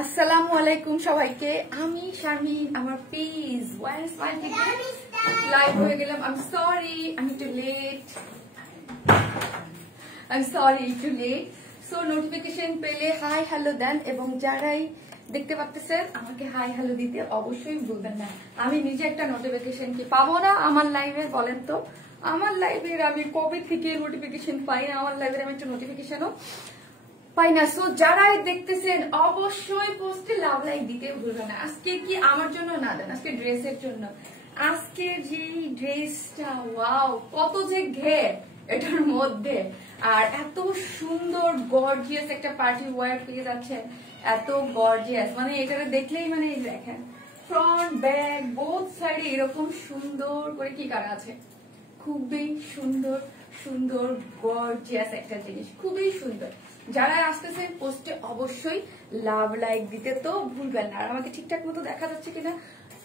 আসসালামু আলাইকুম সবাইকে, আমি শারমিন। আমার পেজ লাইভ হয়ে গেলাম। আই এম সরি, আমি একটু লেট। সো নোটিফিকেশন পেলে হাই হ্যালো দেন, এবং যারাই দেখতে পাচ্ছেন আমাকে হাই হ্যালো দিতে অবশ্যই ভুলবেন না। আমি নিজে একটা নোটিফিকেশন কি পাবো না আমার লাইভে? বলেন তো, আমার লাইভের আমি কবে থেকে নোটিফিকেশন পাই না? আমার লাইভের আমি একটা নোটিফিকেশনও পাই না। সো যারাই দেখতেছেন অবশ্যই পোস্টে লাভ লাইক দিতে ভুলবেন না। আজকে কি আমার জন্য না দেন, আজকে ড্রেসের জন্য। আজকে যে ড্রেসটা, ওয়াও, কত যে ঘের এটার মধ্যে, আর এত সুন্দর গর্জিয়াস একটা পার্টি ওয়্যার পেয়ে যাচ্ছেন, এত গর্জিয়াস, মানে এটা দেখলেই মানে দেখেন ফ্রন্ট ব্যাক বোথ সাইডে এরকম সুন্দর করে কি করা আছে। খুবই সুন্দর সুন্দর গর্জিয়াস একটা জিনিস, খুবই সুন্দর। যারা আসতেছেন পোস্টে অবশ্যই লাভ লাইক দিতে তো ভুলবেন না। আর আমাকে ঠিকঠাক মতো দেখা যাচ্ছে কিনা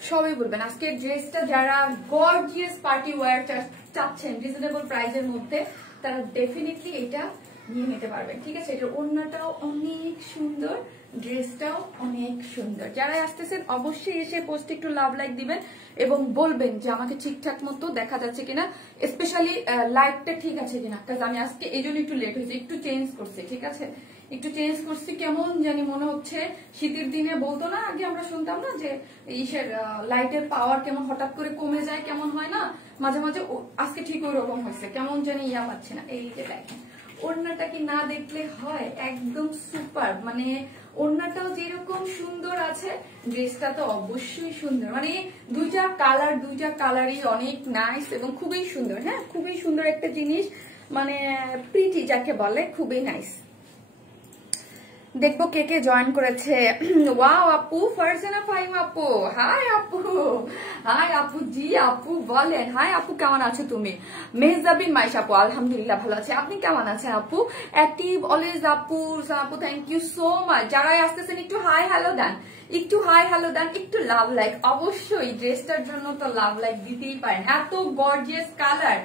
সবাই বলবেন। আজকের ড্রেসটা যারা গর্জিয়াস পার্টি ওয়্যার চাচ্ছেন রিজনেবল প্রাইসের মধ্যে, তারা ডেফিনেটলি এটা নিয়ে নিতে পারবেন। ঠিক আছে, এটার ওড়নাটাও অনেক সুন্দর, ড্রেসটাও অনেক সুন্দর। যারা আসতেছেন অবশ্যই এসে পোস্টে একটু লাভ লাইক দিবেন এবং বলবেন যে আমাকে ঠিকঠাক মতো দেখা যাচ্ছে কিনা, স্পেশালি লাইটটা ঠিক আছে কিনা। কারণ আমি আজকে এই জন্য একটু লেট হয়েছে, একটু চেঞ্জ করছি। ঠিক আছে, একটু চেঞ্জ করছি। কেমন জানি মনে হচ্ছে শীতের দিনে বলতো না আগে, আমরা শুনতাম না যে ইসের লাইটের পাওয়ার কেমন হঠাৎ করে কমে যায়, কেমন হয় না মাঝে মাঝে, আজকে ঠিক ওই রকম হয়েছে। কেমন জানি ইয়া পাচ্ছে না। এই যে দেখেন ওড়নাটা কি না দেখলে হয়, একদম সুপার। মানে ওড়নাটাও যেরকম সুন্দর আছে, ড্রেসটা তো অবশ্যই সুন্দর। মানে দুইটা কালারই অনেক নাইস এবং খুবই সুন্দর। হ্যাঁ, খুবই সুন্দর একটা জিনিস, মানে প্রিটি যাকে বলে, খুবই নাইস। দেখবো কে কে জয়েন করেছে। ওয়াও আপু, ফারজানা ফাহিম আপু, হাই আপু। হাই আপু জি, আপু বলেন হাই আপু, কেমন আছো তুমি? মেহজাবিন মাইশা আপু, আলহামদুলিল্লাহ ভালো আছে। আপনি কেমন আছেন আপু? অ্যাক্টিভ অলওয়েজ আপু। আপু থ্যাংক ইউ সো মাচ। যারাই আসতেছেন একটু হাই হ্যালো দেন, একটু হাই হ্যালো দেন, একটু লাভ লাইক। অবশ্যই ড্রেসটার জন্য তো লাভ লাইক দিতেই পারেন। এত গর্জিয়াস কালার,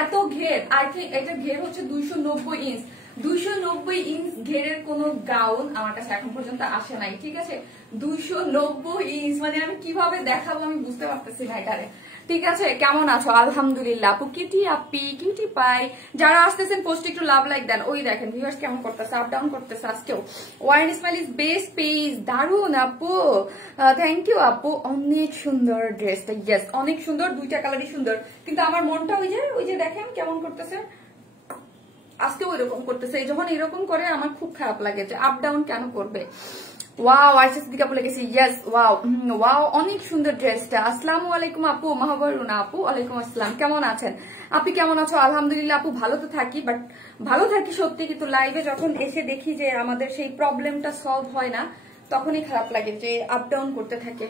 এত ঘের। আই থিঙ্ক এটা ঘের হচ্ছে 290 ইঞ্চ। 290 ইঞ্চ ঘেরের কোন গাউন আমার কাছে এখন পর্যন্ত আসে নাই। ঠিক আছে, 290 ইঞ্চ, মানে আমি কিভাবে দেখাবো আমি বুঝতে পারতেছি না এটারে। ঠিক আছে, কেমন আছো? আলহামদুলিল্লাহ আপু। কিউটি আপি, কিউটি পাই। যারা আসতেছেন পোস্টে একটু লাভ লাইক দেন। ওই দেখেন ভিউয়ার্স কেমন করতেছে, আপ ডাউন করতেছে আজকেও। Wine smile is best page, দারুন আপু, থ্যাংক ইউ আপু। অনেক সুন্দর ড্রেসটা, ইয়েস অনেক সুন্দর, দুইটা কালারই সুন্দর। কিন্তু আমার মনটা ওই যে দেখেন কেমন করতেছে, আজকে ওই রকম করতেছে। যখন এরকম করে আমার খুব খারাপ লাগে যে আপ ডাউন কেন করবে। ওয়াও, আইসিস দিকা বলে গেছি, ইয়েস ওয়াও ওয়াও, অনেক সুন্দর ড্রেসটা। আসসালামু আলাইকুম আপু, মাহবুবুনা আপু। ওয়ালাইকুম আসসালাম, কেমন আছেন আপনি? কেমন আছো? আলহামদুলিল্লাহ আপু, ভালো তো থাকি, বাট ভালো থাকি সত্যি, কিন্তু লাইভে যখন এসে দেখি যে আমাদের সেই প্রবলেমটা সলভ হয় না, তখনই খারাপ লাগে যে আপ ডাউন করতে থাকে।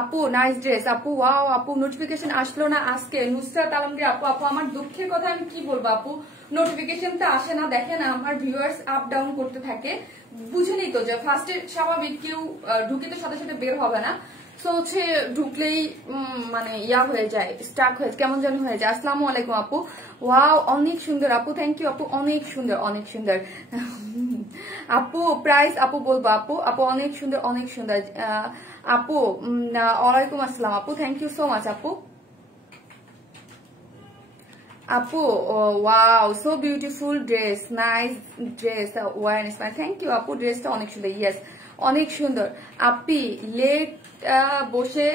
আপু নাইস ড্রেস আপু, ওয়াও আপু। নোটিফিকেশন আসলো না আজকে, নুসরাত আলমগীর আপু। আপু আমার দুঃখের কথা আমি কি বলবো আপু, নোটিফিকেশন তো আসে না। দেখেন আমার ভিউয়ার্স আপ ডাউন করতে থাকে, বুঝেনি তো যে ফার্স্টে স্বাভাবিক কেউ ঢুকে তো সাথে সাথে বের হবে না। সো হচ্ছে ঢুকলেই মানে ইয়া হয়ে যায়, স্টাক হয়ে কেমন যেন হয়ে যায়। আসসালামু আলাইকুম আপু। ওয়াও অনেক সুন্দর আপু, থ্যাংক ইউ আপু, অনেক সুন্দর অনেক সুন্দর। আপু প্রাইস আপু বলবো আপু, আপু অনেক সুন্দর অনেক সুন্দর আপু। ওয়ালাইকুম আসসালাম আপু, থ্যাংক ইউ সো মাচ আপু। আপু wow, so beautiful dress, nice dress, one smile, thank you আপু। ড্রেসটা অনেক সুন্দর, ইয়েস অনেক সুন্দর। আপি লেট বসে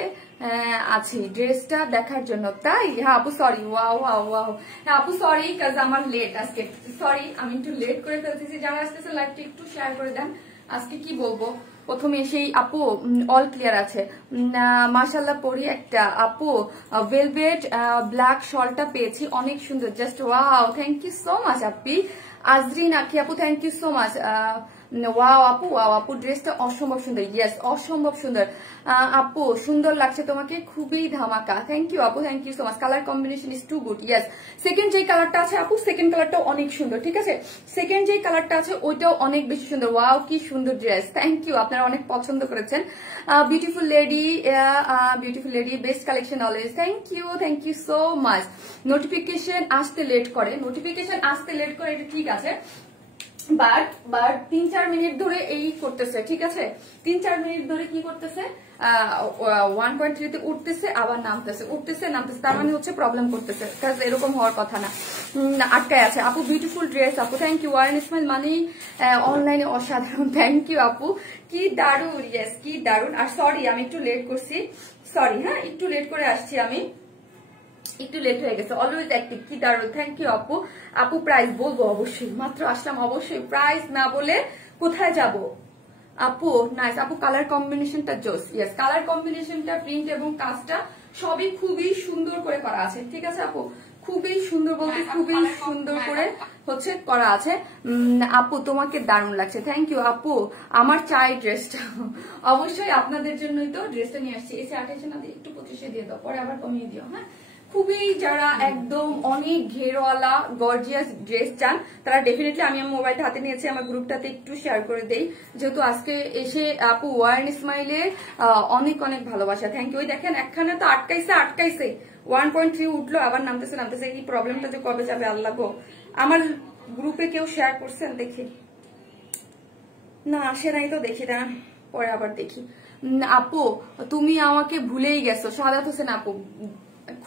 আছি ড্রেসটা দেখার জন্য, তাই? হ্যাঁ আপু সরি, ওয়াও ওয়াও ওয়াও। হ্যাঁ আপু সরি, কাজ আমার লেট আজকে, সরি আমি একটু লেট করে ফেলতেছি। যারা আসতেছে লাইভটা একটু শেয়ার করে দেন। আজকে কি বলবো, প্রথমে সেই আপু অল ক্লিয়ার আছে, মাশাআল্লাহ পরি একটা আপু। ভেলভেট ব্ল্যাক শলটা পেয়েছি, অনেক সুন্দর, just wow, thank you so much আপি। আজরিন আখি আপু, thank you so much. Wow আপু ড্রেসটা অসম্ভব সুন্দর। ইয়েস, অসম্ভব সুন্দর আপু, সুন্দর লাগছে তোমাকে, খুবই ধামাকা। থ্যাংক ইউ আপু, thank you so much. Colour combination is too good. Yes, second যে কালারটা আছে আপু, সেকেন্ড কালারটাও অনেক সুন্দর। ঠিক আছে, সেকেন্ড যে কালারটা আছে ওইটাও অনেক বেশি সুন্দর। ওয়াও কি সুন্দর ড্রেস, থ্যাংক ইউ, আপনারা অনেক পছন্দ করেছেন। Beautiful lady, best collection always. Thank you so much. Notification আসতে লেট করে, এটা ঠিক আছে, বাট 3-4 মিনিট ধরে এই করতেছে। ঠিক আছে, 3-4 মিনিট ধরে কি করতেছে, 1.3 তে উঠতেছে আবার উঠতেছে নামতেছে, তার মানে হচ্ছে প্রবলেম করতেছে। এরকম হওয়ার কথা না, আটকায় আছে। আপু বিউটিফুল ড্রেস আপু, থ্যাংক ইউ। ওয়ারেন ইসমাইল মানে অনলাইনে অসাধারণ। থ্যাংক ইউ আপু, কি দারুণ। ইয়েস, কি দারুণ। আর সরি আমি একটু লেট করছি, সরি হ্যাঁ, একটু লেট করে আসছি, আমি একটু লেট হয়ে গেছে। অলওয়েজ অ্যাক্টিভ, কি দারুণ। থ্যাংক ইউ আপু। প্রাইস বলবো অবশ্যই, মাত্র আসলাম, অবশ্যই প্রাইস না বলে কোথায় যাব আপু। নাইস আপু, কালার কম্বিনেশনটা জোস। ইয়েস, কালার কম্বিনেশনটা, প্রিন্ট এবং কাজটা সবই খুবই সুন্দর করে করা আছে। ঠিক আছে আপু, খুবই সুন্দর বলতে খুবই সুন্দর করে হচ্ছে করা আছে। আপু তোমাকে দারুণ লাগছে। থ্যাংক ইউ আপু, আমার চাই ড্রেসটা। অবশ্যই আপনাদের জন্যই তো ড্রেসটা নিয়ে আসছি। এসে 28 না দিয়ে একটু 25 দিয়ে দাও, পরে আবার কমিয়ে দিও। হ্যাঁ, খুবই যারা একদম অনেক ঘেরওয়ালা গর্জিয়াস ড্রেস চান তারা ডেফিনেটলি, আমি আমার মোবাইলটা হাতে নিয়েছি, আমার গ্রুপটাতে একটু শেয়ার করে দেই, যেহেতু আজকে এসে আপু ওয়ারেন ইসমাইলের অনেক অনেক ভালোবাসা। Thank you. ওই দেখেন একখানে তো আটকাইছে 1.3 উঠলো আবার নামতেছে। এই প্রবলেমটা যে কবে যাবে আল্লাহ গো। আমার গ্রুপে কেউ শেয়ার করছেন দেখি, না আসে নাই তো, দেখি না, পরে আবার দেখি। আপু তুমি আমাকে ভুলেই গেছো, সাদাত হোসেন আপু।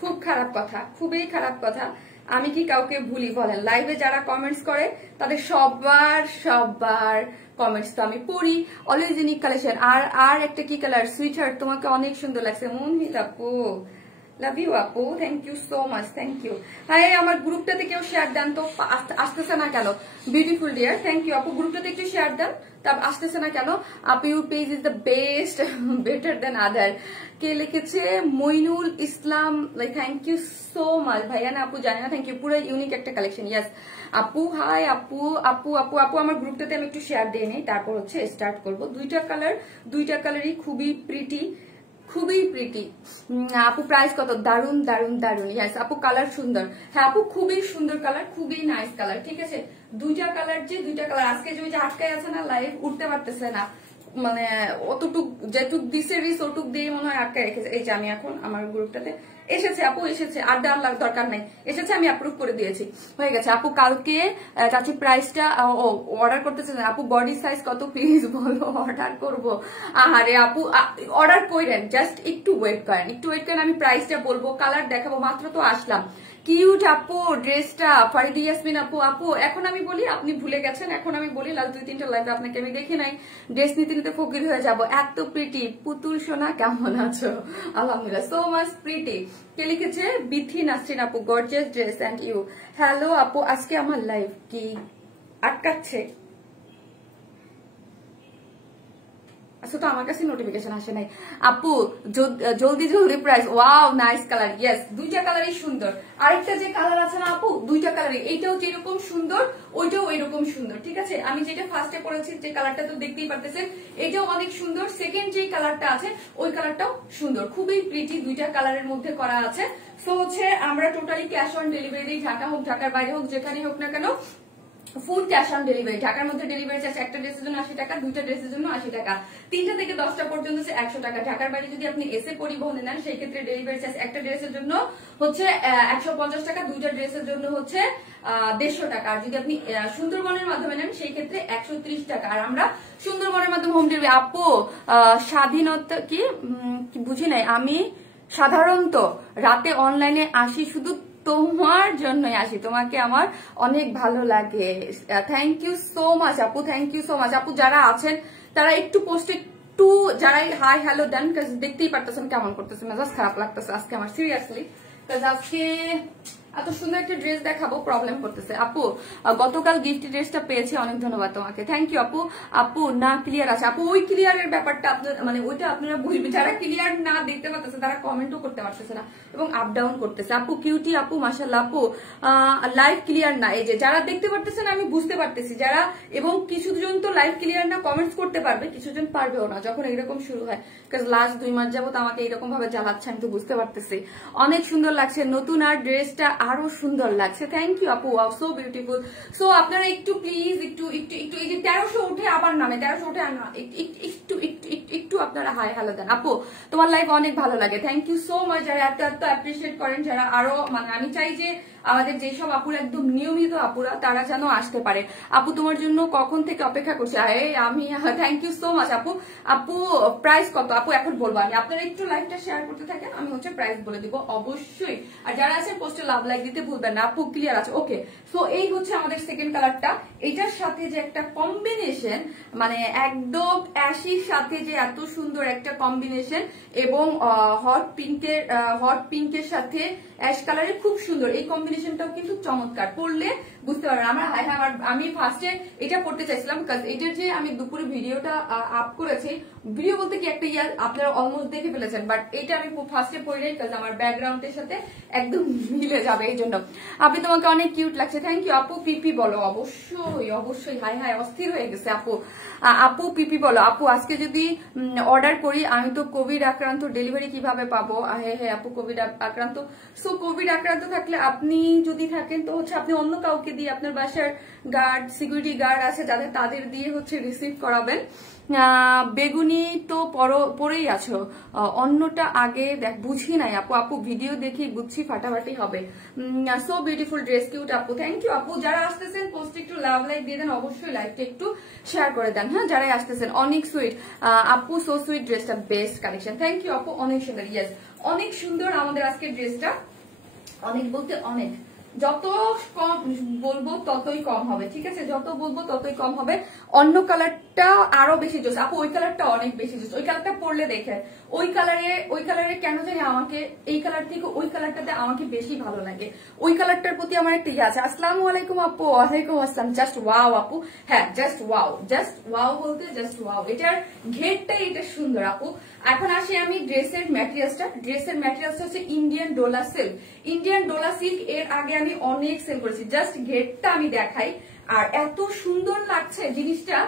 খুব খারাপ কথা, খুবই খারাপ কথা। আমি কি কাউকে ভুলি বলেন? লাইভে যারা কমেন্টস করে তাদের সবার কমেন্টস তো আমি পড়ি। Always unique collection. আর একটা কি কালার, সুইট হার্ট, তোমাকে অনেক সুন্দর লাগছে। মুনহিল আপু, লাভ ইউ আপু, thank you so much, thank you. Hi, আমার গ্রুপটাতে কেউ শেয়ার দেন তো, আসতেছে না কেন? বিউটিফুল ডিয়ার, থ্যাংক ইউ আপু, গ্রুপটাতে একটু শেয়ার দেন, তা আসতেছে না কেন? আপু your page is the best, better than other. কে লিখেছে? Moinul Islam, thank you so much. ভাইয়া না আপু জানি না, থ্যাংক ইউ। পুরো ইউনিক একটা কালেকশন। ইয়াস আপু, হাই আপু। আমার গ্রুপটাতে আমি একটু শেয়ার দিয়ে নেই, তারপর হচ্ছে স্টার্ট করবো। দুইটা কালারই খুবই প্রিটি। আপু প্রাইস কত? দারুন। ইয়েস আপু, কালার সুন্দর। হ্যাঁ আপু, খুবই সুন্দর কালার, খুবই নাইস কালার। ঠিক আছে, দুইটা কালার আজকে যে ওই যে আটকায় আছে না, লাইভ উঠতে পারতেছে না, মানে অতটুক যেটুক দিছে রিস ওটুক দিয়ে মনে হয় আটকায় রেখেছে। এই যে আমি এখন আমার গ্রুপটাতে এসেছে, আপু এসেছে, আর দেওয়ার দরকার নাই, এসেছে, আমি অ্যাপ্রুভ করে দিয়েছি, হয়ে গেছে। আপু কালকে চাচি প্রাইসটা অর্ডার করতেছে না আপু, বডি সাইজ কত প্লিজ বলো, অর্ডার করবো। আহারে আপু, অর্ডার করেন, জাস্ট একটু ওয়েট করেন, আমি প্রাইসটা বলবো, কালার দেখাবো, মাত্র তো আসলাম। কিউট আপু ড্রেসটা। ফারিদি ইয়াসমিন আপু, এখন আমি বলি, আপনি ভুলে গেছেন, এখন আমি বলি, লাস্ট 2-3টা লাইভে আপনাকে আমি দেখি নাই, ড্রেস নিতে ফকির হয়ে যাব। এত প্রিটি পুতুল সোনা, কেমন আছো? আলহামদুলিল্লাহ, সো মাচ প্রিটি। কে লিখেছে? বিথি নাসরিন আপু, gorgeous dress and you. Hello আপু, আজকে আমার লাইভ কি আটকাচ্ছে? আচ্ছা, তো আমার কাছে নোটিফিকেশন আসে নাই। আপু জলদি price. Wow, nice colour. Yes, দুইটা কালারই সুন্দর। আরেকটা যে কালার আছে না আপু, দুইটা কালারই, এইটাও যেরকম সুন্দর ওইটাও ওইরকম সুন্দর। ঠিক আছে, আমি যেটা ফার্স্টে পরেছি যে কালারটা তো দেখতেই পারতেছেন, এটাও অনেক সুন্দর। সেকেন্ড যে কালারটা আছে ওই কালারটাও সুন্দর, খুবই প্রিটি, দুইটা কালারের মধ্যে করা আছে। সো হচ্ছে আমরা totally cash on delivery, Dhaka হোক ঢাকার বাইরে হোক, যেখানে হোক না কেন, ফুল ক্যাশ অন ডেলিভারি। ঢাকার মধ্যে ডেলিভারি চার্জ একটা ড্রেসের জন্য 80 টাকা, দুইটা ড্রেসের জন্য 80 টাকা, 3টা থেকে 10টা পর্যন্ত 100 টাকা। ঢাকার বাইরে যদি আপনি এসে পরিবহনে নেন সেই ক্ষেত্রে ডেলিভারি চার্জ একটা ড্রেসের জন্য হচ্ছে 150 টাকা, দুইটা ড্রেসের জন্য হচ্ছে 150 টাকা। আর যদি আপনি সুন্দরবনের মাধ্যমে নেন সেই ক্ষেত্রে 130 টাকা। আর আমরা সুন্দরবনের মাধ্যমে হোম ডেলিভারি। আপু স্বাধীনতা কি বুঝি নাই, আমি সাধারণত রাতে অনলাইনে আসি, শুধু তোমার জন্যই আসি, তোমাকে আমার অনেক ভালো লাগে। থ্যাংক ইউ সো মাচ আপু, থ্যাংক ইউ সো মাচ আপু। যারা আছেন তারা একটু পোস্টে একটু যারাই হাই হ্যালো দেন, দেখতেই পারতেছেন কেমন করতেছে, মেজাজ খারাপ লাগতেছে আজকে আমার, সিরিয়াসলি। আজকে এত সুন্দর একটা ড্রেস দেখাবো প্রবলেম করতেছে। আপু গতকাল গিফট ড্রেসটা পেয়েছি, অনেক ধন্যবাদ তোমাকে, থ্যাংক ইউ আপু। আপু না ক্লিয়ার আছে আপু, ওই ক্লিয়ারের ব্যাপারটা আপনার মানে ওইটা আপনারা বুঝবেন, যারা ক্লিয়ার না দেখতে পারতেছে তারা কমেন্টও করতে পারতেছে না এবং আপ ডাউন করতেছে। আপু কিউটি আপু মাশাআল্লাহ আপু লাইভ ক্লিয়ার না, এই যে যারা দেখতে পারতেছে না আমি বুঝতে পারতেছি যারা, এবং কিছুজন তো লাইভ ক্লিয়ার না কমেন্টস করতে পারবে, কিছুজন পারবেও না যখন এরকম শুরু হয়, কারণ লাস্ট 2 মাস যাবত আমাকে এরকম ভাবে জ্বালাচ্ছে, আমি তো বুঝতে পারতেছি। অনেক সুন্দর লাগছে নতুন, আর ড্রেসটা আরো সুন্দর লাগছে, থ্যাংক ইউ আপু, সো বিউটিফুল। সো আপনারা একটু প্লিজ একটু একটু একটু এই যে 1300 উঠে আবার নামে, 1300 উঠে একটু একটু আপনারা হাই হ্যালো দেন। আপু তোমার লাইভ অনেক ভালো লাগে, থ্যাংক ইউ সো মাচ, যারা এত এত অ্যাপ্রিসিয়েট করেন, যারা আরো মানে আমি চাই যে আমাদের যেসব আপুরা একদম নিয়মিত আপুরা তারা যেন আসতে পারে। আপু তোমার জন্য কখন থেকে অপেক্ষা করছি, আমি থ্যাংক ইউ সো মাচ আপু। আপু প্রাইস কত আপু এখন বলবো আমি, আপনারা একটু লাইভটা শেয়ার করতে থাকেন, আমি হচ্ছে প্রাইস বলে দিব অবশ্যই। আর যারা আছেন পোস্টে লাভ লাইক দিতে ভুলবেন না। আপু ক্লিয়ার আছে, ওকে। সো এই হচ্ছে আমাদের সেকেন্ড কালারটা, এটার সাথে যে একটা কম্বিনেশন, মানে একদম অ্যাশির সাথে যে এত সুন্দর একটা কম্বিনেশন, এবং হট পিঙ্কের সাথে অ্যাশ কালারের খুব সুন্দর এই কম্বিনেশনটাও কিন্তু চমৎকার, পরলে বুঝতে পারবেন। আমি ফার্স্টে এটা পড়তে চাইছিলাম, কারণ এটার যে আমি দুপুরে ভিডিওটা আপ করেছি, ভিডিও বলতে কি একটা ইয়ার আপনারা অলমোস্ট দেখে ফেলেছেন, বাট এটা আমি ফার্স্টে পড়ে যাই কারণ আমার ব্যাকগ্রাউন্ডের সাথে একদম মিলে যাবে, এই জন্য। আপনি তোমাকে অনেক কিউট লাগছে, থ্যাংক ইউ আপু। পিপি বলো, অবশ্যই অবশ্যই, হাই হাই অস্থির হয়ে গেছে আপু। আপু পিপি বলো, আপু আজকে যদি অর্ডার করি আমি তো কোভিড আক্রান্ত, ডেলিভারি কিভাবে পাবো? হ্যাঁ আপু কোভিড আক্রান্ত, সো কোভিড আক্রান্ত থাকলে আপনি যদি থাকেন তো হচ্ছে আপনি অন্য কাউকে দিয়ে, আপনার বাসার গার্ড সিকিউরিটি গার্ড আছে যাদের, তাদের দিয়ে হচ্ছে রিসিভ করাবেন। বেগুনি তো পরেই আছো, অন্যটা আগে দেখ, বুঝি নাই আপু। আপু ভিডিও দেখি বুঝছি, ফাটাফাটি হবে। সো বিউটিফুল ড্রেস, কিউট আপু, থ্যাংক ইউ আপু। যারা আসতেছেন পোস্টে একটু লাভ লাইক দিয়ে দেন, অবশ্যই লাইভটা একটু শেয়ার করে দেন, হ্যাঁ যারাই আসতেছেন। অনেক সুইট আপু, সো সুইট, ড্রেসটা বেস্ট কালেকশন, থ্যাংক ইউ আপু, অনেক সুন্দর, ইয়েস অনেক সুন্দর আমাদের আজকের ড্রেসটা, অনেক বলতে অনেক, যত কম বলবো ততই কম হবে, ঠিক আছে, যত বলবো ততই কম হবে। অন্য কালারটা আরো বেশি জোস আপু, ওই কালারটা অনেক বেশি জোস, ওই কালারটা পরলে দেখে ওই কালারে কেন জানি আমাকে এই কালার থেকে ওই কালারটাতে আমাকে বেশি ভালো লাগে, ওই কালারটার প্রতি আমার একটা ইয়ে আছে। আসসালামু আলাইকুম আপু। ওয়ালাইকুম আসসালাম। জাস্ট ওয়াও আপু, হ্যাঁ জাস্ট ওয়াও বলতে জাস্ট ওয়াও, এটার ঘেরটাই এটা সুন্দর আপু। এখন আসি আমি ড্রেসের ম্যাটেরিয়ালসটা হচ্ছে ইন্ডিয়ান ডোলা সিল্ক। এর আগে আমি অনেক সেল করেছি, জাস্ট ঘেরটা আমি দেখাই, আর এত সুন্দর লাগছে জিনিসটা।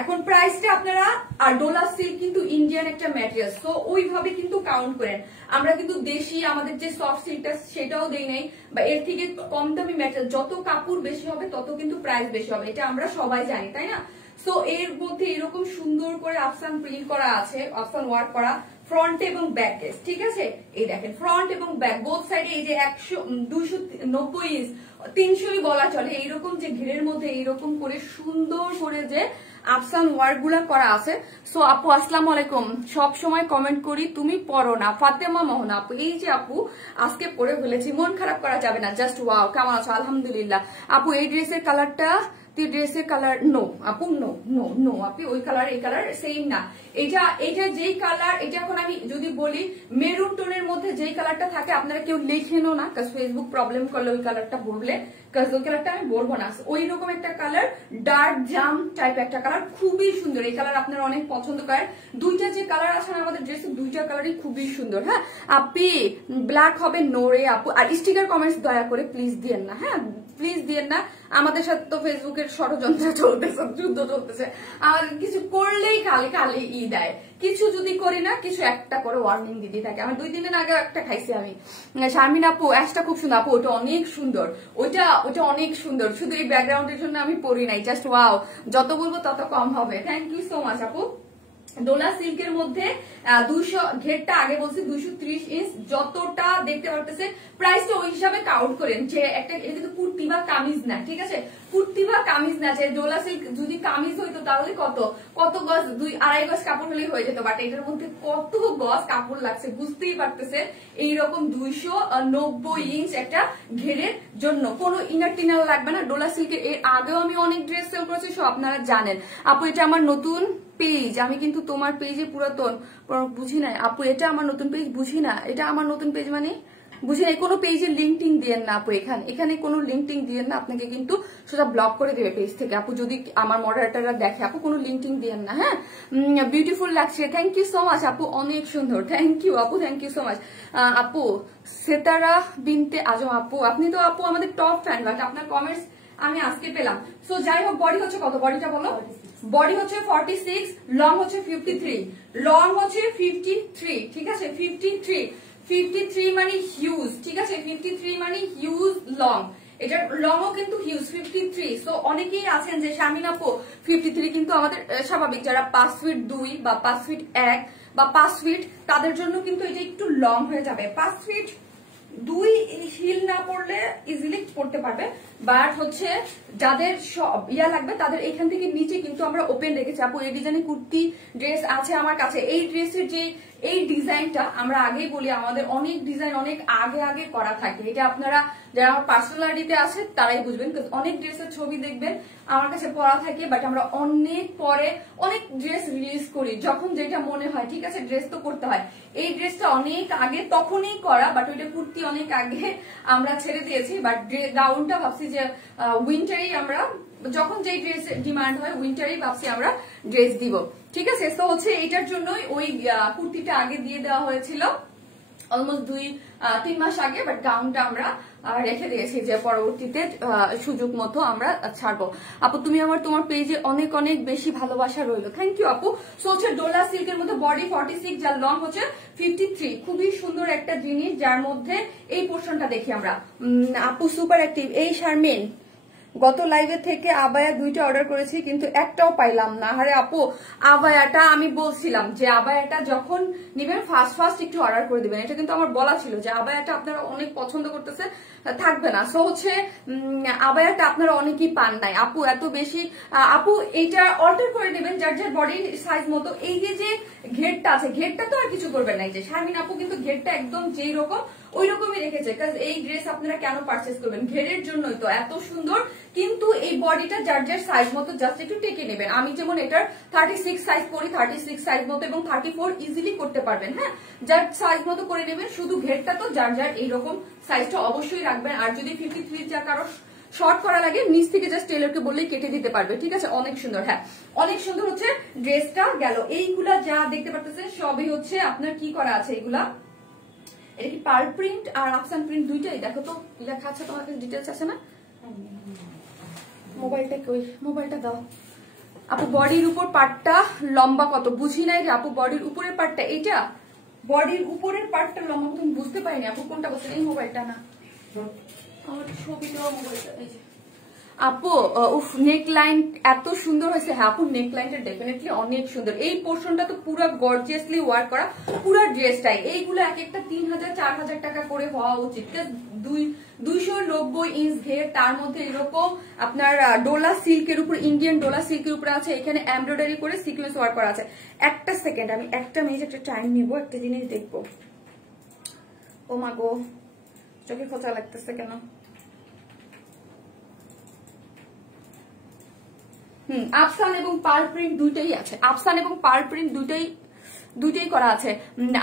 এখন প্রাইসটা আপনারা, আর ডোলা সিল্ক কিন্তু ইন্ডিয়ান একটা ম্যাটেরিয়াল, তো ওইভাবে কিন্তু কাউন্ট করেন। আমরা কিন্তু দেশি আমাদের যে সফট সিল্কটা সেটাও দেই নাই, বা এর থেকে কম দামি ম্যাটেরিয়াল, যত কাপড় বেশি হবে তত কিন্তু প্রাইস বেশি হবে, এটা আমরা সবাই জানি তাই না। সো এর মধ্যে এরকম সুন্দর করে আফসান প্রিন্ট করা আছে, আফসান ওয়ার্ক করা ফ্রন্ট এবং ব্যাক, ঠিক আছে। এই দেখেন ফ্রন্ট এবং ব্যাক বোথ সাইডে, এই যে 290 ইঞ্চ 300ই বলা চলে, এইরকম যে ঘিরের মধ্যে এইরকম করে সুন্দর করে যে আফসান ওয়ার্ক গুলা করা আছে। সো আপু আসসালামু আলাইকুম, সব সময় কমেন্ট করি তুমি পড়ো না, ফাতেমা মোহনা আপু, এই যে আপু আজকে পরে ফেলেছি, মন খারাপ করা যাবে না, জাস্ট ওয়াও, কেমন আছো? আলহামদুলিল্লাহ আপু। এই ড্রেসের কালারটা, ড্রেসের কালার নো আপু, নো আপু, ওই কালার এই কালার সেম না, এটা যেই কালার, এটা এখন আমি যদি বলি মেরুন টোনের মধ্যে যেই কালারটা থাকে আপনারা কেউ লিখেনও না, কারণ ফেসবুক প্রবলেম করলে ওই কালারটা বললে, কারণ ওই কালারটা আমি বলবো না। ওই রকম একটা কালার, ডার্ক জাম টাইপ একটা কালার, খুবই সুন্দর এই কালার, আপনারা অনেক পছন্দ করেন। দুইটা যে কালার আছে আমাদের ড্রেসে, দুইটা কালারই খুবই সুন্দর। হ্যাঁ আপি ব্ল্যাক হবে নোরে আপু, আর স্টিকার কমেন্টস দয়া করে প্লিজ দিয়েন না, হ্যাঁ প্লিজ দিয়েন না। আমাদের সাথে তো ফেসবুকের ষড়যন্ত্র চলতেছে, যুদ্ধ চলতেছে, আমাদের কিছু করলেই খালি ই দেয়, কিছু যদি করি না কিছু একটা করে ওয়ার্নিং দিতে থাকে। আমার 2 দিনের আগে একটা খাইছি আমি। শারমিন আপু অ্যাশটা খুব সুন্দর আপু, ওটা অনেক সুন্দর, ওটা অনেক সুন্দর, শুধু এই ব্যাকগ্রাউন্ডের জন্য আমি পরি নাই, জাস্ট ওয়াও, যত বলবো তত কম হবে। থ্যাংক ইউ সো মাচ আপু। ডোলা সিল্কের মধ্যে 200 ঘেরটা আগে বলছি 230 ইঞ্চ, যতটা দেখতে পারতেছে প্রাইসটা ওই হিসাবে কাউন্ট করেন, যে একটা এটা কিন্তু কুর্তি বা কামিজ না, ঠিক আছে, কুর্তি বা কামিজ না, যে ডোলা সিল্ক যদি কামিজ হইতো তাহলে কত গজ, 2-2.5 গজ কাপড় হলেই হয়ে যেত, বাট এটার মধ্যে কত গজ কাপড় লাগছে বুঝতেই পারতেছে। এইরকম 290 ইঞ্চ একটা ঘেরের জন্য কোনো ইনার টিনার লাগবে না। ডোলা সিল্কের এর আগেও আমি অনেক ড্রেস সেল করেছি, সো আপনারা জানেন। আপু এটা আমার নতুন পেজ, আমি কিন্তু তোমার পেজে পুরাতন, বুঝি না আপু, এটা আমার নতুন পেজ, বুঝি না এটা আমার নতুন পেজ মানে বুঝে নাই, কোনো পেজে লিঙ্ক টিং দিয়েন না আপু, এখানে কোনো লিঙ্ক টিং দিয়েন না, আপনাকে কিন্তু সোজা ব্লক করে দেবে পেজ থেকে আপু, যদি আমার মডারেটররা দেখে আপু। কোনো লিঙ্ক টিং দিয়েন না, হ্যাঁ। বিউটিফুল লাগছে, থ্যাংক ইউ সো মাচ আপু, অনেক সুন্দর, থ্যাংক ইউ আপু, থ্যাংক ইউ সো মাচ আপু। সেতারা বিনতে আজম আপু, আপনি তো আপু আমাদের টপ ফ্যান, বাট আপনার কমেন্টস আমি আজকে পেলাম। সো যাই হোক, বডি হচ্ছে কত, বডিটা বলো। বডি হচ্ছে 46, লং হচ্ছে 53, লং হচ্ছে 53, ঠিক আছে 53 মানে হিউজ, ঠিক আছে 53 মানে হিউজ লং, এটার লংও কিন্তু হিউজ 53। সো অনেকেই আছেন যে শারমিন আপু 53 কিন্তু আমাদের স্বাভাবিক, যারা 5 ফিট 2 বা 5 ফিট 1 বা 5 ফিট, তাদের জন্য কিন্তু এটা একটু লং হয়ে যাবে। 5 ফিট 2 হিল না পড়লে ইজিলি পড়তে পারবে, বাট হচ্ছে যাদের ইয়া লাগবে তাদের এখান থেকে নিচে কিন্তু আমরা ওপেন রেখেছি আপু। এই ডিজাইনের কুর্তি ড্রেস আছে আমার কাছে। এই ড্রেসের যে এই ডিজাইনটা আমরা আগেই বলি, আমাদের অনেক ডিজাইন অনেক আগে করা থাকে, এটা আপনারা যারা আমার পার্সোনালিটিতে আছে তারাই বুঝবেন। অনেক ড্রেসের ছবি দেখবেন আমার কাছে পরা থাকে, বাট আমরা অনেক পরে অনেক ড্রেস রিলিজ করি যখন যেটা মনে হয়, ঠিক আছে ড্রেস তো করতে হয়। এই ড্রেসটা অনেক আগে তখনই করা, বাট ওইটা কুর্তি অনেক আগে আমরা ছেড়ে দিয়েছি, বাট গাউনটা ভাবছি যে উইন্টারই আমরা, যখন যেই ড্রেস ডিমান্ড হয় উইন্টারই ভাবছি আমরা ড্রেস দিব, ঠিক আছে। তো হচ্ছে এটার জন্যই ওই কুর্তিটা আগে দিয়ে দেওয়া হয়েছিল অলমোস্ট 2-3 মাস আগে, বাট গাউনটা আমরা রেখে দিয়েছি যে পরবর্তীতে সুযোগ মতো আমরা ছাড়বো। আপু তুমি তোমার পেজে অনেক অনেক বেশি ভালোবাসা রইলো, থ্যাংক ইউ আপু। সো হচ্ছে ডোলা সিল্কের মধ্যে বডি 46, যার লং হচ্ছে 53, খুবই সুন্দর একটা জিনিস, যার মধ্যে এই পোর্শনটা দেখি আমরা। আপু সুপার অ্যাক্টিভ। এই শারমিন, গত লাইভে থেকে আবায়া 2টা অর্ডার করেছি কিন্তু একটাও পাইলাম না। আরে আপু আবায়াটা আমি বলছিলাম যে আবায়াটা যখন নিবেন ফার্স্ট একটু অর্ডার করে দিবেন, এটা কিন্তু আমার বলা ছিল যে আবায়াটা আপনারা অনেক পছন্দ করতেছে, থাকবে না। সো হচ্ছে আবায়াটা আপনারা অনেকেই পান নাই আপু, এত বেশি আপু এইটা অল্টার করে নেবেন যার যার বডি সাইজ মতো। এই যে ঘেরটা আছে, ঘেরটা তো আর কিছু করবেন না, যে শারমিন আপু কিন্তু ঘেরটা একদম যেই রকম ওই রকমই রেখেছে, কারণ এই ড্রেস আপনারা কেন পারচেস করবেন, ঘেরের জন্যই তো এত সুন্দর। কিন্তু এই বডিটা যার যার সাইজ মতো জাস্ট একটু টেকে নেবেন। আমি যেমন এটার 36 সাইজ করি, 36 সাইজ মতো এবং 34 ইজিলি করতে পারবেন, হ্যাঁ যার সাইজ মতো করে নেবেন। শুধু ঘেরটা তো যার যার এইরকম সাইজটা অবশ্যই রাখবেন। আর যদি 53 যা কারো শর্ট করা লাগে নিচ থেকে জাস্ট টেলরকে বললেই কেটে দিতে পারবে, ঠিক আছে। অনেক সুন্দর, হ্যাঁ অনেক সুন্দর হচ্ছে ড্রেসটা গেল। এইগুলা যা দেখতে পারতেছেন সবই হচ্ছে আপনার কি করা আছে, এইগুলা এটা কি পার্ল প্রিন্ট আর আফসান প্রিন্ট দুইটাই। দেখো তো লেখা আছে, তোমার কাছে ডিটেলস আছে না? মোবাইলটা কই, মোবাইলটা দাও আপু। বডির উপর পার্টটা লম্বা কত বুঝি নাই যে আপু, বডির উপরের পার্টটা এইটা, বডির উপরের পার্টটা লম্বা কত বুঝতে পারিনি আপু, কোনটা বলছেন? এই মোবাইলটা না, আমার ছবি দেওয়া মোবাইলটা, এই যে আপু। উফ নেক লাইন এত সুন্দর হয়েছে, হ্যাঁ আপু নেক লাইনটা ডেফিনেটলি অনেক সুন্দর। এই পোর্শনটা তো পুরো গর্জিয়াসলি ওয়ার্ক করা, পুরো ড্রেসটাই। এইগুলো এক একটা 3000-4000 টাকা করে হওয়া উচিত। 290 ইঞ্চ ঘের, তার মধ্যে এরকম আপনার ডোলা সিল্কের উপর, ইন্ডিয়ান ডোলা সিল্কের উপরে আছে, এখানে এমব্রয়ডারি করে সিকোয়েন্স ওয়ার্ক করা আছে। একটা সেকেন্ড, আমি একটা মিনিট একটা টাইম নিব, একটা জিনিস দেখবো। ও মা গো, চোখে খোঁচা লাগতেছে কেন? আফসান এবং পার্ল প্রিন্ট দুইটাই আছে, আফসান এবং পার্ল প্রিন্ট দুইটাই করা আছে।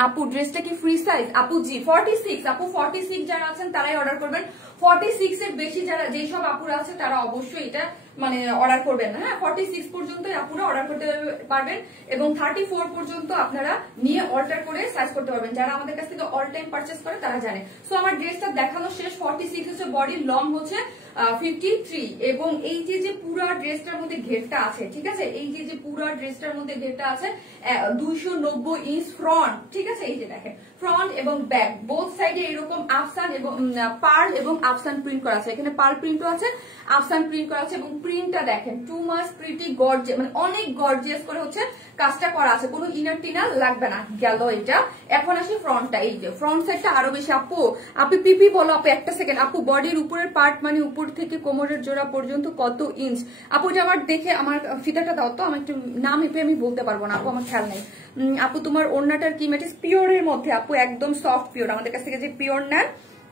আপু ড্রেসটা কি ফ্রি সাইজ? আপু জি 46, আপু 46 যারা আছেন তারাই অর্ডার করবেন। 46 এর বেশি যারা যেসব আপুরা আছে তারা অবশ্যই এটা মানে অর্ডার করবেন না, হ্যাঁ 46 পর্যন্ত আপুরা অর্ডার করতে পারবেন এবং 34 পর্যন্ত আপনারা নিয়ে অল্টার করে সাইজ করতে পারবেন। যারা আমাদের কাছ থেকে অল টাইম পারচেস করে তারা জানে। সো আমার ড্রেসটা দেখানো শেষ। 46 হচ্ছে বডির, লং হচ্ছে 53 এবং এই যে পুরো ড্রেসটার মধ্যে ঘেরটা আছে, ঠিক আছে, এই যে পুরো ড্রেসটার মধ্যে ঘেরটা আছে 290 ইঞ্চ ফ্রন্ট, ঠিক আছে। এই যে দেখেন ফ্রন্ট এবং ব্যাক বোথ সাইডে এরকম আফসান এবং পার্ল এবং আফসান প্রিন্ট করা আছে। এখানে পার্ল প্রিন্টও আছে, আফসান প্রিন্ট করা আছে এবং প্রিন্টটা দেখেন টু মাচ প্রিটি গর্জিয়াস, মানে অনেক গর্জিয়াস করে হচ্ছে কাজটা করা আছে, কোনো ইনার টিনার লাগবে না। গেল এটা। এখন আসি ফ্রন্টটা, এই যে ফ্রন্ট সাইডটা আরো বেশি। আপু পিপি বলো আপু, একটা সেকেন্ড আপু। বডির উপরের পার্ট মানে উপর থেকে কোমরের জোড়া পর্যন্ত কত ইঞ্চ? আপু এটা আমার দেখে, আমার ফিতাটা দাও তো, আমার একটু নাম এপে আমি বলতে পারবো না আপু, আমার খেয়াল নেই। আপু তোমার ওড়নাটার কি ম্যাটেরিয়াল? পিওরের মধ্যে আপু, একদম সফট পিওর, আমাদের কাছ থেকে যে পিওর নেন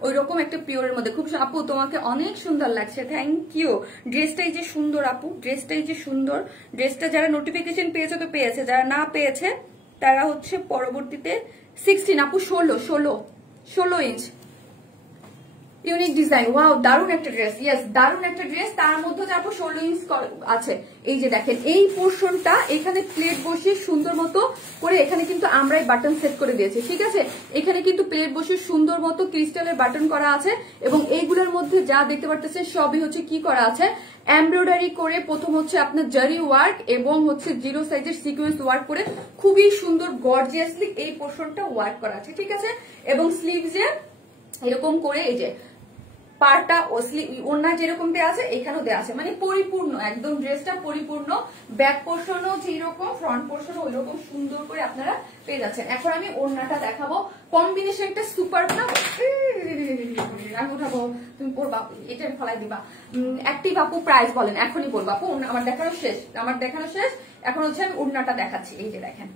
ওই রকম একটা পিওরের মধ্যে। খুব আপু তোমাকে অনেক সুন্দর লাগছে, থ্যাংক ইউ। ড্রেসটাই যে সুন্দর আপু, ড্রেসটাই যে সুন্দর। ড্রেসটা যারা নোটিফিকেশন পেয়েছে তো পেয়েছে, যারা না পেয়েছে তারা হচ্ছে পরবর্তীতে 16 আপু 16 ইঞ্চ ইউনিক ডিজাইন, ওয়াও দারুন একটা ড্রেস, ইয়েস দারুন একটা ড্রেস। তার মধ্যে যাবো শোল্ডারিংস আছে, এই যে দেখেন এই পোর্শনটা এখানে প্লেট বসিয়ে সুন্দর মতো করে এখানে কিন্তু আমরাই বাটন সেট করে দিয়েছি, ঠিক আছে। এখানে কিন্তু প্লেট বসিয়ে সুন্দর মতো ক্রিস্টালের বাটন করা আছে এবং এইগুলোর মধ্যে যা দেখতে পারতেছে সবই হচ্ছে কি করা আছে, এমব্রয়ডারি করে। প্রথম হচ্ছে আপনার জারি ওয়ার্ক এবং হচ্ছে 0 সাইজের সিকোয়েন্স ওয়ার্ক করে খুবই সুন্দর গর্জিয়াসলি এই পোর্শনটা ওয়ার্ক করা আছে, ঠিক আছে। এবং স্লিভসে এরকম করে এই যে পার্টটা ওড়না যেরকম দেওয়া আছে এখানেও দেওয়া আছে, মানে পরিপূর্ণ একদম ড্রেসটা পরিপূর্ণ। ব্যাক পোর্শনও যেরকম ফ্রন্ট পোর্শনও ওই রকম সুন্দর করে আপনারা পেয়ে যাচ্ছেন। এখন আমি ওড়নাটা দেখাবো, কম্বিনেশনটা সুপার না, আমি উঠাবো তুমি পড়বা, এটা ফলাই দিবা। অ্যাক্টিভ আপু প্রাইস বলেন, এখনই বলবো আপু, আমার দেখানো শেষ, এখন হচ্ছে আমি ওড়নাটা দেখাচ্ছি। এই যে দেখেন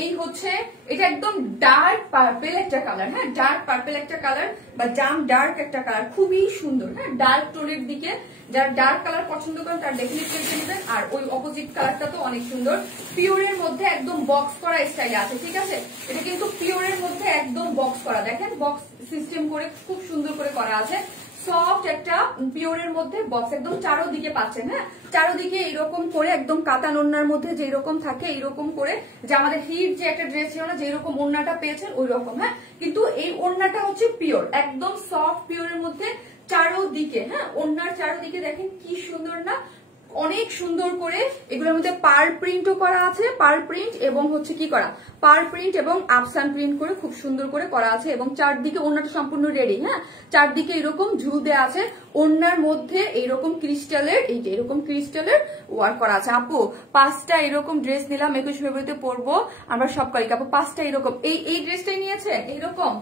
এই হচ্ছে এটা একদম ডার্ক পার্পেল একটা কালার, হ্যাঁ ডার্ক পার্পেল একটা কালার বা জাম ডার্ক একটা কালার, খুবই সুন্দর, হ্যাঁ ডার্ক টোনের দিকে যারা ডার্ক কালার পছন্দ করেন তারা ডেফিনেটলি কিনে নেবেন। আর ওই অপোজিট কালারটা তো অনেক সুন্দর, পিওরের মধ্যে একদম বক্স করা স্টাইলে আছে, ঠিক আছে। এটা কিন্তু পিওরের মধ্যে একদম বক্স করা, দেখেন বক্স সিস্টেম করে খুব সুন্দর করে করা আছে। সফট একটা পিওরের মধ্যে বক্স একদম চারোদিকে পাচ্ছেন, হ্যাঁ চারোদিকে এরকম করে একদম কাতান ওড়নার মধ্যে যেরকম থাকে এইরকম করে, যে আমাদের হিট যে একটা ড্রেস ছিল না যেরকম ওড়নাটা পেয়েছেন ওই রকম, হ্যাঁ কিন্তু এই ওড়নাটা হচ্ছে পিওর, একদম সফট পিওরের মধ্যে চারোদিকে, হ্যাঁ ওড়নার চারোদিকে দেখেন কি সুন্দর না, অনেক সুন্দর করে এগুলোর মধ্যে পার প্রিন্টও করা আছে, পার প্রিন্ট এবং হচ্ছে কি করা পার প্রিন্ট এবং আফসান প্রিন্ট করে খুব সুন্দর করে করা আছে। এবং চারদিকে ওড়নাটা সম্পূর্ণ রেডি, হ্যাঁ চারদিকে এরকম ঝুল দেওয়া আছে, ওড়নার মধ্যে এইরকম ক্রিস্টালের এই যে এরকম ক্রিস্টালের ওয়ার্ক করা আছে। আপু 5টা এরকম ড্রেস নিলাম 21 ফেব্রুয়ারিতে পরবো আমরা সব করি, আপু 5টা এরকম এই ড্রেসটাই নিয়েছেন এইরকম,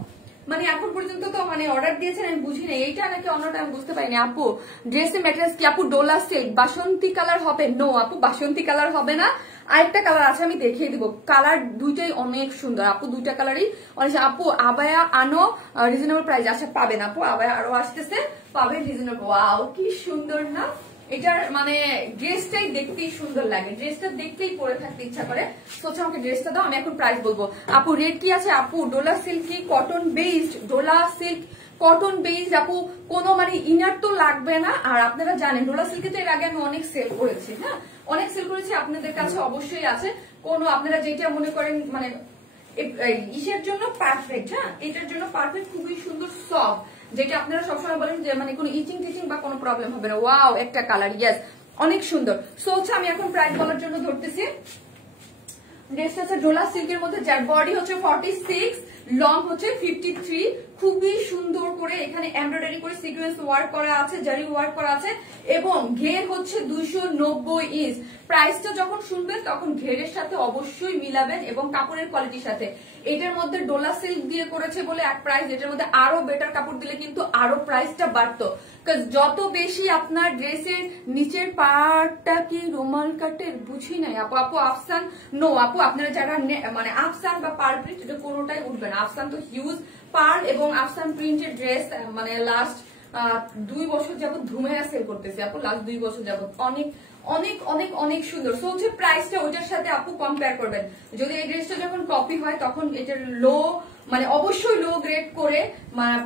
মানে এখন পর্যন্ত তো মানে অর্ডার দিয়েছেন আমি বুঝি না এইটা নাকি অন্যটা আমি বুঝতে পারিনি। আপু ড্রেসের ম্যাটেরিয়ালস কি আপু? ডোলা সিল্ক, বাসন্তী কালার হবে? নো আপু বাসন্তী কালার হবে না, আরেকটা কালার আছে আমি দেখিয়ে দিব, কালার দুইটাই অনেক সুন্দর আপু, দুইটা কালারই অনেক। আপু আবায়া আনো রিজনেবল প্রাইস, আচ্ছা পাবেন আপু, আবায়া আরো আসতেছে পাবেন রিজনেবল। ওয়াও কি সুন্দর না, এটার মানে ড্রেসটাই দেখতেই সুন্দর লাগে, ড্রেসটা দেখতেই পরে থাকতে ইচ্ছা করে। সোচা আমাকে ড্রেসটা দাও, আমি এখন প্রাইস বলবো। আপু রেট কি আছে? আপু ডোলা সিল্ক কি cotton based? Dola silk cotton based আপু, কোনো মানে ইনার তো লাগবে না। আর আপনারা জানেন ডোলা সিল্কে তো এর আগে আমি অনেক সেল করেছি, হ্যাঁ অনেক সেল করেছি, আপনাদের কাছে অবশ্যই আছে। কোনো আপনারা যেটা মনে করেন মানে ইসের জন্য পারফেক্ট, হ্যাঁ এটার জন্য পারফেক্ট, খুবই সুন্দর সফট, যেটা আপনারা সবসময় বলেন যে মানে কোনো ইচিং টিচিং বা কোনো প্রবলেম হবে না। ওয়াও একটা কালার, ইয়েস অনেক সুন্দর। সো হচ্ছে আমি এখন প্রাইস বলার জন্য ধরতেছি, ড্রেসটা হচ্ছে ডোলা সিল্কের মধ্যে, যার বডি হচ্ছে 46, লং হচ্ছে 53, খুবই সুন্দর করে এখানে এমব্রয়ডারি করে সিকোয়েন্স ওয়ার্ক করা আছে, জারি ওয়ার্ক করা আছে এবং ঘের হচ্ছে 290 ইঞ্চ। প্রাইসটা যখন শুনবেন তখন ঘেরের সাথে অবশ্যই মিলাবেন এবং কাপড়ের কোয়ালিটির সাথে। এটার মধ্যে ডোলা সিল্ক দিয়ে করেছে বলে এক প্রাইস, এটার মধ্যে আরো বেটার কাপড় দিলে কিন্তু আরো প্রাইসটা বাড়তো। যত বেশি আপনার ড্রেসের নিচের পার্টটা কি রুমাল কাটের বুঝি নাই আপু। আপু আফসান নো আপু, আপনারা যারা মানে আফসান বা পার প্রিন্ট এটা কোনোটাই উঠবে না। আফসান তো হিউজ পার এবং আফসান প্রিন্টের ড্রেস মানে লাস্ট 2 বছর যাবত ধুমেরা সেল করতেছে আপু, লাস্ট 2 বছর যাবত অনেক অনেক অনেক অনেক সুন্দর। সো হচ্ছে প্রাইসটা ওইটার সাথে আপু কম্পেয়ার করবেন, যদি এই ড্রেসটা যখন কপি হয় তখন এটার লো মানে অবশ্যই লো গ্রেড করে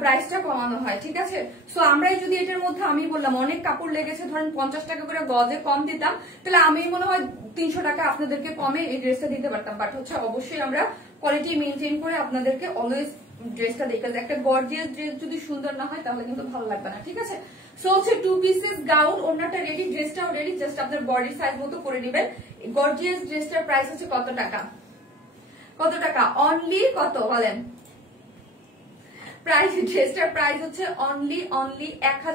প্রাইসটা কমানো হয়, ঠিক আছে। সো আমরাই যদি এটার মধ্যে আমি বললাম অনেক কাপড় লেগেছে, ধরেন 50 টাকা করে গজে কম দিতাম, তাহলে আমি মনে হয় 300 টাকা আপনাদেরকে কমে এই ড্রেসটা দিতে পারতাম। বাট হচ্ছে অবশ্যই আমরা কোয়ালিটি মেনটেন করে আপনাদেরকে অলওয়েজ ড্রেসটা দেখে, একটা গর্জিয়াস ড্রেস যদি সুন্দর না হয় তাহলে কিন্তু ভালো লাগবে না, ঠিক আছে। সো হচ্ছে 2 পিসেস গাউন, ওড়নাটা রেডি, ড্রেসটাও রেডি, জাস্ট আপনার বডি সাইজ মতো করে নেবেন। গর্জিয়াস ড্রেসটার প্রাইস হচ্ছে কত টাকা? কত টাকা? অনলি কত বলেন? প্রাইস ড্রেসটার প্রাইস হচ্ছে অনলি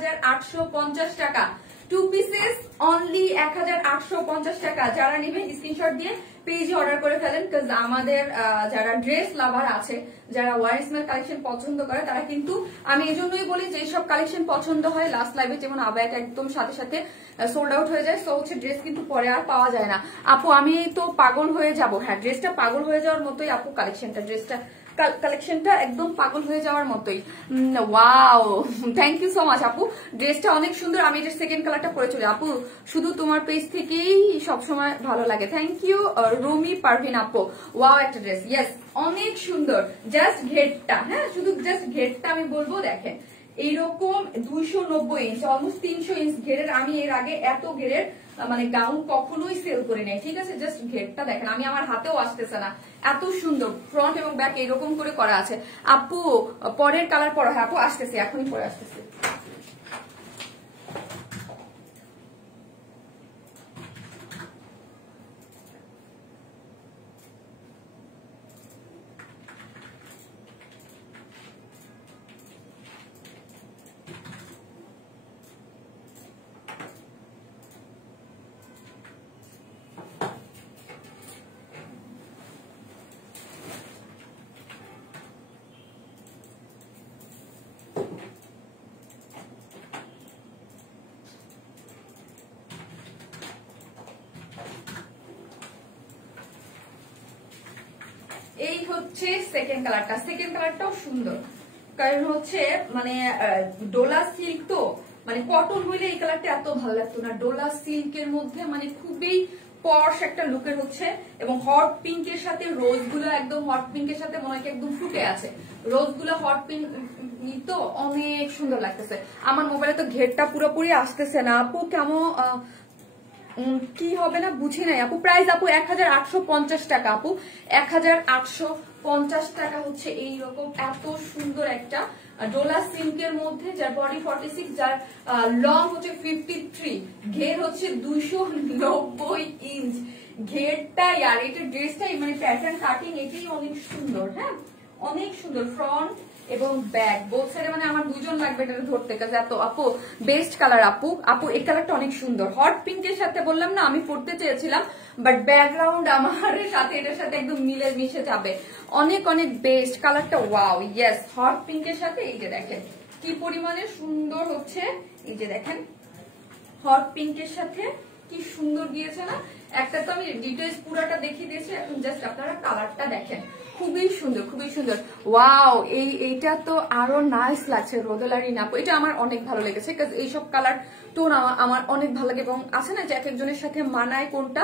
1850 টাকা। 2 পিসেস অনলি 1850 টাকা। যারা নেবেন স্ক্রিনশট দিয়ে পেজে অর্ডার করে ফেলেন, কারণ আমাদের যারা ড্রেস লাভার আছে, যারা ওয়ারিসমেল কালেকশন পছন্দ করে তারা কিন্তু, আমি এই জন্যই বলি যে সব কালেকশন পছন্দ হয় লাস্ট লাইভে যেমন আবায়াটা একদম সাথে সাথে সোল্ড আউট হয়ে যায়। সো হচ্ছে ড্রেস কিন্তু পরে আর পাওয়া যায় না। আপু আমি তো পাগল হয়ে যাব, হ্যাঁ ড্রেসটা পাগল হয়ে যাওয়ার মতোই আপু কালেকশনটা, ড্রেসটা কালেকশনটা একদম পাগল হয়ে যাওয়ার মতোই। Wow, thank you so much আপু, ড্রেসটা অনেক সুন্দর। আমি এটার সেকেন্ড কালারটা পরে চলি আপু, শুধু তোমার পেজ থেকেই সবসময় ভালো লাগে। থ্যাংক ইউ রুমি পারভিন আপু। ওয়াও একটা ড্রেস, ইয়েস অনেক সুন্দর। জাস্ট ঘেরটা, হ্যাঁ শুধু জাস্ট ঘেরটা আমি বলবো, দেখেন এইরকম 290 ইঞ্চ, অলমোস্ট 300 ইঞ্চ ঘেরের। আমি এর আগে এত ঘেরের মানে গাউন কখনোই সেল করি নাই, ঠিক আছে। জাস্ট ঘেরটা দেখেন, আমি আমার হাতেও আসতেছে না, এত সুন্দর ফ্রন্ট এবং ব্যাক এরকম করে করা আছে। আপু পরের কালার পরা, হ্যাঁ আপু আসতেছে, এখনই পরে আসতেছে। এই হচ্ছে সেকেন্ড কালারটা, সেকেন্ড কালারটাও সুন্দর, কারণ হচ্ছে মানে ডোলা সিল্ক তো, মানে কটন হইলে এই কালারটা এত ভালো লাগতো না। ডোলা সিল্কের মধ্যে মানে খুবই পশ একটা লুকের হচ্ছে, এবং হট পিঙ্কের সাথে রোজ গুলো, একদম হট পিঙ্কের সাথে মনে হয় একদম ফুটে আছে রোজ গুলো, হট পিঙ্ক তো অনেক সুন্দর লাগতেছে। আমার মোবাইলে তো ঘেরটা পুরোপুরি আসতেছে না আপু, কেমন কি হবে না বুঝি নাই আপু। প্রাইস আপু 1850 টাকা আপু, 1850 টাকা হচ্ছে এইরকম এত সুন্দর একটা ডোলা সিল্কের মধ্যে, যার বডি 46, যার লং হচ্ছে 53, ঘের হচ্ছে 290 ইঞ্চ ঘেরটাই। আর এটা ড্রেসটাই মানে প্যাটার্ন কাটিং এটাই অনেক সুন্দর, হ্যাঁ অনেক সুন্দর। ফ্রন্ট এবং ব্যাক বোথ সাইডে, মানে আমার দুজন লাগবে এটা ধরতে, কাজে এত আপু বেস্ট কালার আপু। আপু এই কালারটা অনেক সুন্দর, হট পিঙ্কের সাথে বললাম না আমি পড়তে চেয়েছিলাম, বাট ব্যাকগ্রাউন্ড আমার সাথে এটার সাথে একদম মিলে মিশে যাবে, অনেক অনেক বেস্ট কালারটা। ওয়াও ইয়েস, হট পিঙ্কের সাথে এই যে দেখেন কি পরিমাণে সুন্দর হচ্ছে, এই যে দেখেন হট পিঙ্কের সাথে কি সুন্দর গিয়েছে না। একটা তো আমি ডিটেইলস পুরোটা দেখিয়ে দিয়েছি, এখন জাস্ট আপনারা কালারটা দেখেন, খুবই সুন্দর খুবই সুন্দর। ওয়াও, এইটা তো আরো নাইস লাগছে, রোদেলারি নাপো, এটা আমার অনেক ভালো লেগেছে, কারণ এইসব কালার টোন আমার অনেক ভালো লাগে, এবং আছে না যে এক একজনের সাথে মানায় কোনটা,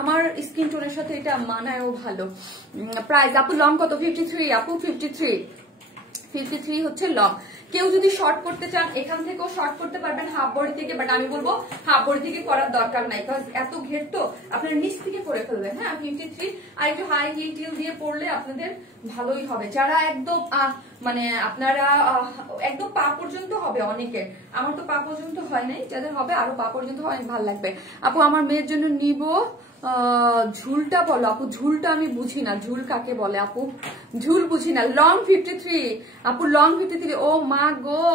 আমার স্কিন টোনের সাথে এটা মানায়ও ভালো। প্রাইস আপু লং কত? 53 আপু, 53 হচ্ছে লং। কেউ যদি শর্ট করতে চান এখান থেকেও শর্ট করতে পারবেন হাফ বডি থেকে, বাট আমি বলবো হাফ বডি থেকে করার দরকার নাই, কারণ এত ঘের তো আপনার নিচ থেকে করে ফেলবেন। হ্যাঁ 53, আর একটু হাই হিল টিল দিয়ে পড়লে আপনাদের ভালোই হবে। যারা একদম মানে আপনারা একদম পা পর্যন্ত হবে অনেকের, আমার তো পা পর্যন্ত হয় নাই, যাদের হবে আরো পা পর্যন্ত হয় ভালো লাগবে। আপু আমার মেয়ের জন্য নিব ঝুলটা বলো আপু, ঝুলটা আমি বুঝি না, ঝুল কাকে বলে আপু, ঝুল বুঝি না। লং 53 আপু, লং 53, ও মা গো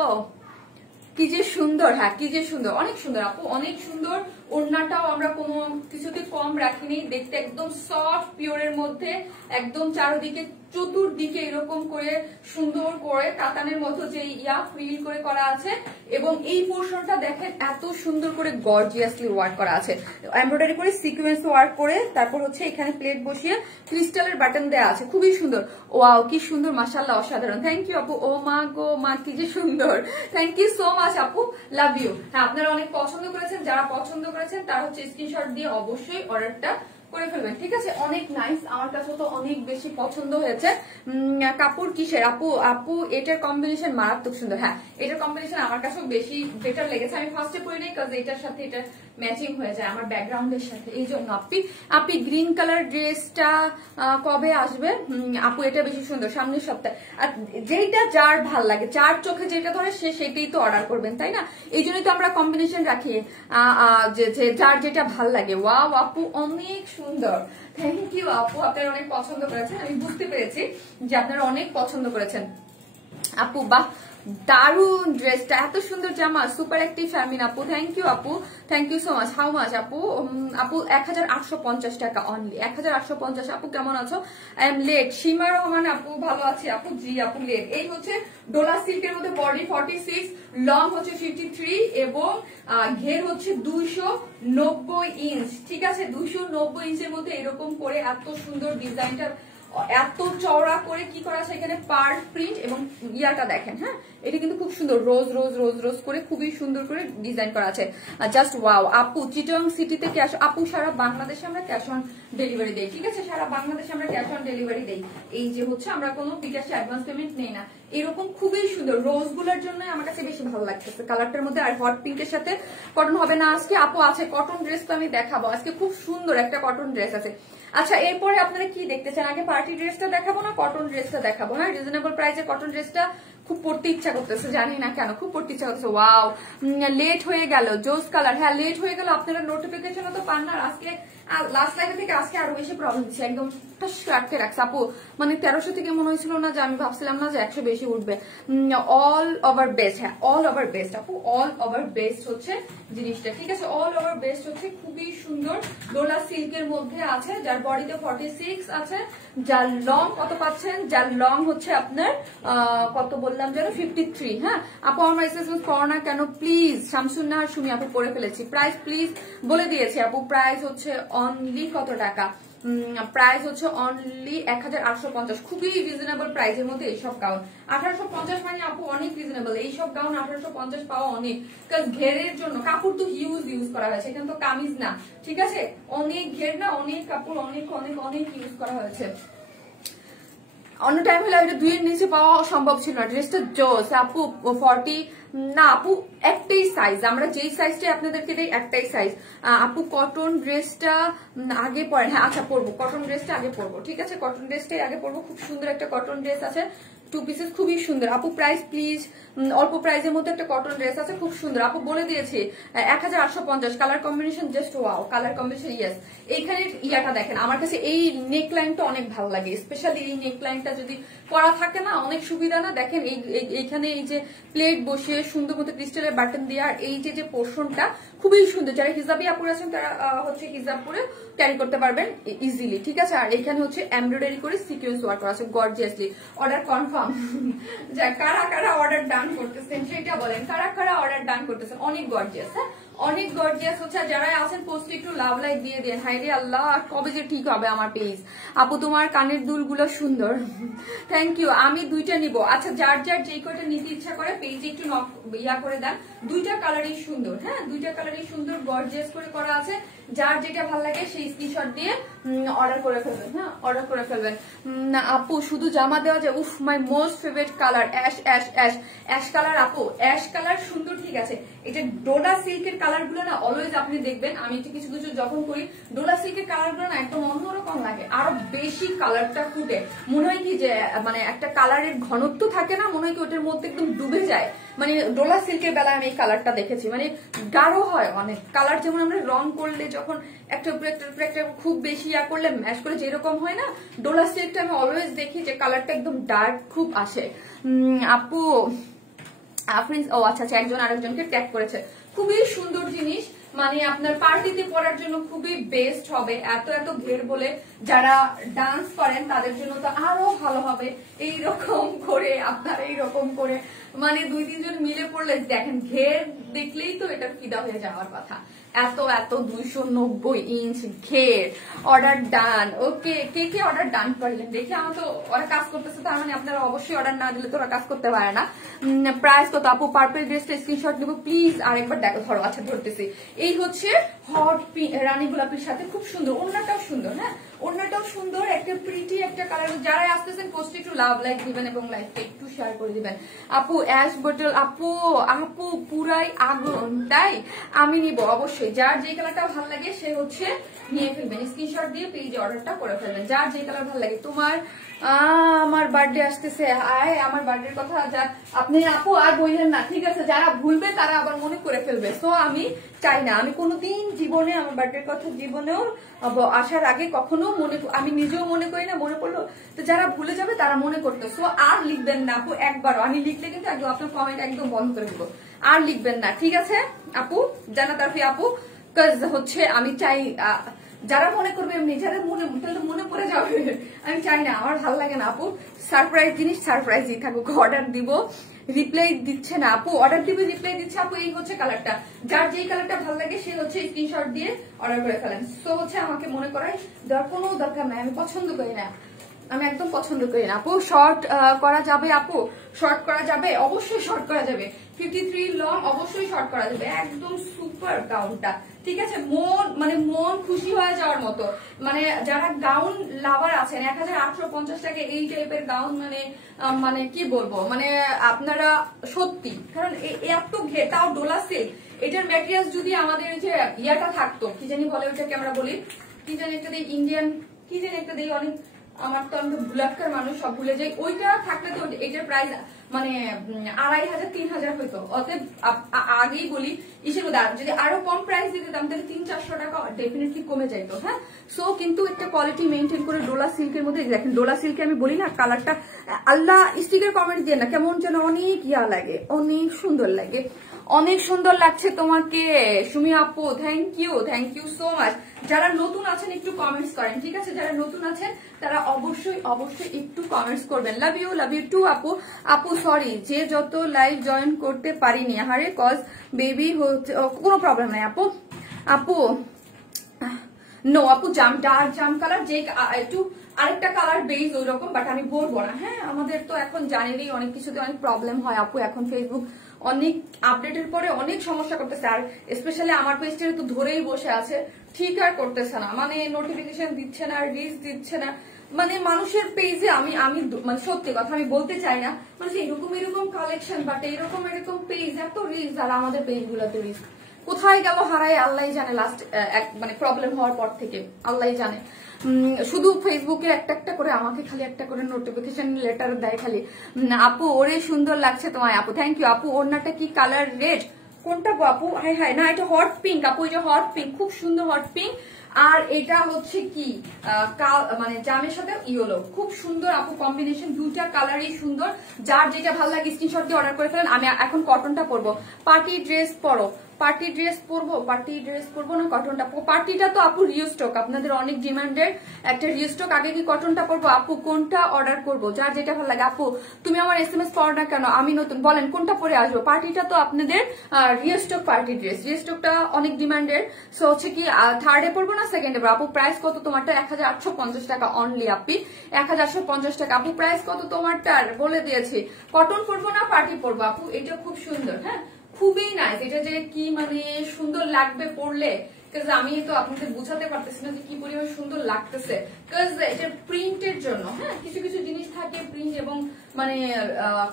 কি যে সুন্দর, হ্যাঁ কি যে সুন্দর, অনেক সুন্দর আপু অনেক সুন্দর। ওড়নাটাও আমরা কোনো কিছুতে কম রাখিনি, দেখতে একদম সফট পিওরের মধ্যে, একদম চারদিকে চতুর্দিকে এরকম করে সুন্দর করে কাতানের মতো যে ফ্রিল করে করা আছে, এবং এই পোর্শনটা দেখেন এত সুন্দর করে গর্জিয়াসলি ওয়ার্ক করা আছে, এমব্রয়ডারি করে সিকোয়েন্স ওয়ার্ক করে, তারপর হচ্ছে এখানে প্লেট বসিয়ে ক্রিস্টালের বাটন দেওয়া আছে, খুবই সুন্দর। ওয়াও কি সুন্দর, মাশাআল্লাহ অসাধারণ। থ্যাংক ইউ আপু, ও মা গো মা কি যে সুন্দর, থ্যাংক ইউ সো মাচ আপু, লাভ ইউ। হ্যাঁ আপনারা অনেক পছন্দ করেছেন, যারা পছন্দ করেছেন তারা হচ্ছে স্ক্রিনশট দিয়ে অবশ্যই অর্ডারটা করে ফেলবেন, ঠিক আছে। অনেক নাইস, আমার কাছে তো অনেক বেশি পছন্দ হয়েছে। কাপড় কিসের আপু? আপু এটার কম্বিনেশন মারাত্মক সুন্দর, হ্যাঁ এটার কম্বিনেশন আমার কাছেও বেশি বেটার লেগেছে। আমি ফার্স্টে পরি নাই কারণ এটার সাথে এটা ম্যাচিং হয়ে যায় আমার ব্যাকগ্রাউন্ডের সাথে, এই জন্য। আপনি গ্রিন কালার ড্রেসটা কবে আসবে আপু? এটা বেশি সুন্দর, সামনের সপ্তাহে। আর যেইটা যার ভাল লাগে, যার চোখে যেটা ধরে সে সেটাই তো অর্ডার করবেন, তাই না? এই জন্যই তো আমরা কম্বিনেশন রাখি, যে যার যেটা ভাল লাগে। ওয়াও আপু অনেক সুন্দর, থ্যাংক ইউ আপু, আপনারা অনেক পছন্দ করেছেন, আমি বুঝতে পেরেছি যে আপনারা অনেক পছন্দ করেছেন আপু। বাহ দারুন ড্রেসটা, এত সুন্দর জামা, সুপার অ্যাক্টিভ ফ্যামিন আপু, থ্যাংক ইউ আপু, thank you so much. How much আপু? আপু 1850 টাকা অনলি, 1850। আপু কেমন আছো? I am late, Seema Rahman আপু ভালো আছি আপু, জি আপু লেট। এই হচ্ছে ডোলা সিল্কের মধ্যে বডি 46, লং হচ্ছে 53 এবং ঘের হচ্ছে 290 ইঞ্চ, ঠিক আছে। 290 ইঞ্চের মধ্যে এরকম করে এত সুন্দর ডিজাইনটা এত চওড়া করে কি করা আছে এখানে পার্ল প্রিন্ট এবং ইয়াটা দেখেন, হ্যাঁ এটা কিন্তু খুব সুন্দর রোজ রোজ রোজ রোজ করে খুবই সুন্দর করে ডিজাইন করা আছে। জাস্ট ওয়াও আপু, চিটং সিটিতে ক্যাশ, আপু সারা বাংলাদেশে আমরা ক্যাশ অন ডেলিভারি দেই, ঠিক আছে সারা বাংলাদেশে আমরা ক্যাশ অন ডেলিভারি দেই। এই যে হচ্ছে আমরা কোনো বিকাশে অ্যাডভান্স পেমেন্ট নেই না। এরকম খুবই সুন্দর রোজ গুলোর জন্য আমার কাছে বেশি ভালো লাগতেছে কালারটার মধ্যে। আর হট পিঙ্কের সাথে কটন হবে না আজকে আপু, আছে কটন ড্রেস তো আমি দেখাবো আজকে, খুব সুন্দর একটা কটন ড্রেস আছে। আচ্ছা এরপরে আপনারা কি দেখতে চান, আগে পার্টি ড্রেসটা দেখাবো না কটন ড্রেসটা দেখাবো? হ্যাঁ রিজনেবল প্রাইসে কটন ড্রেসটা খুব পড়তে ইচ্ছা করতেছে, জানি না কেন খুব পড়তে ইচ্ছা করতেছে। ওয়াও লেট হয়ে গেল, জোস কালার, হ্যাঁ লেট হয়ে গেল, আপনারা নোটিফিকেশনও তো পান না। আজকে লাস্ট লাইভে থেকে আজকে আরো বেশি প্রবলেম দিচ্ছে, একদম আটকে রাখছে আপু। মানে 1300 থেকে মনে হয়েছিল না যে, আমি ভাবছিলাম না যে 100 বেশি উঠবে। অল ওভার বেস্ট, হ্যাঁ অল ওভার বেস্ট আপু, অল ওভার বেস্ট হচ্ছে জিনিসটা, ঠিক আছে অল ওভার বেস্ট হচ্ছে খুবই সুন্দর ডোলা সিল্কের মধ্যে আছে, যার বডিতে 46 আছে, যার লং কত পাচ্ছেন, যার লং হচ্ছে আপনার কত বললাম যেন 53। হ্যাঁ আপু আমার এসএসএস পড়ো না কেন প্লিজ, শামসুন্না আর সুমি আপু পড়ে ফেলেছি। প্রাইস প্লিজ বলে দিয়েছি আপু, প্রাইস হচ্ছে অনলি কত টাকা, প্রাইস হচ্ছে অনলি 1850, খুবই রিজনেবল প্রাইসের মধ্যে এইসব গাউন। 1850 মানে আপু অনেক রিজনেবল, এইসব গাউন 1850 পাওয়া অনেক, ঘেরের জন্য কাপড় তো হিউজ ইউজ করা হয়েছে, এখানে তো কামিজ না, ঠিক আছে অনেক ঘের না, অনেক কাপড় অনেক অনেক অনেক ইউজ করা হয়েছে। অন্য টাইম হলে এটা 2 এর নিচে পাওয়া সম্ভব ছিল না। ড্রেসটা জোস আপু 40 না আপু একটাই সাইজ, আমরা যেই সাইজটাই আপনাদেরকে দেই একটাই সাইজ। আপু কটন ড্রেসটা আগে পরে, হ্যাঁ আচ্ছা পরবো কটন ড্রেসটা আগে পরবো, ঠিক আছে কটন ড্রেসটাই আগে পরবো। খুব সুন্দর একটা কটন ড্রেস আছে 2 পিসেস, খুবই সুন্দর আপু। প্রাইস প্লিজ, অল্প প্রাইসের মধ্যে একটা কটন ড্রেস আছে খুব সুন্দর আপু, বলে দিয়েছি 1850। Colour combination just wow, colour combination yes. এইখানে ইয়াটা দেখেন, আমার কাছে এই নেক লাইনটা অনেক ভালো লাগে, স্পেশালি এই নেক লাইনটা যদি করা থাকে না অনেক সুবিধা না। দেখেন এইখানে এই যে প্লেট বসিয়ে সুন্দর মতো ক্রিস্টালের বাটন দিয়ে, আর এই যে পোর্শনটা খুবই সুন্দর, যারা হিজাবি আপুরা আছেন তারা হচ্ছে হিজাব পরে ক্যারি করতে পারবেন ইজিলি, ঠিক আছে। আর এখানে হচ্ছে এমব্রয়ডারি করে সিকোয়েন্স ওয়ার্ক করা আছে গর্জিয়াসলি। অর্ডার কনফার্ম, যা কারা কারা অর্ডার ডান করতেছেন সেটা বলেন, কারা কারা অর্ডার ডান করতেছেন, অনেক গর্জিয়াস, হ্যাঁ অনেক গর্জিয়াস হচ্ছে। যারা আছেন পোস্টে একটু লাভ লাইক দিয়ে দেন। হাই রে আল্লাহ কবে যে ঠিক হবে আমার পেজ। আপু তোমার কানের দুলগুলো সুন্দর, থ্যাংক ইউ। আমি 2টা নিব, আচ্ছা যার যার যেই কয়টা নিতে ইচ্ছা করে পেজে একটু ইয়া করে দেন। 2টা কালারই সুন্দর, হ্যাঁ 2টা কালারই সুন্দর, গর্জিয়াস করে করা আছে। যার যেটা ভালো লাগে সেই স্ক্রিনশট দিয়ে অর্ডার করে ফেলবেন, হ্যাঁ অর্ডার করে ফেলবেন। আপু শুধু জামা দেওয়া যায়, উফ my most favourite colour ash ash ash ash colour আপু, অ্যাশ কালার সুন্দর, ঠিক আছে। এটা ডোলা সিল্কের কালার গুলো না অলওয়েজ আপনি দেখবেন, আমি একটু কিছু কিছু যখন করি ডোলা সিল্কের কালার গুলো না একদম অন্যরকম লাগে, আরো বেশি কালারটা ফুটে, মনে হয় কি যে মানে একটা কালারের ঘনত্ব থাকে না, মনে হয় কি ওটার মধ্যে একদম ডুবে যায়। মানে ডোলা সিল্কের বেলায় আমি এই কালারটা দেখেছি, মানে গাঢ় হয় অনেক কালার, যেমন আমরা রং করলে যখন একটা উপরে একটা খুব বেশি ইয়া করলে ম্যাশ করে যেরকম হয় না, ডোলা সিল্কটা আমি অলওয়েজ দেখি যে কালারটা একদম ডার্ক খুব আসে। আপু ফ্রেন্ডস ও আচ্ছা আচ্ছা একজন আরেকজনকে ট্যাগ করেছে, খুবই সুন্দর জিনিস, মানে আপনার পার্টিতে পরার জন্য খুবই বেস্ট হবে। এত এত ঘের বলে যারা ডান্স করেন তাদের জন্য তো আরো ভালো হবে। এইরকম করে আপনার এইরকম করে মানে 2-3 জন মিলে পড়লে দেখেন ঘের দেখলেই তো এটা ফিদা হয়ে যাওয়ার কথা। এত এত 290 ইঞ্চ ঘের অর্ডার ডান। ওকে কে কে অর্ডার ডান করলেন দেখি, আমার তো ওরা কাজ করতেছে, তার মানে আপনারা অবশ্যই অর্ডার না দিলে তো ওরা কাজ করতে পারে না। প্রাইস কত আপু? পার্পল ড্রেসটা স্ক্রিনশট নিব প্লিজ, আরেকবার দেখো ধরো, আচ্ছা ধরতেছি। এই হচ্ছে হট রানী গোলাপির সাথে খুব সুন্দর, ওড়নাটাও সুন্দর, হ্যাঁ ওড়নাটাও সুন্দর, একটা প্রিটি একটা কালার। যারা আসতেছেন পোস্টে একটু লাভ লাইক দিবেন এবং লাইকটা একটু শেয়ার করে দিবেন। আপু অ্যাশ বটল, আপু আপু পুরাই আগুন, তাই আমি নিব অবশ্যই। যার যে কালারটা ভালো লাগে সে হচ্ছে নিয়ে ফেলবেন, স্ক্রিনশট দিয়ে পেজে অর্ডারটা করে ফেলবেন, যার যে কালার ভালো লাগে। তোমার আমার বার্থডে আসতেছে, আয় আমার বার্থডের কথা যা আপনি আপু আর বললেন না, ঠিক আছে যারা ভুলবে তারা আবার মনে করে ফেলবে। তো আমি চাই না, আমি কোনোদিন জীবনে আমার বার্থডের কথা জীবনেও আসার আগে কখনো আমি নিজেও মনে করি না, মনে পড়লো তো যারা ভুলে যাবে তারা মনে করতো। সো আর লিখবেন না আপু একবারও, আমি লিখলে কিন্তু একদম আপনার কমেন্ট একদম বন্ধ করে দেবো, আর লিখবেন না, ঠিক আছে আপু? জান্নাত আরফি আপু হচ্ছে আমি চাই যারা মনে করবে এমনি, যারা মনে পড়ে যাবে আমি চাই না, আমার ভালো লাগে না আপু। সারপ্রাইজ জিনিস সারপ্রাইজই থাকুক, অর্ডার দিব রিপ্লাই দিচ্ছে না আপু, অর্ডার দিবে রিপ্লাই দিচ্ছে আপু। এই হচ্ছে কালারটা, যার যেই কালারটা ভালো লাগে সে হচ্ছে স্ক্রিনশট দিয়ে অর্ডার করে ফেলেন। সো হচ্ছে আমাকে মনে করাই দেওয়ার কোনো দরকার নাই, আমি পছন্দ করি না। আমি একদম পছন্দ করি না আপু। শর্ট করা যাবে আপু? শর্ট করা যাবে, অবশ্যই শর্ট করা যাবে। 53 লং অবশ্যই শর্ট করা যাবে। একদম সুপার গাউনটা, ঠিক আছে, মন খুশি হয়ে যাওয়ার মতো। মানে যারা গাউন লাভার আছেন 1850 টাকা এই টাইপের গাউন, মানে কি বলবো, মানে আপনারা সত্যি, কারণ এত ঘের, তাও ডোলা সিল্ক। এটার ম্যাটেরিয়াল যদি আমাদের যে ইয়াটা থাকতো, কি জানি বলে ওটাকে, আমরা বলি কি জানি একটা দিই, ইন্ডিয়ান কি জানি একটা দিই, অনেক আমার তো আমরা ভুলাক্কার মানুষ, সব ভুলে যাই। ওইটা থাকলে তো এটার প্রাইস মানে 2500-3000 হইতো। অতএব আগেই বলি ইসের যদি আরো কম প্রাইস দিতে দাম, তাহলে 300-400 টাকা ডেফিনেটলি কমে যাইতো। হ্যাঁ, সো কিন্তু একটা কোয়ালিটি মেনটেন করে ডোলা সিল্কের মধ্যে দেখেন, ডোলা সিল্কে আমি বলি না কালারটা, আল্লাহ স্টিকের কমেন্ট দিয়ে না, কেমন যেন অনেক ইয়া লাগে, অনেক সুন্দর লাগে, অনেক সুন্দর লাগছে তোমাকে সুমি আপু। Thank you so much. যারা নতুন আছেন একটু কমেন্টস করেন, ঠিক আছে, যারা নতুন আছেন তারা অবশ্যই একটু কমেন্টস করবেন। লাভ ইউ টু আপু। আপু সরি যে যত লাইভ জয়েন করতে পারিনি, আরে কজ বেবি হচ্ছে, কোনো প্রবলেম নাই আপু। নো আপু, ডার্ক জাম কালার, যে একটু আরেকটা কালার বেজ ওই রকম, বাট আমি বলবো না। হ্যাঁ, আমাদের তো এখন জানেনই অনেক কিছুতে অনেক প্রবলেম হয় আপু। এখন ফেসবুক অনেক আপডেটের পরে অনেক সমস্যা করতেছে, আর স্পেশালি আমার পেজটা তো ধরেই বসে আছে, ঠিক আর করতেছে না, মানে নোটিফিকেশন দিচ্ছে না, রিচ দিচ্ছে না, মানে মানুষের পেজে আমি মানে সত্যি কথা আমি বলতে চাই না, মানে এরকম কালেকশন, বাট এরকম পেজ এত রিচ, আর আমাদের পেজ গুলাতে রিচ কোথায় গেল হারায় আল্লাহ জানে। লাস্ট মানে প্রবলেম হওয়ার পর থেকে আল্লাহ জানে, শুধু ফেসবুকে একটা করে আমাকে খালি একটা করে নোটিফিকেশন লেটার দেয় খালি। আপু ওরে সুন্দর লাগছে তোমায় আপু, থ্যাংক ইউ আপু। ওড়নাটা কি কালার রেড? কোনটা গো আপু? হাই না, এটা হট পিঙ্ক আপু, এই যে হট পিঙ্ক, খুব সুন্দর হট পিঙ্ক। আর এটা হচ্ছে কি মানে জামের সাথে ইয়েলো, খুব সুন্দর আপু কম্বিনেশন, দুইটা কালারই সুন্দর। যার যেটা ভালো লাগে স্ক্রিনশট দিয়ে অর্ডার করে ফেলেন। আমি এখন কটনটা পরবো, পার্টি ড্রেস পরো, পার্টি ড্রেস পরবো না কটনটা? পার্টিটা তো আপু রিস্টক, আপনাদের অনেক ডিমান্ডের একটা রিস্টক। আগে কি কটনটা পরবো আপু? কোনটা অর্ডার করবো? যার যেটা ভালো লাগে আপু। তুমি আমার SMS পড়ো না কেন? আমি নতুন, বলেন কোনটা পরে আসবো? পার্টিটা তো আপনাদের রিস্টক, পার্টি ড্রেস রিস্টকটা অনেক ডিমান্ডের। সো হচ্ছে কি থার্ডে পড়বো না সেকেন্ডে পড়বো? আপু প্রাইস কত তোমারটা? 1850 টাকা অনলি আপি, 1850 টাকা আপু। প্রাইস কত তোমারটার বলে দিয়েছি। কটন পরবো না পার্টি পরবো আপু? এটা খুব সুন্দর, হ্যাঁ খুবই নাইস। এটা যে কি মানে সুন্দর লাগবে পরলে, আমি তো আপনাদের বুঝাতে পারতেছি না যে কি পরিমাণ সুন্দর লাগতেছে, এটা প্রিন্টের জন্য। হ্যাঁ, কিছু জিনিস থাকে প্রিন্ট এবং মানে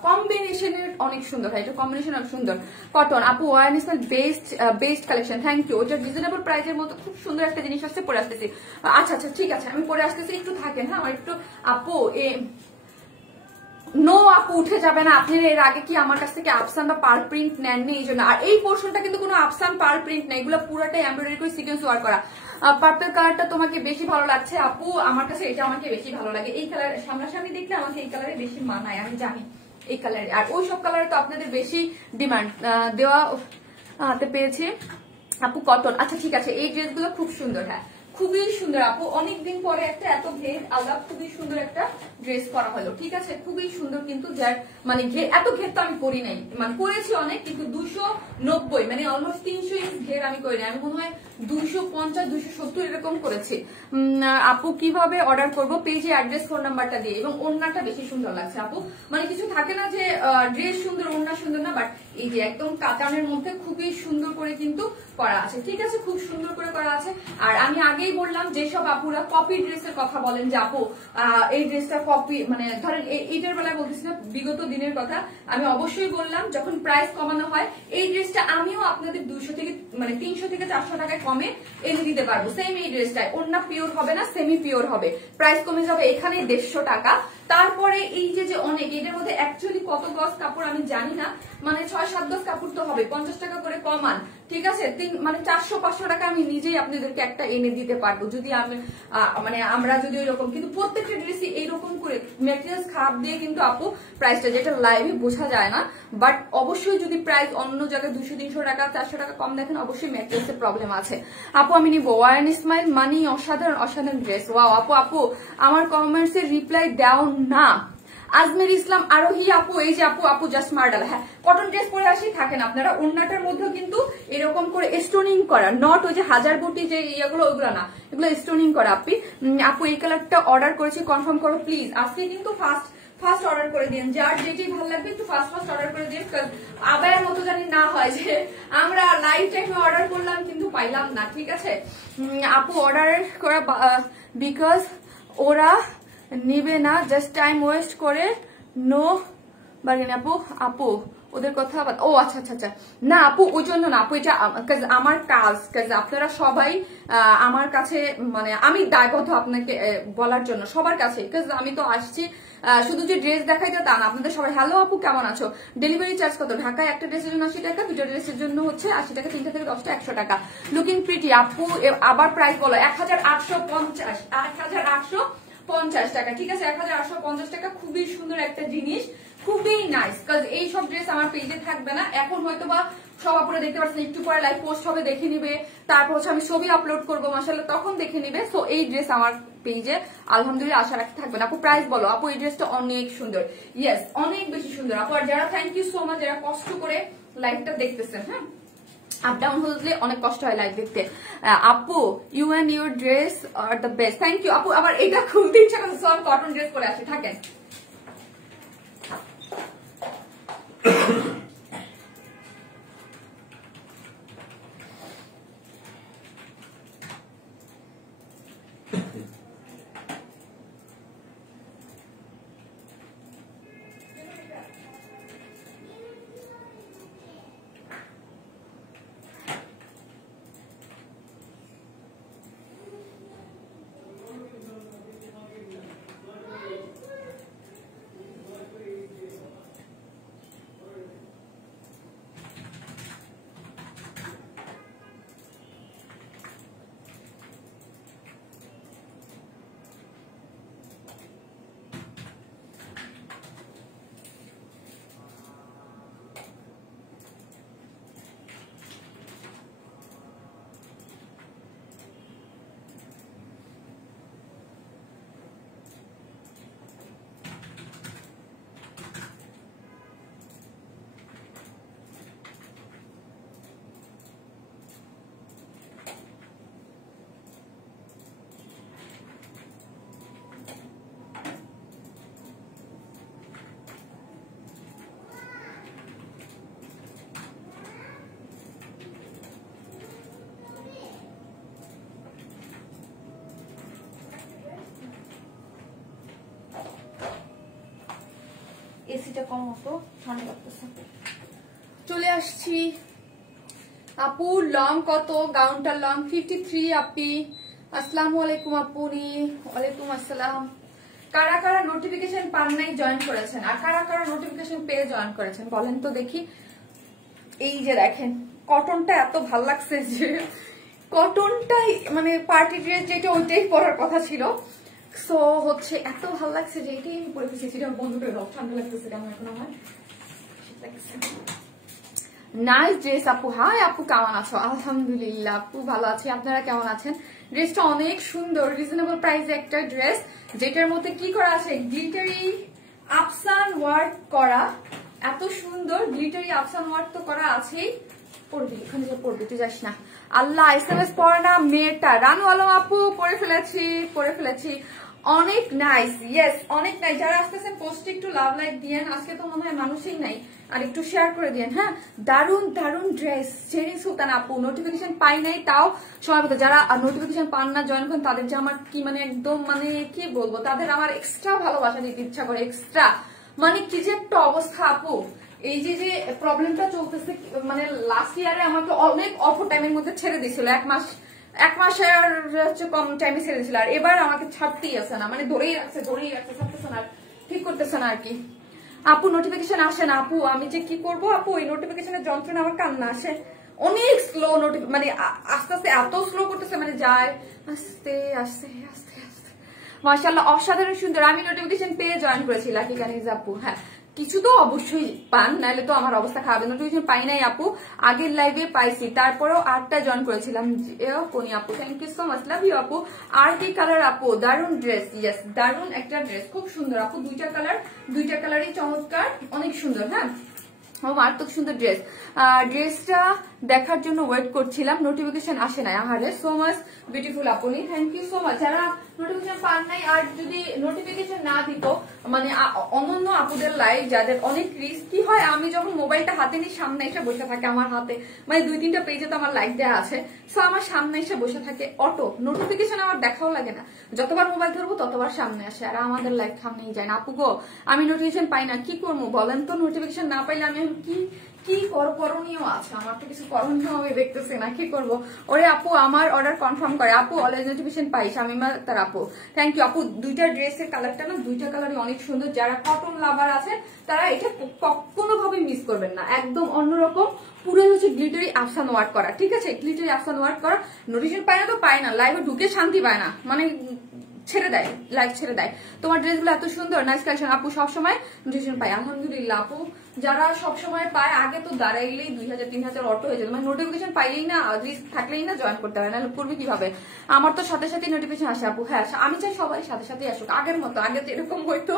কম্বিনেশনের অনেক সুন্দর হয়, এটা কম্বিনেশন অনেক সুন্দর। কটন আপু ওয়ারনেস বেস্ট কালেকশন, থ্যাংক ইউ। ওটা রিজনেবল প্রাইসের মতো খুব সুন্দর একটা জিনিস আসছে, পরে আসতেছি। আচ্ছা ঠিক আছে, আমি পরে আসতেছি, একটু থাকেন। হ্যাঁ, আমার একটু আপু নো আপু উঠে যাবে না। আপনি এর আগে কি আমার কাছ থেকে আফসান বা পার্ল প্রিন্ট নেননি? এই জন্য। আর এই পোর্শনটা কিন্তু কোনো আফসান পার্ল প্রিন্ট নেই, এগুলো পুরোটাই এমব্রয়ডারি করে সিকোয়েন্স ওয়ার্ক করা। পার্পল কালারটা তোমাকে বেশি ভালো লাগছে আপু, আমার কাছে এটা আমাকে বেশি ভালো লাগে। এই কালার সামনাসামনি দেখলে আমাকে এই কালারে বেশি মানায়, আমি জানি এই কালারে। আর ওই সব কালারে তো আপনাদের বেশি ডিমান্ড দেওয়া হাতে পেয়েছি আপু। কটন, আচ্ছা ঠিক আছে, এই ড্রেসগুলো খুব সুন্দর। হ্যাঁ খুবই সুন্দর আপু, অনেকদিন পরে একটা এত ঘের আলাদা খুবই সুন্দর একটা ড্রেস করা হলো, ঠিক আছে, খুবই সুন্দর। কিন্তু যার মানে এত ঘের তো আমি করি নাই, মানে করেছি অনেক, কিন্তু 290 মানে অলমোস্ট 300 ইঞ্চ ঘের আমি করি নাই। আমি মনে হয় 250 270 এরকম করেছি। আপু কিভাবে অর্ডার করবো? পেজে অ্যাড্রেস ফোন নাম্বারটা দিয়ে। এবং ওড়নাটা বেশি সুন্দর লাগছে আপু, মানে কিছু থাকে না যে ড্রেস সুন্দর ওড়না সুন্দর না, বাট এই যে একদম কাতানের মধ্যে খুবই সুন্দর করে কিন্তু করা আছে, ঠিক আছে, খুব সুন্দর করে করা আছে। আর আমি আগেই বললাম যেসব আপুরা কপি ড্রেসের কথা বলেন যে আপু এই ড্রেসটা কপি, মানে ধরেন এইটার বেলায় বলতেছি না, বিগত দিনের কথা আমি অবশ্যই বললাম যখন প্রাইস কমানো হয় এই ড্রেসটা আমিও আপনাদের 200 থেকে মানে 300 থেকে 400 টাকায় কমে এনে দিতে পারবো। সেম এই ড্রেসটাই ওড়না পিওর হবে না, সেমি পিওর হবে, প্রাইস কমে যাবে এখানে 150 টাকা। তারপরে এই যে অনেক এটার মধ্যে অ্যাকচুয়ালি কত গজ কাপড় আমি জানি না, মানে 6-7 গজ কাপড় তো হবে, 50 টাকা করে কমান, ঠিক আছে, মানে 400-500 টাকা আমি নিজেই আপনাদেরকে একটা এনে দিতে পারবো যদি আমি মানে আমরা যদি ওই রকম। কিন্তু প্রত্যেকটা ড্রেসই এইরকম করে ম্যাটেরিয়ালস খারাপ দিয়ে কিন্তু আপু প্রাইসটা যেটা লাইভে বোঝা যায় না, বাট অবশ্যই যদি প্রাইস অন্য জায়গায় 200-300 টাকা 400 টাকা কম দেখেন অবশ্যই ম্যাটেরিয়ালসের প্রবলেম আছে। আপু আমি নিবো ওয়ান স্মাইল মানি, অসাধারণ ড্রেস। ওয়াও আপু আমার কমেন্টস এর রিপ্লাই দাও না আজমের ইসলাম আরোহী আপু, এই যে আপু, আপু জাস্ট মার্ডাল। হ্যাঁ, কটন ড্রেস পরে আসি থাকেন আপনারা। ওড়নাটার মধ্যেও কিন্তু এরকম করে স্টোনিং করা, নট ওই যে হাজার বুটি যে ইয়েগুলো, ওগুলো না, এগুলো স্টোনিং করা। আপু এই কালারটা অর্ডার করেছি, কনফার্ম করো প্লিজ। আজকে কিন্তু ফার্স্ট অর্ডার করে দিন, যার যেটি ভালো লাগবে একটু ফার্স্ট অর্ডার করে দিন। আবার মতো জানি না হয় যে আমরা লাইভ টাইমে অর্ডার করলাম কিন্তু পাইলাম না, ঠিক আছে আপু? অর্ডার করা বিকজ ওরা নিবে না, জাস্ট টাইম ওয়েস্ট করে নো বার্গেন। আপু ওদের কথা, ও আচ্ছা আচ্ছা আচ্ছা, না আপু ওই জন্য না আপু, এটা আমার কাজ, আপনারা সবাই আমার কাছে, মানে আমি দায়বদ্ধ আপনাকে বলার জন্য সবার কাছে, আমি তো আসছি শুধু যে ড্রেস দেখাইতে তা না। আপনাদের সবাই হ্যালো আপু কেমন আছো? ডেলিভারি চার্জ কত? ঢাকায় একটা ড্রেসের জন্য 80 টাকা, দুটো ড্রেসের জন্য হচ্ছে 80 টাকা, 3টা থেকে 10টা 100 টাকা। লুকিং প্রিটি আপু, আবার প্রাইস বলো। 1850, 1850 টাকা, ঠিক আছে 1850 টাকা। খুবই সুন্দর একটা জিনিস, খুবই নাইস। এই সব ড্রেস আমার পেজে থাকবে না এখন, হয়তো বা সব আপুরা দেখতে পাচ্ছেন, একটু পরে লাইভ পোস্ট হবে, দেখে নিবে, তারপর হচ্ছে আমি ছবি আপলোড করবো মাশাআল্লাহ, তখন দেখে নিবে। সো এই ড্রেস আমার পেজে আলহামদুলিল্লাহ আশা রাখতে থাকবে না। আপু প্রাইস বলো। আপু এই ড্রেসটা অনেক সুন্দর, ইয়েস অনেক বেশি সুন্দর আপু। আর যারা থ্যাংক ইউ সো মাচ, যারা কষ্ট করে লাইভটা দেখতেছেন, হ্যাঁ আপ ডাউন হলে অনেক কষ্ট হয় লাইভ দেখতে। আপু you and your dress are the best, thank you আপু। আবার এটা খুলতে ইচ্ছা করছে, সব কটন ড্রেস পরে আসে থাকেন। এসিটা কম মতো ঠান্ডা লাগতেছে। চলে আসছি আপু। লং কত? গাউনটার লং 53 আপি। আসসালামু আলাইকুম আপুনি। ওয়ালাইকুম আসসালাম। কারা কারা নোটিফিকেশন পান নাই জয়েন করেছেন, আর কারা কারা নোটিফিকেশন পেয়ে জয়েন করেছেন বলেন তো দেখি। এই যে দেখেন কটনটা এত ভাল লাগছে, যে কটনটাই মানে পার্টি ড্রেস যেটা ওইটাই পরার কথা ছিল। সো হচ্ছে এত ভালো লাগছে যে এটাই আমি পরে ফেলেছি। এটা বন্ধ করে দাও, ঠান্ডা লাগতেছে কেমন এখন আমার। নাইস ড্রেস আপু। হাই আপু কেমন আছো? আলহামদুলিল্লাহ আপু ভালো আছি, আপনারা কেমন আছেন? ড্রেসটা অনেক সুন্দর, রিজনেবল প্রাইসে একটা ড্রেস, যেটার মধ্যে কি করা আছে, গ্লিটারি আপসান ওয়ার্ক করা। এত সুন্দর গ্লিটারি আপসান ওয়ার্ক তো করা আছেই। পড়বি ওখানে যে পড়বি, তুই যাস না। আল্লাহ SMS পড়ে না মেয়েটা। রানু আলম আপু পড়ে ফেলেছি। অনেক নাইস, ইয়েস অনেক নাইস। যারা আসতেছেন পোস্টে একটু লাভ লাইক দিয়েন, আজকে তো মনে হয় মানুষই নাই, আর একটু শেয়ার করে দিয়েন। হ্যাঁ দারুন দারুন ড্রেস। শেরিন সুলতান আপু নোটিফিকেশন পাই নাই, তাও সময় মতো যারা নোটিফিকেশন পান না জয়েন করেন তাদের যে আমার কি মানে একদম মানে কি বলবো, তাদের আমার এক্সট্রা ভালোবাসা দিতে ইচ্ছা করে, এক্সট্রা মানে কি যে একটা অবস্থা আপু। এই যে যে প্রবলেমটা চলতেছে, মানে লাস্ট ইয়ারে আমাকে অনেক অল্প টাইমের মধ্যে ছেড়ে দিয়েছিল, এক মাসের হচ্ছে কম টাইমে ছেড়ে দিয়েছিল, আর এবার আমাকে ছাড়তেই আছে না, মানে ধরেই রাখছে ছাড়তেছে না, ঠিক করতেছে না আর কি। আপু নোটিফিকেশন আসে না আপু, আমি যে কি করবো আপু, এই নোটিফিকেশনের যন্ত্রণা আমার কান্না আসে। অনেক স্লো মানে আস্তে আস্তে এত স্লো করতেছে, মানে যায় আস্তে আস্তে আস্তে আস্তে। মাশাআল্লাহ অসাধারণ সুন্দর। আমি নোটিফিকেশন পেয়ে জয়েন করেছি লাকি কানিজ আপু। হ্যাঁ কিছু তো অবশ্যই পান, নাহলে তো আমার অবস্থা খারাপ। নোটিফিকেশন পাই নাই আপু, আগের লাইভে পাইছি, তারপরেও 8টা জয়েন করেছিলাম। কোনি আপু, thank you so much, love you আপু। আর কি কালার আপু? দারুন ড্রেস, ইয়েস দারুন একটা ড্রেস, খুব সুন্দর আপু, দুইটা কালারই চমৎকার, অনেক সুন্দর। হ্যাঁ মারাত্মক সুন্দর ড্রেস। ড্রেসটা দেখার জন্য ওয়েট করছিলাম, নোটিফিকেশন আসে নাই। আহারে সো মাচ বিউটিফুল আপনি, থ্যাংক ইউ সো মাচ। যারা নোটিফিকেশন পান নাই, আর যদি নোটিফিকেশন না দিত, মানে অনন্য আপুদের লাইভ যাদের অনেক রিস্ক, কি হয় আমি যখন মোবাইলটা হাতে নিয়ে সামনে এসে বসে থাকে আমার হাতে, মানে 2-3টা পেজে তো আমার লাইক দেওয়া আছে, সো আমার সামনে এসে বসে থাকে অটো, নোটিফিকেশন আমার দেখাও লাগে না, যতবার মোবাইল ধরবো ততবার সামনে আসে, আর আমাদের লাইভ সামনেই যায় না। আপু গো আমি নোটিফিকেশন পাই না, কি করবো বলেন তো? নোটিফিকেশন না পাইলে আমি কি করণীয় আছে? আমার তো কিছু করণীয় আমি দেখতেছি না, কি করবো? ওরে আপু আমার অর্ডার কনফার্ম করে আপু, অলওয়েজ নোটিফিকেশন পাই। শামিমা তার আপু, থ্যাংক ইউ আপু। দুইটা ড্রেসের কালারটা না, দুইটা কালারই অনেক সুন্দর। যারা কটন লাভার আছে তারা এটা কোনো ভাবে মিস করবেন না, একদম অন্যরকম, পুরো হচ্ছে গ্লিটারি আফসান ওয়ার্ক করা, ঠিক আছে? গ্লিটারি আফসান ওয়ার্ক করা। নোটিফিকেশন পায় না তো পায় না, লাইভে ঢুকে শান্তি পায় না, মানে ছেড়ে দেয়, লাইভ ছেড়ে দেয়। তোমার ড্রেসগুলো এত সুন্দর, নাইস কালেকশন আপু, সবসময় নোটিফিকেশন পাই আলহামদুলিল্লাহ আপু। যারা সবসময় পায়, আগে তো দাঁড়াইলেই 2000-3000 অটো হয়ে যেত, মানে নোটিফিকেশন পাইলেই না, রিস্ক থাকলেই না জয়েন করতে হয়, নাহলে করবে কিভাবে? আমার তো সাথে সাথে নোটিফিকেশন আসে আপু। হ্যাঁ আমি চাই সবাই সাথে সাথে আসুক, আগের মতো, আগে যেরকম হইতো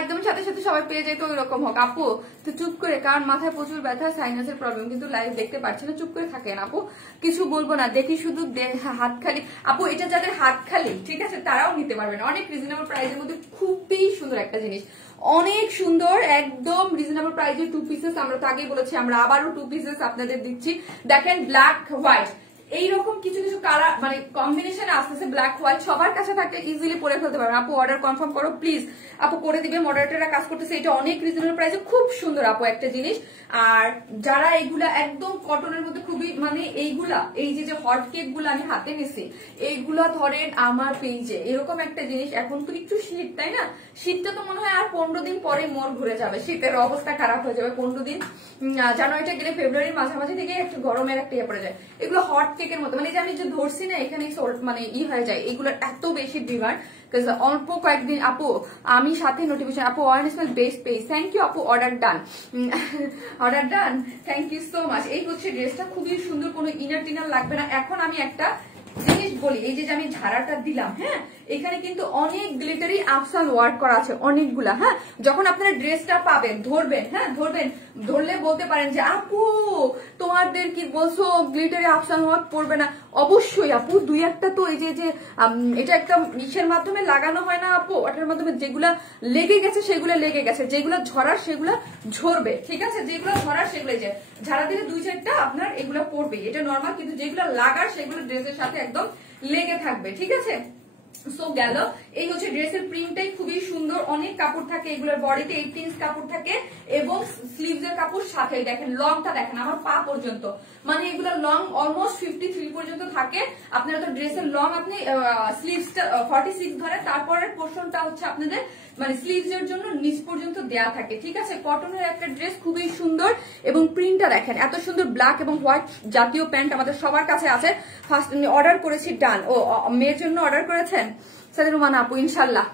একদম সাথে সাথে সবাই পেয়ে যেত, ওই রকম হোক আপু। তো চুপ করে, কারণ মাথায় প্রচুর ব্যথা, সাইনাসের প্রবলেম, কিন্তু লাইভ দেখতে পাচ্ছি না, চুপ করে থাকেন আপু, কিছু বলবো না, দেখি শুধু হাত খালি। আপু এটা যাদের হাত খালি, ঠিক আছে, তারাও নিতে পারবেন, অনেক রিজনেবল প্রাইসের মধ্যে, খুবই সুন্দর একটা জিনিস, অনেক সুন্দর, একদম রিজনেবল প্রাইসে 2 পিসেস। আমরা তো আগেই বলেছি, আমরা আবারও 2 পিসেস আপনাদের দিচ্ছি। দেখেন ব্ল্যাক হোয়াইট, এইরকম কিছু কিছু কালার, মানে কম্বিনেশন আসতেছে, ব্ল্যাক হোয়াইট সবার কাছে থাকলে ইজিলি পরে ফেলতে পারবেন। আপু অর্ডার কনফার্ম করো প্লিজ, আপু করে দিবে, মডারেটররা কাজ করতেছে। এটা অনেক রিজনেবল প্রাইসে, খুব সুন্দর আপু একটা জিনিস। আর যারা এইগুলা একদম কটনের মধ্যে খুবই, মানে এইগুলা, এই যে হট কেক গুলো আমি হাতে নিছি, এইগুলা ধরেন আমার পেজে এরকম একটা জিনিস। এখন তো একটু শীত, তাই না? শীতটা তো মনে হয় আর 15 দিন পরে মোড় ঘুরে যাবে, শীতের অবস্থা খারাপ হয়ে যাবে 15 দিন, জানুয়ারিটা গেলে ফেব্রুয়ারির মাঝামাঝি থেকে একটু গরমের একটা ইয়ে পড়ে যায়। এগুলো হট কেকের মতো, মানে যে আমি যে ধরছি না, এখানে মানে হয়ে যায়, এগুলোর এত বেশি ডিমান্ড। অল্প কয়েকদিন আপু, আমি সাথে নোটিফিকেশন আপু, honestly best page, thank you আপু, order done, order done, thank you so much. এই হচ্ছে ড্রেসটা, খুবই সুন্দর, কোনো ইনার টিনার লাগবে না। এখন আমি একটা জিনিস বলি, এই যে আমি ঝাড়াটা দিলাম, হ্যাঁ এখানে কিন্তু অনেক গ্লিটারি আফসান ওয়ার্ক করা আছে, অনেকগুলা। হ্যাঁ যখন আপনারা ড্রেসটা পাবেন, ধরবেন, হ্যাঁ ধরলে বলতে পারেন যে আপু তোমাদের কি বলছো গ্লিটারি আফসান ওয়ার্ক পড়বে না? অবশ্যই আপু, 2-1টা তো এই যে এটা একটা ইসের মাধ্যমে লাগানো হয় না আপু, ওটার মাধ্যমে যেগুলা লেগে গেছে সেগুলো লেগে গেছে, যেগুলো ঝরার সেগুলো ঝরবে, ঠিক আছে? যেগুলো ঝরার সেগুলো, যে ঝাড়া দিলে 2-4টা আপনার এগুলো পড়বে, এটা নর্মাল, কিন্তু যেগুলো লাগার সেগুলো ড্রেসের সাথে একদম লেগে থাকবে, ঠিক আছে? সো গেল, এই হচ্ছে ড্রেসের প্রিন্টটাই খুবই সুন্দর, অনেক কাপড় থাকে, এগুলোর বডিতে 18 ইঞ্চ কাপড় থাকে, এবং স্লিভস এর কাপড় সাথে। দেখেন লংটা দেখেন আমার পা পর্যন্ত, মানে এগুলো লং অলমোস্ট 53 পর্যন্ত থাকে। আপনারা তো ড্রেসের লং, আপনি স্লিভসটা 46 ধরে, তারপরের পোর্শনটা হচ্ছে আপনাদের মানে স্লিভস এর জন্য নিচ পর্যন্ত দেয়া থাকে, ঠিক আছে? কটনের একটা ড্রেস, খুবই সুন্দর, এবং প্রিন্টটা দেখেন এত সুন্দর, ব্ল্যাক এবং হোয়াইট জাতীয় প্যান্ট আমাদের সবার কাছে আছে। ফার্স্ট অর্ডার করেছি, ডান। ও মেয়ের জন্য অর্ডার করেছেন সালিরুমান আপু, ইনশাল্লাহ।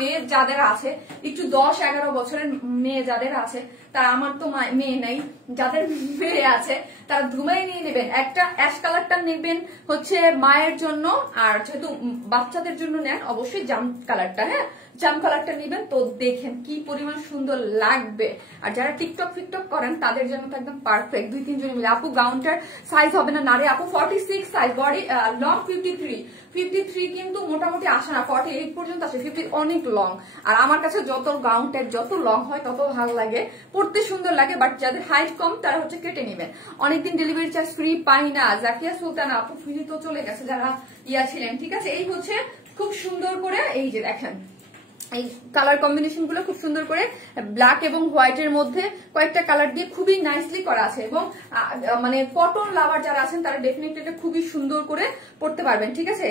মেয়ে যাদের আছে, একটু 10-11 বছরের মেয়ে যাদের আছে, তারা, আমার তো মেয়ে নাই, যাদের মেয়ে আছে তারা ধুমাই নিয়ে নেবেন। একটা অ্যাশ কালারটা নেবেন হচ্ছে মায়ের জন্য, আর যেহেতু বাচ্চাদের জন্য নেন অবশ্যই জাম কালারটা, হ্যাঁ জাম কালারটা নেবেন। তো দেখেন কি পরিমাণ সুন্দর লাগবে, আর যারা টিকটক ফিকটক করেন তাদের জন্য তো একদম পারফেক্ট। 2-3 জন মিলে। আপু গাউনটার সাইজ হবে না? নারে আপু 46 সাইজ, বডি লং 53 কিন্তু মোটামুটি আসে না, 48 পর্যন্ত আসে, 50 অনেক লং। আর আমার কাছে যত গাউন টাইপ যত লং হয় তত ভালো লাগে, পড়তে সুন্দর লাগে, বাট যাদের হাইট কম তারা হচ্ছে কেটে নেবেন। অনেকদিন ডেলিভারি চার্জ ফ্রি পাই না, জাকিয়া সুলতানা আপু ফ্রি তো চলে গেছে যারা ছিলেন, ঠিক আছে? এই হচ্ছে খুব সুন্দর করে, এই যে দেখেন এই কালার কম্বিনেশন গুলো খুব সুন্দর করে, ব্ল্যাক এবং হোয়াইট এর মধ্যে কয়েকটা কালার দিয়ে খুবই নাইসলি করা আছে, এবং মানে কটন লাভার যারা আছেন তারা ডেফিনেটলি এটা খুবই সুন্দর করে পড়তে পারবেন, ঠিক আছে?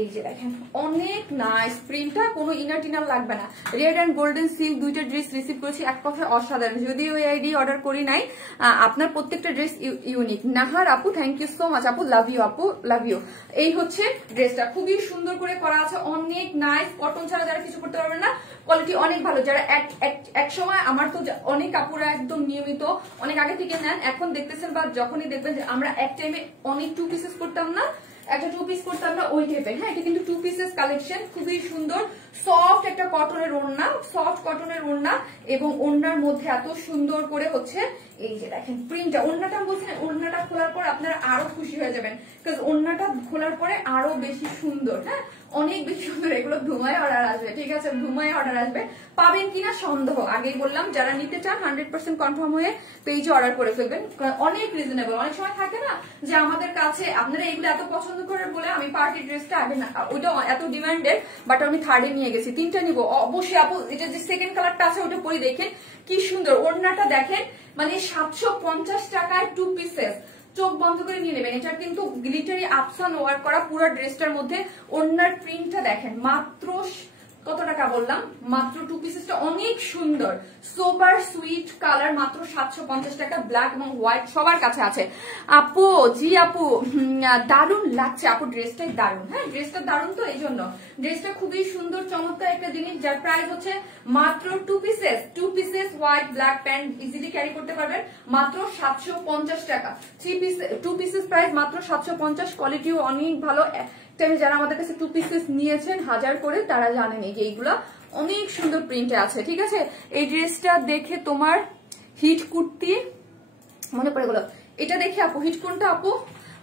এই যে দেখেন অনেক নাইস প্রিন্টটা, কোনো ইনার টিনার লাগবে না। রেড অ্যান্ড গোল্ডেন সিল্ক দুইটা ড্রেস রিসিভ করেছি, এক কথায় অসাধারণ। যদি ওই আইডি অর্ডার করি নাই, আপনার প্রত্যেকটা ড্রেস ইউনিক। নাহার আপু থ্যাংক ইউ সো মাচ আপু, লাভ ইউ আপু, লাভ ইউ। এই হচ্ছে ড্রেসটা, খুবই সুন্দর করে করা আছে, অনেক নাইস। কটন ছাড়া যারা কিছু করতে পারবেন না, কোয়ালিটি অনেক ভালো। যারা এক সময় আমার তো অনেক কাপড় একদম নিয়মিত অনেক আগে থেকে নেন, এখন দেখতেছেন বা যখনই দেখবেন যে আমরা এক টাইমে অনেক 2 পিসেস করতাম না, একটা 2 পিস করতাম না ওই টাইপের। হ্যাঁ, এটা কিন্তু 2 পিসেস কালেকশন, খুবই সুন্দর সফট একটা কটনের ওড়না, সফট কটনের ওড়না, এবং ওড়নার মধ্যে এত সুন্দর করে হচ্ছে এই যে দেখেন প্রিন্টটা। ওড়নাটা বলছি না, ওড়নাটা খোলার পর আপনারা আরো খুশি হয়ে যাবেন, কারণ ওড়নাটা খোলার পরে আরো বেশি সুন্দর। হ্যাঁ, অনেক বেশি সুন্দর। এগুলো ধুমায় অর্ডার আসবে, ঠিক আছে, ধুমায় অর্ডার আসবে। পাবেন কিনা সন্দেহ, আগেই বললাম যারা নিতে চান 100% কনফার্ম হয়ে পেজে অর্ডার করে ফেলবেন, অনেক রিজনেবল। অনেক সময় থাকে না যে আমাদের কাছে আপনারা এগুলো এত পছন্দ করে বলে আমি পার্টি ড্রেসটা আগে না, ওইটা এত ডিমান্ডেড, বাট আমি 3rd নিয়ে গেছি, 3টা নিবো অবশ্যই আপু। এটা যে সেকেন্ড কালারটা আছে ওটা পরে দেখেন কি সুন্দর। ওড়নাটা দেখেন, মানে 750 টাকায় 2 পিসেস, চোখ বন্ধ করে নিয়ে নেবেন। এটা কিন্তু গ্লিটারি আপসান ওয়ার্ক করা পুরো ড্রেসটার মধ্যে। ওড়নার প্রিন্টটা দেখেন, মাত্র কত টাকা বললাম, মাত্র 2 পিসেসটা অনেক সুন্দর, সোবার সুইট কালার, মাত্র 750 টাকা। ব্ল্যাক এবং হোয়াইট সবার কাছে আছে। আপু জি আপু, দারুণ লাগছে আপু, ড্রেসটাই দারুণ। হ্যাঁ, ড্রেসটা দারুণ, তো এই জন্য ড্রেসটা খুবই সুন্দর চমৎকার একটা জিনিস, যার প্রাইস হচ্ছে মাত্র 2 pieces white black pant easily carry করতে পারবেন, মাত্র 750 টাকা। 2 পিসেস প্রাইস মাত্র 750, কোয়ালিটিও অনেক ভালো। যারা আমাদের কাছে 2 পিসেস নিয়েছেন 1000 করে, তারা জানেন যে এইগুলা অনেক সুন্দর প্রিন্টে আছে, ঠিক আছে। এই ড্রেসটা দেখে তোমার হিট কুর্তি মনে পড়ে গেল, এটা দেখে আপু হিট কোনটা আপু,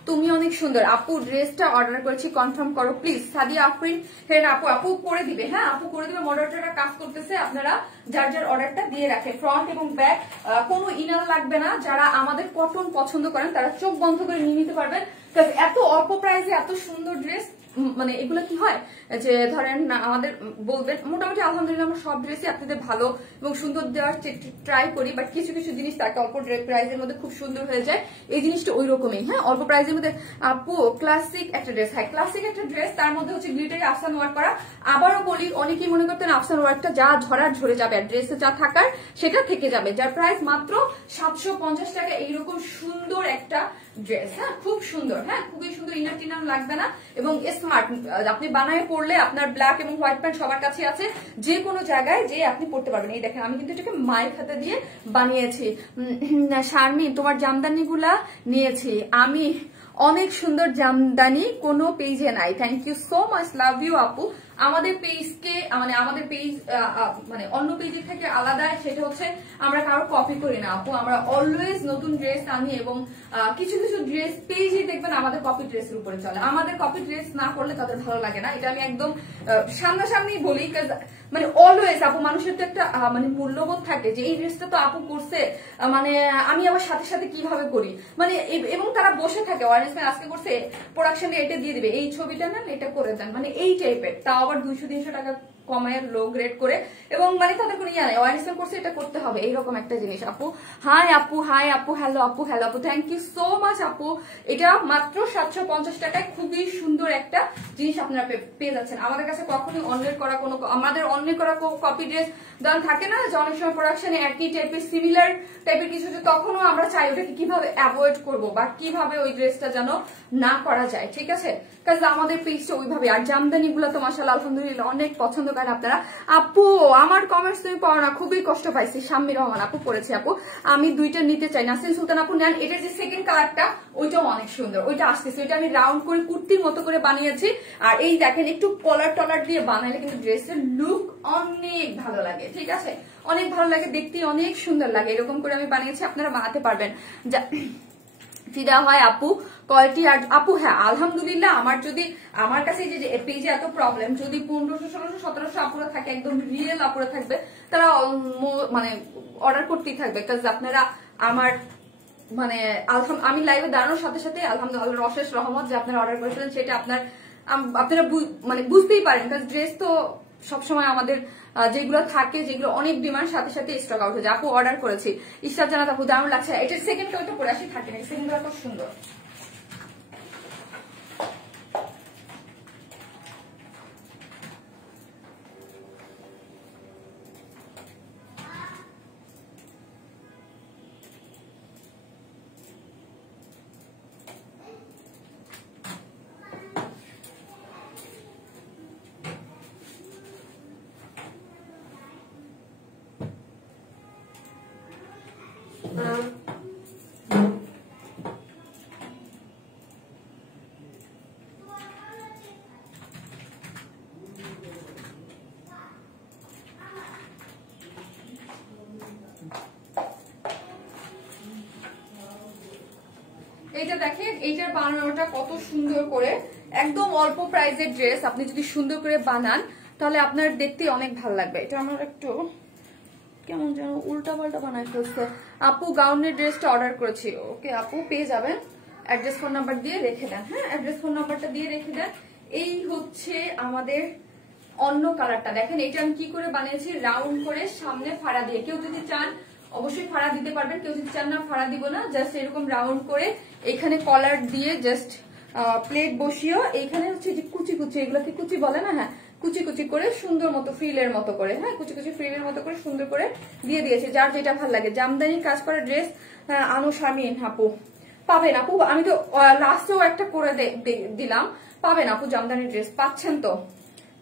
তুমি অনেক সুন্দর আপু। ড্রেসটা অর্ডার করেছি, কনফার্ম করো প্লিজ। সাদিয়া আফরিন হ্যাঁ আপু, আপু করে দিবে, হ্যাঁ আপু করে দিবে। মডারেটররা কাজ করতেছে, আপনারা যার যার অর্ডারটা দিয়ে রাখে। ফ্রন্ট এবং ব্যাক কোনো ইনার লাগবে না। যারা আমাদের কটন পছন্দ করেন তারা চোখ বন্ধ করে নিয়ে নিতে পারবেন, এত অল্প প্রাইসে এত সুন্দর ড্রেস। মানে এগুলো কি হয় যে ধরেন আমাদের বলবেন, মোটামুটি আলহামদুলিল্লাহ আমরা সব ড্রেসই আপনাদের ভালো এবং সুন্দর দেওয়ার ট্রাই করি, বাট কিছু কিছু জিনিস থাকে অল্প প্রাইসের মধ্যে খুব সুন্দর হয়ে যায়। এই জিনিসটা ওই রকমই। হ্যাঁ, অল্প প্রাইসের মধ্যে আপু ক্লাসিক একটা ড্রেস, হ্যাঁ ক্লাসিক একটা ড্রেস, তার মধ্যে হচ্ছে গ্লিটারি আফসান ওয়ার্ক করা। আবারও বলি, অনেকেই মনে করতেন আফসান ওয়ার্কটা যা ঝরার ঝরে যাবে, আর ড্রেসে যা থাকার সেটা থেকে যাবে, যার প্রাইস মাত্র 750 টাকা। এইরকম সুন্দর একটা ড্রেস, হ্যাঁ খুব সুন্দর, হ্যাঁ খুবই সুন্দর, ইনার টিনার লাগবে না এবং স্মার্ট। আপনি বানায় পড়লে আপনার ব্ল্যাক এবং হোয়াইট প্যান্ট সবার কাছে আছে, যে কোনো জায়গায় যে আপনি পড়তে পারবেন। এই দেখেন আমি কিন্তু এটাকে মায়ের হাতে দিয়ে বানিয়েছি। শারমিন তোমার জামদানি গুলা নিয়েছি আমি, অনেক সুন্দর জামদানি, কোনো পেজে নাই। Thank you so much, love you আপু। আমাদের পেজকে মানে আমাদের পেজ মানে অন্য পেজের থেকে আলাদা, সেটা হচ্ছে আমরা কারো কপি করি না আপু। আমরা অলওয়েজ নতুন ড্রেস আনি এবং কিছু কিছু ড্রেস পেজে দেখবেন আমাদের কপি ড্রেসের উপরে চলে। আমাদের কপি ড্রেস না করলে তাদের ভালো লাগে না, এটা আমি একদম সামনাসামনি বলি। মানে অলওয়েজ আপু, মানুষের তো একটা মানে মূল্যবোধ থাকে যে এই ড্রেসটা তো আপু করছে, মানে আমি আবার সাথে সাথে কিভাবে করি, মানে এবং তারা বসে থাকে অর্গানাইজমেন্ট আজকে করছে প্রোডাকশনে এটা দিয়ে দিবে, এই ছবিটা নেন এটা করে দেন, মানে এই টাইপের। তাও আবার 200-300 টাকা কমায় লো গ্রেড করে, এবং মানে তাদের কোনো ইয়া নেই, অর্গানাইজমেন্ট করছে এটা করতে হবে, এইরকম একটা জিনিস আপু। হাই আপু, হাই আপু, হ্যালো আপু, হ্যালো আপু, থ্যাংক ইউ সো মাচ আপু। এটা মাত্র 750 টাকায় খুবই সুন্দর একটা জিনিস আপনারা পেয়ে যাচ্ছেন। আমাদের কাছে কখনোই অন্যের করা কোনো, আমাদের অন্যের করা কপি ড্রেস দাম থাকে না, যে অনেক সময় প্রোডাকশনে একই টাইপের সিমিলার টাইপের কিছু, তখনও আমরা চাই ওটাকে কিভাবে অ্যাভয়েড করবো বা কিভাবে ওই ড্রেসটা যেন না করা যায়, ঠিক আছে। কারণ আমাদের পেজটা ওইভাবে। আর জামদানি গুলো তো মাশাআল্লাহ আলহামদুলিল্লাহ অনেক পছন্দ করেন আপনারা। আপু আমার কমেন্টস তুমি পড়ো না, খুবই কষ্ট পাইছি। শাম্মী রহমান আপু পড়েছি আপু, আমি দুইটা নিতে চাই। নাসরিন সুলতান আপু নেন, এটার যে সেকেন্ড কালারটা ওইটাও অনেক সুন্দর, ওইটা আসতেছে, ওইটা আমি রাউন্ড করে কুর্তির মতো করে বানিয়েছি। আর এই দেখেন একটু কলার টলার দিয়ে বানাইলে কিন্তু ড্রেসের লুক অনেক ভালো লাগে, ঠিক আছে, অনেক ভালো লাগে দেখতে, অনেক সুন্দর লাগে। এরকম করে আমি বানিয়েছি, আপনারা বানাতে পারবেন। ফিদা হয় আপু কোয়ালিটি। আর আপু হ্যাঁ আলহামদুলিল্লাহ, আমার কাছে যে পেজে এত প্রবলেম, যদি 1500, 1600, 1700 আপুরা থাকে, একদম রিয়েল আপুরা থাকবে, তারা মানে অর্ডার করতেই থাকবে। কারণ আপনারা আমার মানে আমি লাইভে দাঁড়ানোর সাথে সাথে আলহামদুলিল্লাহ অশেষ রহমত যে আপনারা অর্ডার করেছিলেন, সেটা আপনারা মানে বুঝতেই পারেন। কারণ ড্রেস তো সবসময় আমাদের যেগুলো থাকে, যেগুলো অনেক ডিমান্ড, সাথে সাথে স্টক আউট হয়ে যায়। আপু অর্ডার করেছি, ইশরাত জান্নাত আপু দারুণ লাগছে। এটা সেকেন্ড কালারটা পরে আসি, থাকে না, সেকেন্ড কালারটা সুন্দর। যে দেখেন এইটার বানানোটা কত সুন্দর করে, একদম অল্প প্রাইসের ড্রেস আপনি যদি সুন্দর করে বানান তাহলে আপনার দেখতে অনেক ভালো লাগবে। এটা আমার একটু কেমন যেন উল্টা পাল্টা বানাই ফেলছে। আপু গাউনের ড্রেসটা অর্ডার করেছি, ওকে আপু পেয়ে যাবেন, অ্যাড্রেস ফোন নাম্বার দিয়ে রেখে দেন। হ্যাঁ, অ্যাড্রেস ফোন নাম্বারটা দিয়ে রেখে দেন। এই হচ্ছে আমাদের অন্য কালারটা, দেখেন এটা আমি কি করে বানিয়েছি, রাউন্ড করে সামনে ফাড়া দিয়ে। কেউ যদি চান অবশ্যই ফাড়া দিতে পারবেন, কেউ যদি চান না ফাড়া দিব না, জাস্ট এরকম রাউন্ড করে এখানে কলার দিয়ে জাস্ট প্লেট বসিয়েও এইখানে হচ্ছে যে কুচি কুচি, এগুলোকে কুচি বলে না, হ্যাঁ কুচি কুচি করে সুন্দর মতো ফ্রিলের মতো করে, হ্যাঁ কুচি কুচি ফ্রিলের মতো করে সুন্দর করে দিয়ে দিয়েছে। যার যেটা ভালো লাগে, জামদানি কাজ করা ড্রেস আনো শামিন আপু পাবেন। আপু আমি তো লাস্টেও একটা করে দিলাম, পাবেন আপু জামদানি ড্রেস পাচ্ছেন তো,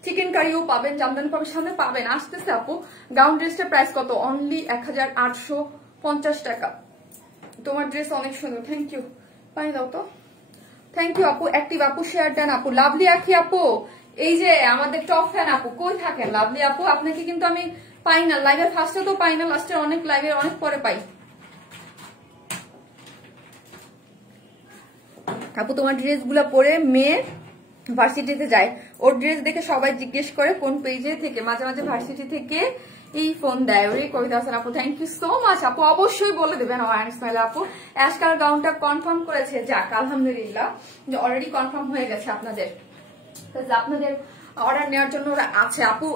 চিকেন কারিও পাবেন, জামদানি পাবেন, সামনে পাবেন, আসতেছে আপু। গাউন ড্রেসটার প্রাইস কত, অনলি 1850 টাকা। তোমার ড্রেস অনেক সুন্দর, থ্যাংক ইউ, পানি দাও তো, থ্যাংক ইউ আপু। অ্যাক্টিভ আপু শেয়ার দেন আপু। লাভলি আখি আপু, এই যে আমাদের টপ ফ্যান আপু, কই থাকেন লাভলি আপু? আপনাকে কিন্তু আমি পাই না লাইভের ফার্স্টে, তো পাই না লাস্টে, অনেক লাইভের অনেক পরে পাই। আপু তোমার ড্রেস গুলা পরে মেয়ে ভার্সিটিতে যায়, ওর ড্রেস দেখে সবাই জিজ্ঞেস করে কোন পেজে থেকে, মাঝে মাঝে ভার্সিটি থেকে এই ফোন দেয়। ওই কবিতা হাসান আপু থ্যাংক ইউ সো মাচ আপু, অবশ্যই বলে দেবেন। আপু অ্যাশ কালার গাউনটা কনফার্ম করেছে, যাক আলহামদুলিল্লাহ যে অলরেডি কনফার্ম হয়ে গেছে আপনাদের, আপনাদের অর্ডার নেওয়ার জন্য আছে আপু।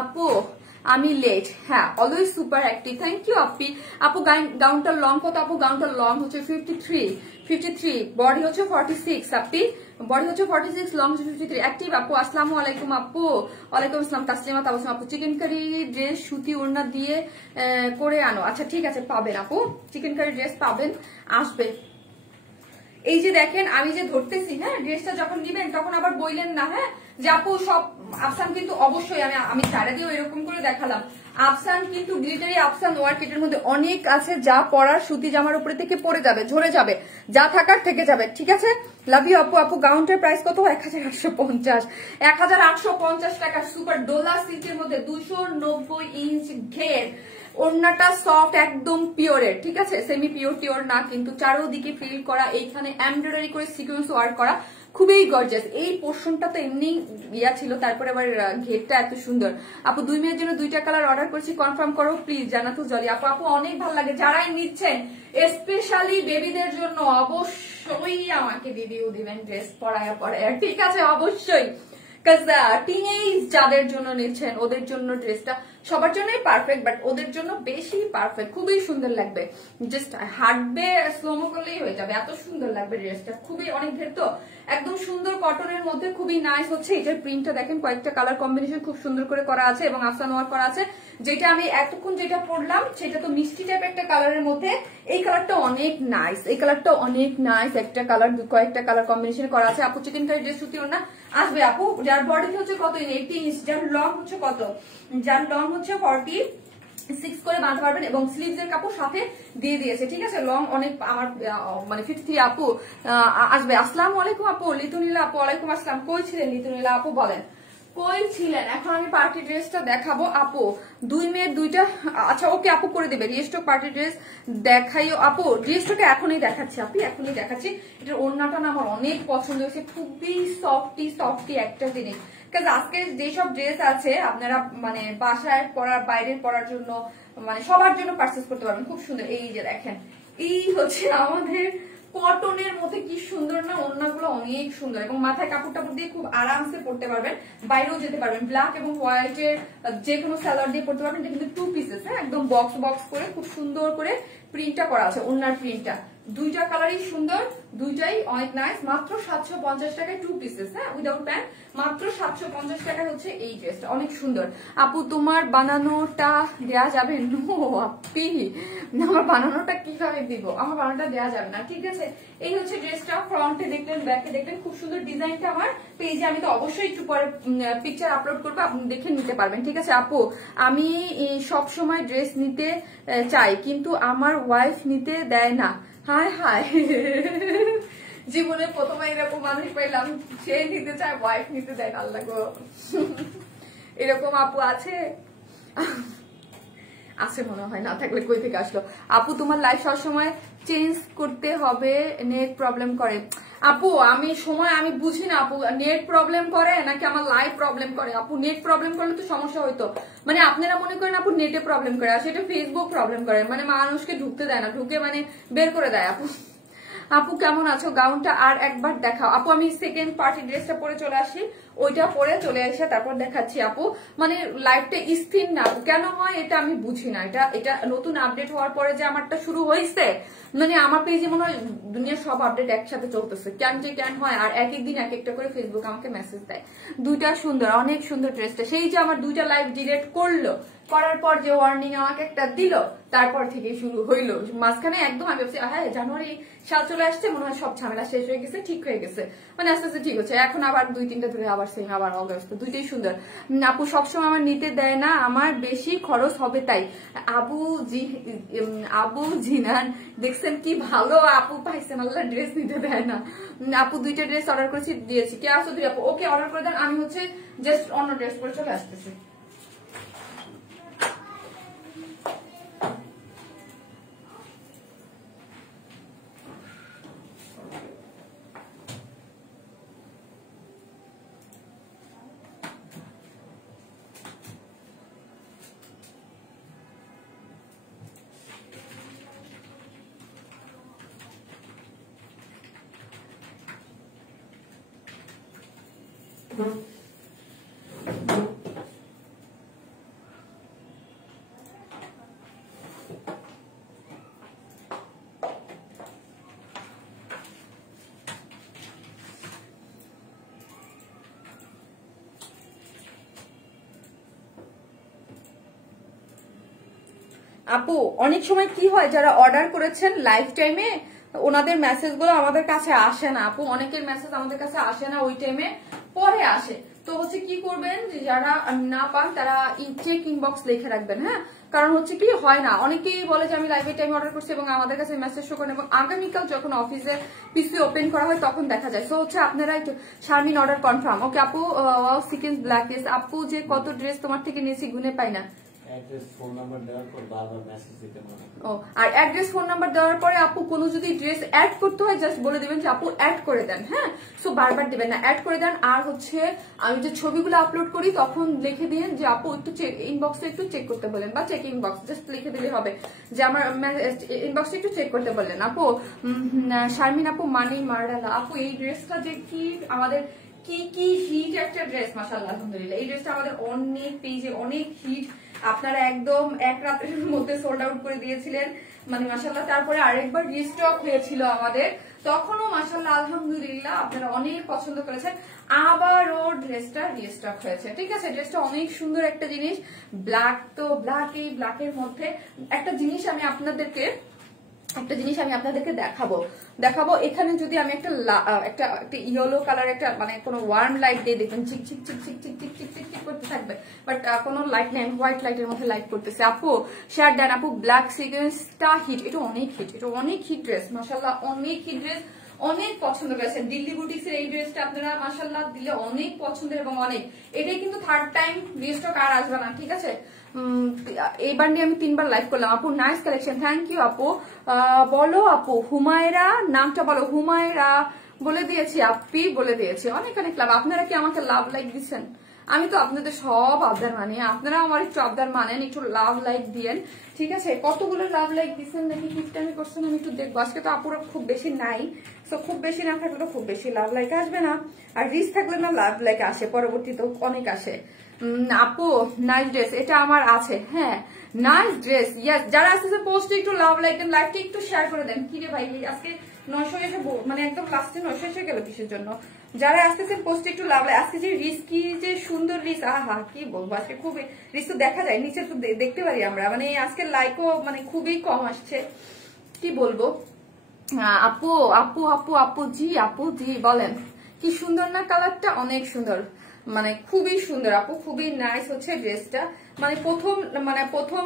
আপু আমি লেট, হ্যাঁ always super active, thank you আপি। আপু গাউনটার লং কত আপু? গাউনটার লং হচ্ছে 53, বডি হচ্ছে 46 আপি, বডি হচ্ছে 46, লং হচ্ছে 53। অ্যাক্টিভ আপু আসসালামু আলাইকুম আপু। ওয়ালাইকুম আসসালাম তাসলিমা তাবসুম আপু। চিকেন কারি ড্রেস সুতি ওড়না দিয়ে করে আনো, আচ্ছা ঠিক আছে পাবেন আপু, চিকেন কারি ড্রেস পাবেন, আসবে। এই যে দেখেন আমি যে ধরতেছি, হ্যাঁ ড্রেসটা যখন নিবেন তখন আবার বললেন না, হ্যাঁ যে আপু সব আফসান, কিন্তু অবশ্যই আমি চারা দিয়েও এরকম করে দেখালাম, আফসান কিন্তু গ্লিটারি আফসান ওয়ার্কেটের মধ্যে অনেক আছে, যা পরার সুতি জামার উপরে থেকে পড়ে যাবে, ঝরে যাবে, যা থাকার থেকে যাবে, ঠিক আছে। লাভ ইউ আপু। আপু গাউনটার প্রাইস কত? 1850 টাকা, সুপার ডোলা সিল্কের মধ্যে 290 ইঞ্চ ঘের, ওড়নাটা সফট একদম পিওরের, ঠিক আছে, সেমি পিওর টিওর না কিন্তু, চারোদিকে ফিল করা, এইখানে এমব্রয়ডারি করে সিকোয়েন্স ওয়ার্ক করা, খুবই গর্জিয়াস। এই পোর্শনটা তো এমনি ইয়া ছিল, তারপরে আবার ঘেরটা এত সুন্দর। আপু 2 মেয়ের জন্য 2টা কালার অর্ডার করেছি, কনফার্ম করো প্লিজ। জানাতু জলি আপু, আপু অনেক ভালো লাগে, যারাই নিচ্ছেন স্পেশালি বেবিদের জন্য অবশ্যই আমাকে রিভিউ দিবেন ড্রেস পরায়া, ঠিক আছে অবশ্যই। টিনেজ যাদের জন্য নিচ্ছেন ওদের জন্য ড্রেসটা সবার জন্যই পারফেক্ট, বাট ওদের জন্য বেশি পারফেক্ট, খুবই সুন্দর লাগবে, জাস্ট হাঁটবে স্লোমো করলেই হয়ে যাবে, এত সুন্দর লাগবে ড্রেসটা, খুবই অনেক ঘের তো, একদম সুন্দর কটনের মধ্যে খুবই নাইস হচ্ছে। এটার প্রিন্টটা দেখেন, কয়েকটা কালার কম্বিনেশন খুব সুন্দর করে করা আছে এবং আফসান ওয়ার্ক করা আছে। যেটা আমি এতক্ষণ যেটা পরলাম সেটা তো মিষ্টি টাইপ একটা কালারের মধ্যে, এই কালারটা অনেক নাইস, এই কালারটা অনেক নাইস, একটা কালার কয়েকটা কালার কম্বিনেশন করা আছে। আপু চিকেন কারি ড্রেস সুতিও না আসবে আপু, যার বডি হচ্ছে কত 18 ইঞ্চ, যার লং হচ্ছে কত, যার লং হচ্ছে 46 করে বাঁধতে পারবেন এবং স্লিভস এর কাপড় সাথে দিয়ে দিয়েছে, ঠিক আছে। লং অনেক আমার মানে 53 আপু আসবে। আসসালামু আলাইকুম আপু। লিতুনিলা আপু ওয়ালাইকুম আসসালাম। কই ছিলেন লিতুনিলা আপু, বলেন কই ছিলেন? এখন আমি পার্টি ড্রেসটা দেখাবো আপু, 2 মেয়ের 2টা, আচ্ছা ওকে আপু করে দেবে। রিস্টক পার্টি ড্রেস দেখাইও আপু, রিস্টকে এখনই দেখাচ্ছি আপু, এখনই দেখাচ্ছি। এটার ওড়নাটা না আমার অনেক পছন্দ হয়েছে, খুবই সফটি একটা জিনিস। কারণ আজকে যেসব ড্রেস আছে আপনারা মানে বাসায় পরার, বাইরের পরার জন্য, মানে সবার জন্য পারচেস করতে পারবেন, খুব সুন্দর। এই যে দেখেন, এই হচ্ছে আমাদের কটনের মধ্যে কি সুন্দর না, ওড়নাগুলো অনেক সুন্দর এবং মাথায় কাপড় টাপড় দিয়ে খুব আরামসে পড়তে পারবেন, বাইরেও যেতে পারবেন। ব্ল্যাক এবং হোয়াইটের যে কোনো সালোয়ার দিয়ে পড়তে পারবেন। এটা কিন্তু 2 পিসেস, হ্যাঁ একদম বক্স করে খুব সুন্দর করে প্রিন্টটা করা আছে, ওড়নার প্রিন্টটা 2টা কালারই সুন্দর, 2টাই অনেক নাইস। মাত্র 750 টাকায় 2 পিসেস, হ্যাঁ উইদাউট প্যান্ট, মাত্র 750 টাকায় হচ্ছে এই ড্রেসটা, অনেক সুন্দর। আপু তোমার বানানোটা দেয়া যাবে? নো আপি, আমার বানানোটা কিভাবে দিব, আমার বানানোটা দেয়া যাবে না, ঠিক আছে। এই হচ্ছে ড্রেসটা, ফ্রন্টে দেখলেন, ব্যাকে দেখলেন, খুব সুন্দর ডিজাইনটা। আমার পেজে আমি তো অবশ্যই একটু পরে পিকচার আপলোড করবো, আপনি দেখে নিতে পারবেন, ঠিক আছে। আপু আমি সব সময় ড্রেস নিতে চাই কিন্তু আমার ওয়াইফ নিতে দেয় না, হায় হায়, জীবনে প্রথমে এরকম মানুষ পাইলাম, সে নিতে চায় ওয়াইফ নিতে দেয় না, আল্লাহ গো। এরকম আপু আছে? আছে মনে হয়, না থাকলে কই থেকে আসলো। আপু তোমার লাইফ সবসময় চেঞ্জ করতে হবে, নেট প্রবলেম করে। আপু আমি বুঝি না আপু, নেট প্রবলেম করে নাকি আমার লাইভ প্রবলেম করে। আপু নেট প্রবলেম করলে তো সমস্যা হইতো, মানে আপনারা মনে করেন আপু নেটে প্রবলেম করে, আর সেটা ফেসবুক প্রবলেম করে, মানে মানুষকে ঢুকতে দেয় না, ঢুকে মানে বের করে দেয়। আপু আপু কেমন আছো, গাউনটা আর একবার দেখাও। আপু আমি সেকেন্ড পার্টি ড্রেসটা পরে চলে আসি, ওইটা পরে চলে এসে তারপর দেখাচ্ছি। আপু মানে লাইফটা স্থির না আপু, কেন হয় এটা আমি বুঝি না। এটা নতুন আপডেট হওয়ার পরে যে আমারটা শুরু হয়েছে, মানে আমার পেজে মনে হয় দুনিয়ার সব আপডেট একসাথে চলতেছে, কেন হয়। আর এক একদিন এক একটা করে ফেসবুক আমাকে মেসেজ দেয়। দুইটা সুন্দর, অনেক সুন্দর ড্রেসটা, সেই যে আমার দুইটা লাইভ ডিলেট করলো, করার পর যে ওয়ার্নিং আমাকে একটা দিল, তারপর থেকে শুরু হইলো মাঝখানে একদম আমি ভাবছি হ্যাঁ জানুয়ারি সাল চলে আসছে, মনে হয় সব ঝামেলা শেষ হয়ে গেছে, ঠিক হয়ে গেছে, মানে আস্তে আস্তে ঠিক হচ্ছে। এখন আবার 2-3টা ধরে আবার সেম, আবার অগস্ট, দুইটাই সুন্দর। আপু সবসময় আমার নিতে দেয় না, আমার বেশি খরচ হবে তাই। আবু জিনান দেখছেন কি ভালো আপু পাইছেন, আল্লাহ ড্রেস নিতে দেয় না। আপু দুইটা ড্রেস অর্ডার করেছি, দিয়েছি। কে আসো দুই আপু, ওকে অর্ডার করে দেন, আমি হচ্ছে জাস্ট অন্য ড্রেস পরে চলে আসতেছি। আপু অনেক সময় কি হয়, যারা অর্ডার করেছেন লাইফ টাইমে ওনাদের মেসেজ গুলো আমাদের কাছে আসে না। আপু অনেকের মেসেজ আমাদের কাছে আসে না ওই টাইমে, পরে আসে। তো হচ্ছে কি করবেন, যারা না পান তারা চেক ইনবক্স লিখে রাখবেন। হ্যাঁ, কারণ হচ্ছে কি হয় না, অনেকেই বলে যে আমি লাইভের টাইমে অর্ডার করছি এবং আমাদের কাছে মেসেজ শো করেন, এবং আগামীকাল যখন অফিসে পিসি ওপেন করা হয় তখন দেখা যায়। সো হচ্ছে আপনারা একটু শারমিন অর্ডার কনফার্ম। ওকে আপু, সিকেন্স ব্ল্যাক ড্রেস। আপু যে কত ড্রেস তোমার থেকে নিয়েছি গুনে পাই না। অ্যাড্রেস ফোন নাম্বার দেওয়ার পর বারবার মেসেজ দিতে হবে। আর অ্যাড্রেস ফোন নাম্বার দেওয়ার পরে আপু কোনো যদি ড্রেস অ্যাড করতে হয় জাস্ট বলে দিবেন যে আপু অ্যাড করে দেন। হ্যাঁ, সো বারবার দিবেন না, অ্যাড করে দেন। আর হচ্ছে আমি যে ছবিগুলো আপলোড করি তখন লিখে দিন যে আপু একটু ইনবক্সে একটু চেক করতে বলেন, বা চেক ইনবক্স জাস্ট লিখে দিলে হবে যে আমার ইনবক্সে একটু চেক করতে বললেন। আপু শারমিন আপু মানি মারডালা। আপু এই ড্রেসটা যে কি আমাদের কি হিট একটা ড্রেস, মাশাআল্লাহ আলহামদুলিল্লাহ। এই ড্রেসটা আমাদের অনেক পেজে অনেক হিট, আপনারা একদম এক রাতের মধ্যে সোল্ড আউট করে দিয়েছিলেন, মানে মাশাআল্লাহ। তারপরে আরেকবার রিস্টক হয়েছিল আমাদের, তখনও মাশাআল্লাহ আলহামদুলিল্লাহ আপনারা অনেক পছন্দ করেছেন। আবারও ড্রেসটা রিস্টক হয়েছে, ঠিক আছে। ড্রেসটা অনেক সুন্দর একটা জিনিস, ব্ল্যাক, তো ব্ল্যাক, এই ব্ল্যাকের মধ্যে একটা জিনিস আমি আপনাদেরকে দেখাবো। এখানে যদি আমি একটা ইয়েলো কালার একটা মানে কোনো ওয়ার্ম লাইট দিয়ে দেখবেন চিক চিক চিক চিক চিক চিক চিক চিক চিক করতে থাকবে, বাট কোনো লাইট নেই, হোয়াইট লাইটের মধ্যে লাইট করতেছে। আপু শেয়ার দেন। আপু ব্ল্যাক সিকোয়েন্সটা হিট, এটা অনেক হিট ড্রেস, মাশাআল্লাহ অনেক হিট ড্রেস, অনেক পছন্দ করেছেন। দিল্লি বুটিক্সের এই ড্রেসটা আপনারা মাশাআল্লাহ দিলে অনেক পছন্দের, এবং অনেক, এটাই কিন্তু থার্ড টাইম রিস্টক আর আসবে না, ঠিক আছে। এইবার নিয়ে আমি 3বার লাইভ করলাম। আপু নাইস কালেকশন, থ্যাংক ইউ আপু। বলো আপু হুমায়রা, নামটা বলো। হুমায়রা বলে দিয়েছি, আপি বলে দিয়েছি, অনেক লাভ। আপনারা কি আমাকে লাভ লাইক দিচ্ছেন? আমি তো আপনাদের সব আবদার মানি, আপনারা আমার একটু আবদার মানেন, একটু লাভ লাইক দিয়েন, ঠিক আছে। কতগুলো লাভ লাইক দিচ্ছেন নাকি কিপটামি করছেন আমি একটু দেখবো। আজকে তো আপুরা খুব বেশি নাই, তো খুব বেশি না থাকলে তো খুব বেশি লাভ লাইক আসবে না, আর রিস্ক থাকলে না লাভ লাইক আসে, পরবর্তীতে অনেক আসে। আপু নাইস ড্রেস, এটা আমার আছে। হ্যাঁ নাইস ড্রেস, ইয়েস। যারা আসতেছে পোস্টে একটু লাভ লাইক দেন, লাইভটা একটু শেয়ার করে দেন। কি রে ভাই আজকে 900 এসে মানে একদম লাস্টে 900 এসে গেল কিসের জন্য? যারা আসতেছেন পোস্টে একটু লাভ লাইক। আজকে যে রিস্কি যে সুন্দর রিস্ক, আহা কি বলবো, আজকে খুব রিস্ক তো দেখা যায়, নিচে তো দেখতে পারি আমরা, মানে আজকে লাইকও মানে খুবই কম আসছে, কি বলবো। আপু আপু আপু আপু জি বলেন। কি সুন্দর না কালারটা, অনেক সুন্দর, মানে খুবই সুন্দর আপু, খুবই নাইস হচ্ছে ড্রেসটা। মানে প্রথম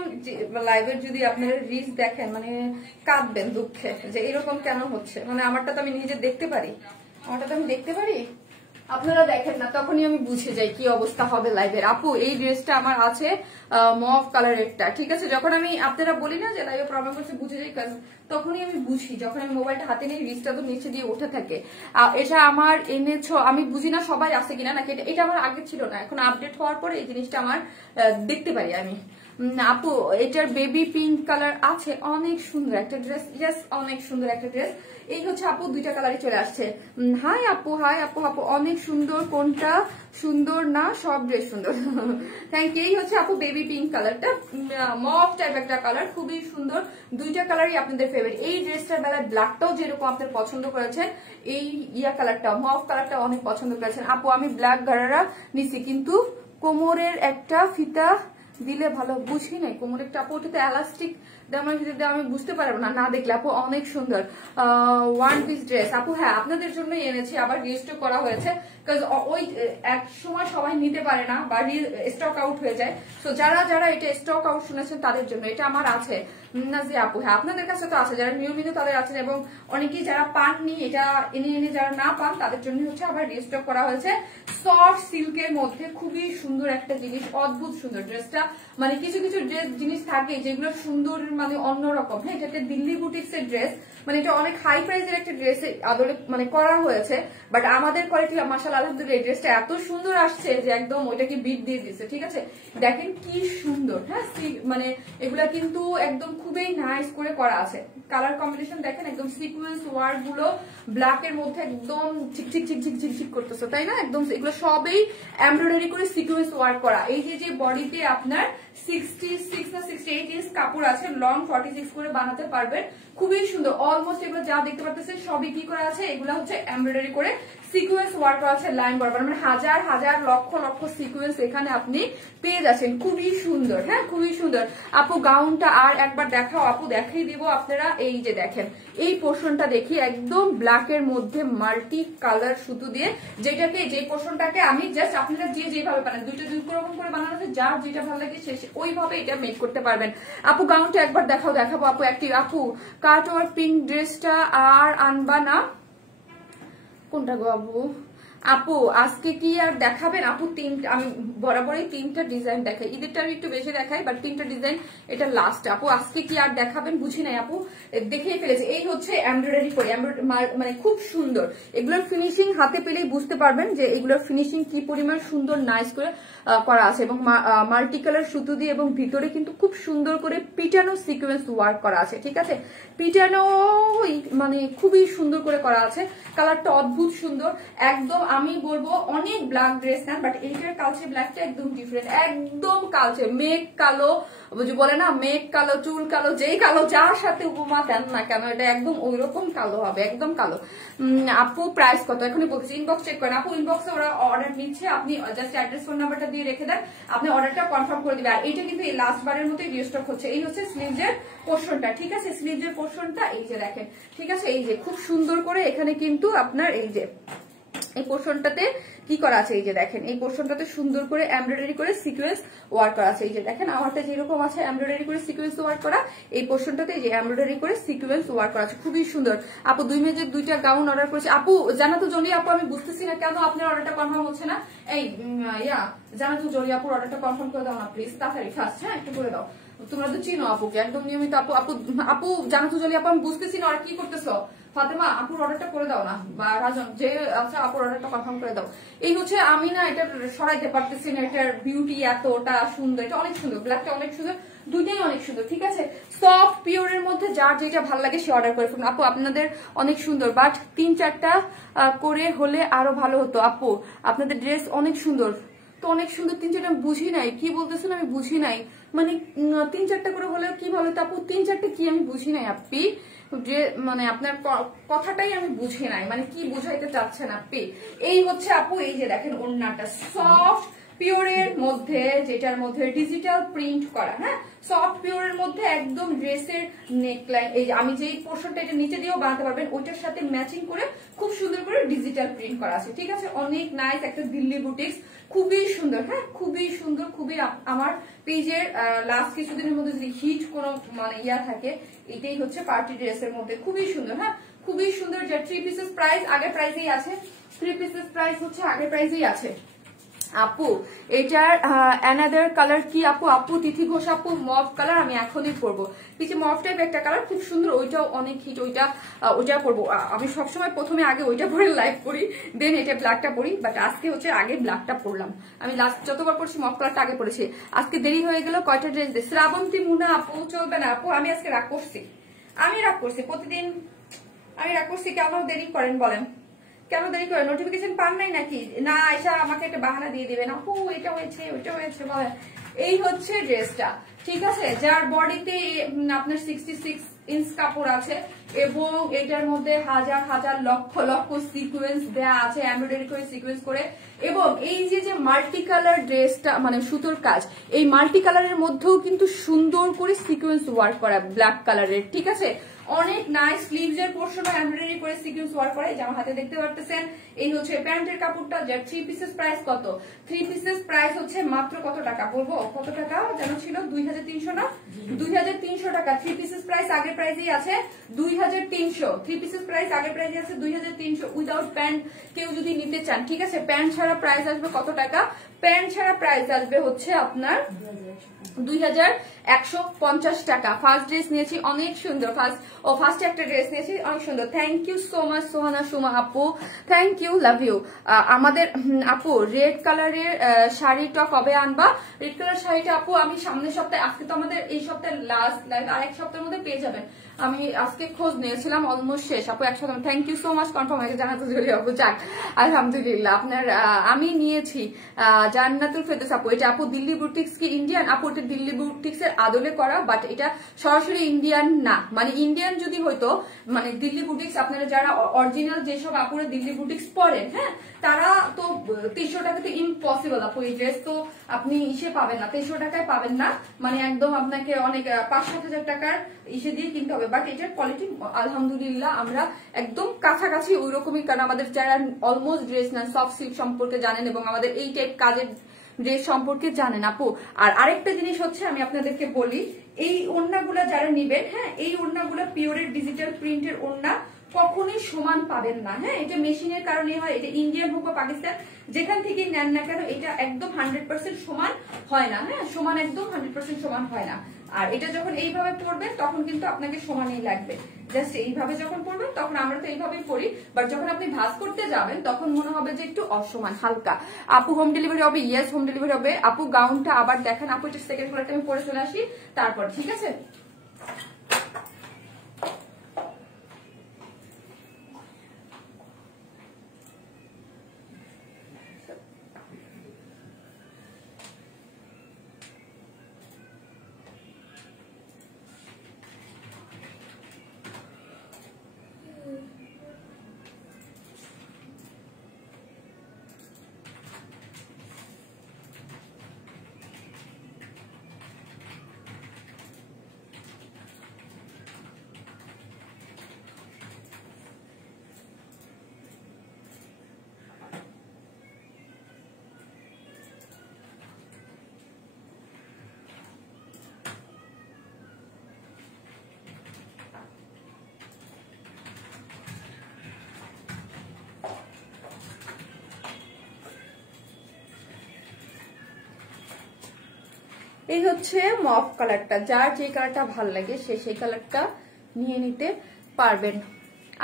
লাইভের যদি আপনারা রিচ দেখেন মানে কাঁদবেন দুঃখে যে এরকম কেন হচ্ছে। মানে আমারটা তো আমি নিজে দেখতে পারি, আপনারা দেখেন না, তখনই আমি বুঝে যাই কি অবস্থা হবে লাইভের। আপু এই ড্রেসটা আমার আছে মভ কালারেরটা, ঠিক আছে? যখন আমি আপনারা বলি না যে লাইভে প্রবলেম করছে বুঝে যাই, তখনই আমি বুঝি যখন আমি মোবাইলটা হাতে নিয়ে রিস্টটা তো নিচে দিয়ে উঠে থাকে। এটা আমার এনেছো, আমি বুঝি না সবাই আছে কিনা, নাকি এটা আমার আগে ছিল না, এখন আপডেট হওয়ার পরে এই জিনিসটা আমার দেখতে পারি আমি। আপু এটার বেবি পিঙ্ক কালার আছে, অনেক সুন্দর একটা ড্রেস, জাস্ট অনেক সুন্দর একটা ড্রেস। এই হচ্ছে আপু দুইটা কালারই চলে আসছে। হাই আপু, হাই আপু, আপু অনেক সুন্দর, কোনটা সুন্দর না, সব ড্রেস সুন্দর। Thank you. এই হচ্ছে আপু বেবি পিঙ্ক কালারটা, মভ টাইপ একটা কালার, খুবই সুন্দর। দুইটা কালারই আপনাদের ফেভারিট। এই ড্রেসটার বেলায় ব্ল্যাকটাও যেরকম আপনার পছন্দ করেছেন, এই ইয়া কালারটা মভ কালারটা অনেক পছন্দ করেছেন। আপু আমি ব্ল্যাক গারারা নিছি, কিন্তু কোমরের একটা ফিতা দিলে ভালো, বুঝি নাই কোমরের একটা। আপু ওটাতে এলাস্টিক আমি বুঝতে পারবো না না দেখলে। আপু অনেক সুন্দর ওয়ান পিস ড্রেস। আপু হ্যাঁ আপনাদের জন্যই এনেছি, আবার রিস্টক করা হয়েছে, ওই এক সময় সবাই নিতে পারে না বা স্টক আউট হয়ে যায়। তো যারা যারা এটা স্টক আউট শুনেছেন তাদের জন্য এটা আমার আছে না যে আপু। হ্যাঁ আপনাদের কাছে তো আছে, যারা নিয়মিত তাদের আছেন, এবং অনেকেই যারা পাননি এটা এনে এনে যারা না পান তাদের জন্য হচ্ছে আবার রিস্টক করা হয়েছে। সফট সিল্কের মধ্যে খুবই সুন্দর একটা জিনিস, অদ্ভুত সুন্দর ড্রেসটা। মানে কিছু কিছু ড্রেস জিনিস থাকে যেগুলো সুন্দর, মানে অন্যরকম। হ্যাঁ এটা একটা দিল্লি বুটিক্স এর ড্রেস, মানে এটা অনেক হাই প্রাইসের একটা ড্রেস আদরে মানে করা হয়েছে, বাট আমাদের কোয়ালিটি মাশাআল্লাহ আলহামদুলিল্লাহ এই ড্রেসটা এত সুন্দর আসছে যে একদম ওইটাকে বিট দিয়ে দিচ্ছে, ঠিক আছে? দেখেন কি সুন্দর। হ্যাঁ মানে এগুলা কিন্তু একদম খুবই নাইস করে করা আছে। কালার কম্বিনেশন দেখেন, একদম সিকোয়েন্স ওয়ার্ক গুলো ব্ল্যাক এর মধ্যে একদম ঝিকঝিক ঝিকঝিক ঝিকঝিক করতেছে, তাই না? একদম এগুলো সবই এমব্রয়ডারি করে সিকোয়েন্স ওয়ার্ক করা। এই যে বডিতে আপনার 66 না 68 ইঞ্চ কাপড় আছে, লং 46 করে বানাতে পারবেন, খুবই সুন্দর। অলমোস্ট এগুলো যা দেখতে পাচ্ছেন সবই কি করা আছে, এগুলো হচ্ছে এমব্রয়ডারি করে সিকোয়েন্স ওয়ার্ক করা আছে লাইন বরাবর, মানে হাজার হাজার লক্ষ লক্ষ সিকোয়েন্স এখানে আপনি পেয়ে যাচ্ছেন, খুবই সুন্দর। হ্যাঁ খুবই সুন্দর। আপু গাউনটা আর একবার দেখাও। আপু দেখিয়ে দিব আপনারা। এই যে দেখেন এই পোর্শনটা দেখি, একদম ব্ল্যাক এর মধ্যে মাল্টি কালার সুতো দিয়ে, যেটাকে যে পোর্শনটাকে আমি জাস্ট আপনারা যে যেভাবে বানান, দুইটা দুই রকম করে বানানো আছে, যার যেটা ভালো লাগে সে ওইভাবে এটা মেক করতে পারবেন। আপু গাউনটা একবার দেখাও। দেখাবো আপু একটি। আপু কাট ওয়ার পিঙ্ক ড্রেসটা আর আনবা না? কোনটা গো আপু? আপু আজকে কি আর দেখাবেন? আপু তিনটা, আমি বরাবরই তিনটা ডিজাইন দেখাই, ঈদেরটা আমি একটু বেশি দেখাই, বাট তিনটা ডিজাইন এটা লাস্ট। আপু আজকে কি আর দেখাবেন? বুঝি নাই আপু, দেখেই ফেলেছে। এই হচ্ছে এমব্রয়ডারি করে, মানে খুব সুন্দর। এগুলোর ফিনিশিং হাতে পেলেই বুঝতে পারবেন যে এগুলোর ফিনিশিং কি পরিমাণ সুন্দর নাইস করে করা আছে, এবং মাল্টি কালার সুতো দিয়ে, এবং ভিতরে কিন্তু খুব সুন্দর করে পিটানো সিকোয়েন্স ওয়ার্ক করা আছে, ঠিক আছে? পিটানো মানে খুবই সুন্দর করে করা আছে। কালারটা অদ্ভুত সুন্দর, একদম আমি বলবো অনেক ব্ল্যাক ড্রেস নেন, বাট এইটার কালচে ব্ল্যাকটা একদম ডিফারেন্ট, একদম কালচে, মেঘ কালো বলে না, মেঘ কালো, চুল কালো, যেই কালো যার সাথে উপমা দেন না কেন এটা একদম ওই রকম কালো হবে, একদম কালো। আপু প্রাইস কত? এখনই বলতেছি, ইনবক্স চেক করেন। আপু ইনবক্সে ওরা অর্ডার নিচ্ছে, আপনি জাস্ট অ্যাড্রেস ফোন নাম্বারটা দিয়ে রেখে দেন, আপনি অর্ডারটা কনফার্ম করে দিবেন। আর এটা কিন্তু এই লাস্ট বারের মতোই রিস্টক হচ্ছে। এই হচ্ছে স্লিভসের পোর্শনটা, ঠিক আছে? স্লিভসের পোর্শনটা এই যে দেখেন, ঠিক আছে? এই যে খুব সুন্দর করে এখানে কিন্তু আপনার এই যে এই পোর্শনটাতে কি করা আছে, এই যে দেখেন এই পোর্শনটাতে সুন্দর করে এমব্রয়ডারি করে সিকোয়েন্স ওয়ার্ক করা আছে। এই যে দেখেন আমারটা যেরকম আছে এমব্রয়ডারি করে সিকোয়েন্স ওয়ার্ক করা, এই পোর্শনটাতে এই যে এমব্রয়ডারি করে সিকোয়েন্স ওয়ার্ক করা আছে, খুবই সুন্দর। আপু 2 মেজের 2টা গাউন অর্ডার করেছে। আপু জানাতো জলি আপু, আমি বুঝতেছি না কেন আপনার অর্ডারটা কনফার্ম হচ্ছে না। এই জানাতো জলি আপুর অর্ডারটা কনফার্ম করে দাও না প্লিজ, তাড়াতাড়ি ফাস্ট। হ্যাঁ একটু করে দাও, তোমরা তো চিনো আপুকে একদম নিয়মিত। আপু আপু আপু জানাতো জলি আপু, আমি বুঝতেছি না আর কি করতেছো। ফাতেমা আপুর অর্ডারটা করে দাও না, বা রাজন যে আছে আপুর অর্ডারটা কনফার্ম করে দাও। এই হচ্ছে আমি না এটা সরাইতে পারতেছি না, এটার বিউটি এতটা সুন্দর, এটা অনেক সুন্দর, ব্ল্যাকটা অনেক সুন্দর, দুইটাই অনেক সুন্দর, ঠিক আছে? সফট পিওরের মধ্যে যার যেটা ভালো লাগে সে অর্ডার করে ফেলুন। আপু আপনাদের অনেক সুন্দর, বাট 3-4টা করে হলে আরো ভালো হতো। আপু আপনাদের ড্রেস অনেক সুন্দর, তো অনেক সুন্দর 3-4টা বুঝি নাই কি বলতেছেন, আমি বুঝি নাই, মানে 3-4টা করে হলে কি ভালো হতো আপু? 3-4টা কি আমি বুঝি নাই আপনি, যে মানে আপনার কথাটাই আমি বুঝি নাই, মানে কি বুঝাইতে চাচ্ছেন আপনি? এই হচ্ছে আপু, এই যে দেখেন ওড়নাটা সফট পিওরের মধ্যে, যেটার মধ্যে ডিজিটাল প্রিন্ট করা, হ্যাঁ সফট পিওরের মধ্যে একদম ড্রেসের নেকলাইন, এই যে আমি যেই পোর্শনটা এটা নিচে দিয়েও বানাতে পারবেন, ওইটার সাথে ম্যাচিং করে খুব সুন্দর করে ডিজিটাল প্রিন্ট করা আছে, ঠিক আছে। অনেক নাইস একটা দিল্লি বুটিক্স, খুবই সুন্দর, হ্যাঁ খুবই সুন্দর, খুবই আমার পেজের লাস্ট কিছুদিনের মধ্যে যদি হিট কোনো মানে ইয়া থাকে, এটাই হচ্ছে পার্টি ড্রেসের মধ্যে খুবই সুন্দর, হ্যাঁ খুবই সুন্দর। যে 3 পিসেস প্রাইস আগের প্রাইসেই আছে, 3 পিসেস প্রাইস হচ্ছে আগের প্রাইসেই আছে। আপু এটার অ্যানাদার কালার কি আপু? আপু তিথি ঘোষ আপু মভ কালার আমি এখনই পরবো, কিছু মভ টাইপ একটা কালার খুব সুন্দর, ওইটাও অনেক হিট, ওইটা পরবো আমি সবসময়, প্রথমে আগে ওইটা পরে লাইভ করি, দেন এটা ব্ল্যাকটা পরি, বাট আজকে হচ্ছে আগে ব্ল্যাকটা পরলাম। আমি লাস্ট যতবার পড়ছি মভ কালারটা আগে পড়েছি, আজকে দেরি হয়ে গেল। কয়টা ড্রেস দিয়ে শ্রাবন্তী মুনা আপু চলবে না আপু, আমি আজকে রাগ করছি, প্রতিদিন আমি রাগ করছি, কেন দেরি করেন বলেন, কেন দেরি করে? নোটিফিকেশন পান নাই নাকি? না আয়শা আমাকে একটা বাহানা দিয়ে দিবেন, আপু এটা হয়েছে ওইটা হয়েছে বলে। এই হচ্ছে ড্রেসটা, ঠিক আছে, যার বডিতে আপনার 66 ইঞ্চ কাপড় আছে এবং এটার মধ্যে হাজার হাজার লক্ষ লক্ষ সিকোয়েন্স দেয়া আছে, এমব্রয়ডারি করে সিকোয়েন্স করে, এবং এই যে মাল্টি কালার ড্রেসটা মানে সুতোর কাজ, এই মাল্টি কালারের মধ্যেও কিন্তু সুন্দর করে সিকোয়েন্স ওয়ার্ক করা ব্ল্যাক কালারের, ঠিক আছে। অনেক নাইস স্লিভস এর পোরশন এমব্রয়ডারি করে সিকোয়েন্স ওয়ার্ক করে, যেমন হাতে দেখতে পারতেছেন। এই হচ্ছে প্যান্টের কাপড়টা, যার 3 পিসেস প্রাইস কত? 3 পিসেস প্রাইস হচ্ছে মাত্র কত টাকা বলবো, কত টাকা যেন ছিল 2300 না, 2300 টাকা। 3 পিসেস প্রাইস আগের প্রাইসেই আছে 2300, 3 পিসেস প্রাইস আগের প্রাইসে আছে 2300 উইদাউট প্যান্ট কেউ যদি নিতে চান, ঠিক আছে। প্যান্ট ছাড়া প্রাইস আসবে কত টাকা? প্যান্ট ছাড়া প্রাইস আসবে হচ্ছে আপনার 2150 টাকা। ফার্স্ট ড্রেস নিয়েছি অনেক সুন্দর, ফার্স্টে একটা ড্রেস নিয়েছি অনেক সুন্দর। Thank you so much Sohana Suma আপু, থ্যাংক ইউ, লাভ ইউ। আমাদের আপু রেড কালারের শাড়িটা কবে আনবা? রেড কালার শাড়িটা আপু আমি সামনের সপ্তাহে, আজকে তো আমাদের এই সপ্তাহের লাস্ট লাইভ, আরেক সপ্তাহের মধ্যে পেয়ে যাবেন। আমি আজকে খোঁজ নিয়েছিলাম, অলমোস্ট শেষ আপু, 1 সপ্তাহ। Thank you so much confirm হয়ে জানাতে জরুরি আপু, যাক আলহামদুলিল্লাহ। আপনার আমি নিয়েছি জান্নাতুল ফেরদৌস আপু, এটা আপু দিল্লি বুটিক্স কি ইন্ডিয়ান? আপু এটা দিল্লি বুটিক্স এর আদলে করা, বাট এটা সরাসরি ইন্ডিয়ান না, মানে ইন্ডিয়ান যদি হইতো, মানে দিল্লি বুটিক্স আপনারা যারা অরিজিনাল যেসব আপুরে দিল্লি বুটিক্স পরেন, হ্যাঁ তারা তো 300 টাকাতে ইম্পসিবল আপু, এই ড্রেস তো আপনি ইসে পাবেন না, 300 টাকায় পাবেন না, মানে একদম আপনাকে অনেক 5-7 টাকার ইসে দিয়ে কিনতে হবে। বাট এটার কোয়ালিটি আলহামদুলিল্লাহ আমরা একদম কাছাকাছি ওই রকমই, কারণ আমাদের যারা অলমোস্ট ড্রেস না সফট সিল্ক সম্পর্কে জানেন এবং আমাদের এই টাইপ কাজের ড্রেস সম্পর্কে জানেন আপু। আর আরেকটা জিনিস হচ্ছে আমি আপনাদেরকে বলি, এই ওড়নাগুলা যারা নিবেন, হ্যাঁ এই ওড়নাগুলা পিওরের ডিজিটাল প্রিন্টের ওড়না, কখনোই সমান পাবেন না, হ্যাঁ এটা মেশিনের কারণে হয়, এটা ইন্ডিয়ান হোক বা পাকিস্তান যেখান থেকে নেন না কেন, এটা একদম 100% সমান হয় না, হ্যাঁ সমান একদম 100% সমান হয় না। আর এটা যখন এইভাবে পরবেন তখন কিন্তু আপনাকে সমানই লাগবে, জাস্ট এইভাবে যখন পরবেন তখন আমরা তো এইভাবেই পরি, বাট যখন আপনি ভাঁজ করতে যাবেন তখন মনে হবে যে একটু অসমান হালকা। আপু হোম ডেলিভারি হবে? ইয়েস হোম ডেলিভারি হবে আপু। গাউনটা আবার দেখেন আপু, এটা সেকেন্ড কালারটা আমি পরে চলে আসি তারপর, ঠিক আছে। এই হচ্ছে মফ কালারটা, যার যে কালারটা ভাল লাগে সে সেই কালারটা নিয়ে নিতে পারবেন।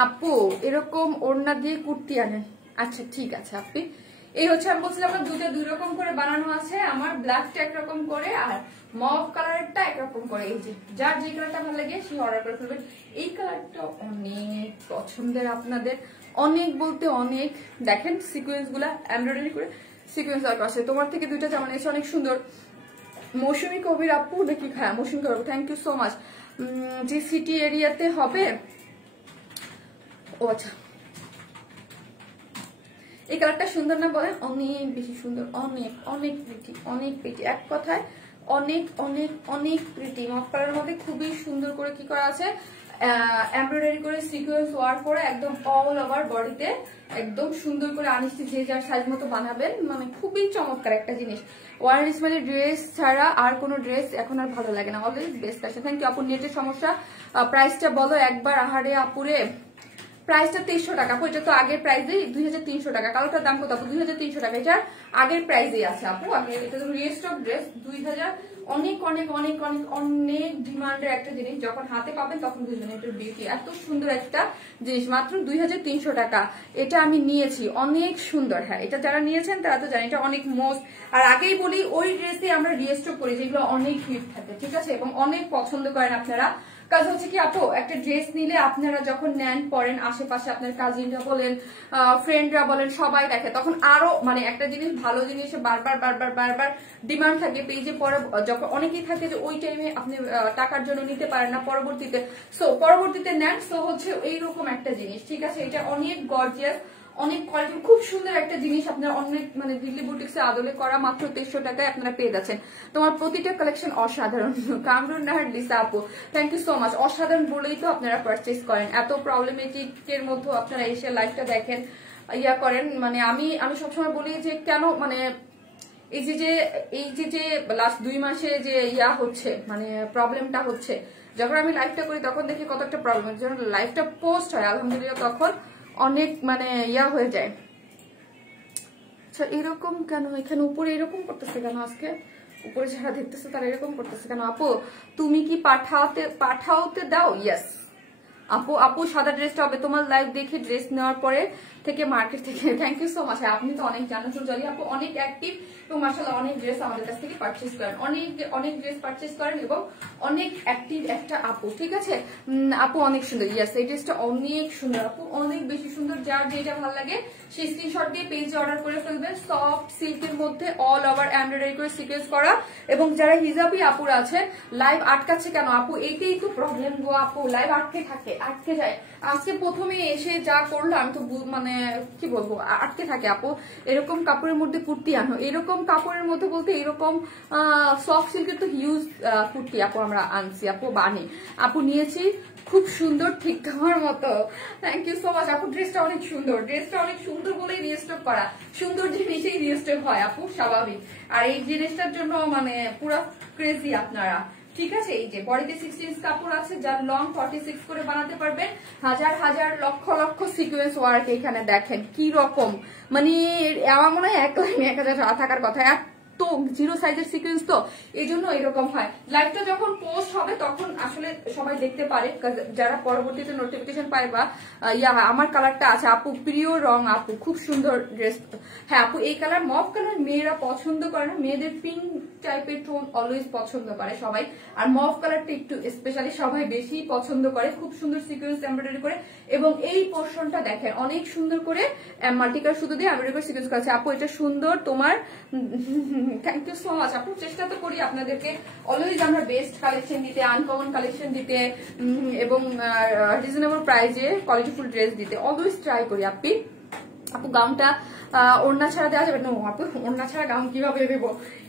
আপু এরকম ওড়না দিয়ে কুর্তি আনেন? আচ্ছা ঠিক আছে আপনি। এই হচ্ছে আমি বলছিলাম না, দুটো দুই রকম করে বানানো আছে, আমার ব্ল্যাকটা একরকম করে আর মফ কালারটা একরকম করে। এই যে যার যে কালারটা ভালো লাগে সে অর্ডার করে ফেলবেন। এই কালারটা অনেক পছন্দের আপনাদের, অনেক বলতে অনেক। দেখেন সিকোয়েন্স গুলা এমব্রয়ডারি করে সিকোয়েন্স আছে। তোমার থেকে দুইটা জামা এসে অনেক সুন্দর। মৌসুমী কবির আপু দেখি, হ্যাঁ মৌসুমী কবির, থ্যাংক ইউ সো মাচ। যে সিটি এরিয়াতে হবে, ও আচ্ছা এই কালারটা সুন্দর না বলেন? অনেক বেশি সুন্দর, অনেক অনেক প্রিটি, অনেক প্রিটি, এক কথায় অনেক অনেক অনেক প্রিটি। মফ কালারের মধ্যে খুবই সুন্দর করে কি করা আছে, এমব্রয়ডারি করে সিকোয়েন্স ওয়ার্ক করে একদম অল ওভার বডিতে একদম সুন্দর করে আনিসটি যে যার সাইজ মতো বানাবেন, মানে খুবই চমৎকার একটা জিনিস। ওয়ান ইসমাইলি ড্রেস ছাড়া আর কোনো ড্রেস এখন আর ভালো লাগে না, অলওয়েজ বেস্ট আসে। থ্যাংক ইউ আপু। নেটের সমস্যা, প্রাইসটা বলো একবার। আহারে আপুরে, প্রাইসটা 2300 টাকা আপু, এটা তো আগের প্রাইসেই 2300 টাকা। কালোটার দাম কত আপু? 2300 টাকা, এটা আগের প্রাইসেই আছে আপু। আগে এটা তো রিস্টক ড্রেস 2000, অনেক অনেক অনেক অনেক অনেক ডিমান্ডের একটা জিনিস, যখন হাতে পাবেন তখন বুঝবেন এটার বিউটি। এত সুন্দর একটা জিনিস, মাত্র 2300 টাকা এটা আমি নিয়েছি, অনেক সুন্দর। হ্যাঁ, এটা যারা নিয়েছেন তারা তো জানেন এটা অনেক মোস্ট। আর আগেই বলি ওই ড্রেসে আমরা রিস্টক করি যেগুলো অনেক হিট থাকে, ঠিক আছে, এবং অনেক পছন্দ করেন আপনারা। কাজ হচ্ছে কি আপু, একটা ড্রেস নিলে আপনারা যখন নেন পরেন, আশেপাশে আপনার কাজিনরা বলেন, ফ্রেন্ডরা বলেন, সবাই দেখে, তখন আরো মানে একটা জিনিস ভালো জিনিস বারবার বারবার বারবার ডিমান্ড থাকে পেজে। পরে যখন অনেকেই থাকে যে ওই টাইমে আপনি টাকার জন্য নিতে পারেন না পরবর্তীতে, সো পরবর্তীতে নেন। সো হচ্ছে এইরকম একটা জিনিস, ঠিক আছে, এটা অনেক গর্জিয়াস, অনেক কোয়ালিটি, খুব সুন্দর একটা জিনিস। আপনার অনেক মানে দিল্লি বুটিক্সে আদলে করা, মাত্র 2300 টাকায় আপনারা পেয়ে যাচ্ছেন। তোমার প্রতিটা কালেকশন অসাধারণ। কামরুন নাহার লিসা আপু, থ্যাংক ইউ সো মাচ। অসাধারণ বলেই তো আপনারা পারচেজ করেন, এত প্রবলেমেটিক এর মধ্যে আপনারা এসে লাইফটা দেখেন, ইয়া করেন। মানে আমি সবসময় বলি যে কেন মানে এই যে লাস্ট 2 মাসে যে ইয়া হচ্ছে, মানে প্রবলেমটা হচ্ছে, যখন আমি লাইফটা করি তখন দেখি কত একটা প্রবলেম, যখন লাইফটা পোস্ট হয় আলহামদুলিল্লাহ তখন অনেক মানে ইয়া হয়ে যায়। আচ্ছা এরকম কেন, এখানে উপরে এরকম করতেছে কেন? আজকে উপরে যারা দেখতেছে তারা এরকম করতেছে কেন? আপু তুমি কি পাঠাওতে দাও? ইয়েস আপু সাদা ড্রেসটা হবে তোমার লাইভ দেখে ড্রেস নেওয়ার পরে থেকে মার্কেট থেকে। Thank you so much. আপনি তো অনেক জানেন, চলি আপু অনেক অ্যাক্টিভ এবং মাশাআল্লাহ অনেক ড্রেস আমাদের কাছ থেকে পারচেজ করেন, অনেক ড্রেস পারচেজ করেন এবং অনেক অ্যাক্টিভ একটা আপু, ঠিক আছে আপু অনেক সুন্দর। ইয়েস, এই ড্রেসটা অনেক সুন্দর আপু, অনেক বেশি সুন্দর। যার যেটা ভালো লাগে সেই স্ক্রিনশট দিয়ে পেজে অর্ডার করে ফেলবেন। সফট সিল্কের মধ্যে অল ওভার এমব্রয়ডারি করে সিকোয়েন্স করা। এবং যারা হিজাবি আপুরা আছে, লাইভ আটকাচ্ছে কেন আপু? এইটাই তো প্রবলেম গো আপু, লাইভ আটকে যায়। আজকে প্রথমে এসে যা করলো আমি তো মানে কি বলবো, আটকে থাকে আপু। এরকম কাপড়ের মধ্যে কুর্তি আনো, এরকম কাপড়ের মধ্যে বলতে এরকম সফট সিল্কের তো হিউজ কুর্তি আপু আমরা আনছি আপু, বানি আপু নিয়েছি, খুব সুন্দর, ঠিক তোমার মতো। থ্যাংক ইউ সো মাচ আপু। ড্রেসটা অনেক সুন্দর বলেই রিস্টক করা, সুন্দর জিনিসেই রিস্টক হয় আপু, স্বাভাবিক। আর এই জিনিসটার জন্য মানে পুরো ক্রেজি আপনারা, ঠিক আছে। এই যে বডিতে 16 ইঞ্চ কাপড় আছে, যার লং 46 করে বানাতে পারবেন। হাজার হাজার লক্ষ লক্ষ সিকোয়েন্স ওয়ার্ক এখানে দেখেন কি রকম, মানে আমার মনে হয় 1 লাইনে 1000 থাকার কথা। তো জিরো সাইজের সিকোয়েন্স তো এই জন্য এরকম হয়। লাইভটা যখন পোস্ট হবে তখন আসলে সবাই দেখতে পারে, যারা পরবর্তীতে নোটিফিকেশন পায় বা আমার কালারটা আছে আপু, প্রিয় রং আপু, খুব সুন্দর ড্রেস। হ্যাঁ আপু, এই কালার মফ কালার মেয়েরা পছন্দ করে না, মেয়েদের পিঙ্ক টাইপের টোন অলওয়েজ পছন্দ করে সবাই, আর মফ কালারটা একটু স্পেশালি সবাই বেশি পছন্দ করে। খুব সুন্দর সিকোয়েন্স এমব্রয়ডারি করে, এবং এই পোর্শনটা দেখেন অনেক সুন্দর করে মাল্টিকার সুতো দিয়ে এমব্রয়ডারি করে সিকোয়েন্স করা আছে আপু, এটা সুন্দর তোমার। থ্যাংক ইউ সো মাচ আপু। চেষ্টা তো করি আপনাদেরকে অলওয়েজ আমরা বেস্ট কালেকশন দিতে, আনকমন কালেকশন দিতে, এবং রিজনেবল প্রাইসে কোয়ালিটিফুল ড্রেস দিতে, অলওয়েজ ট্রাই করি আপনি। আপু গাউনটা ওড়না ছাড়া দেওয়া যাবে না আপু? ওড়না ছাড়া গাউন কিভাবে দেবো?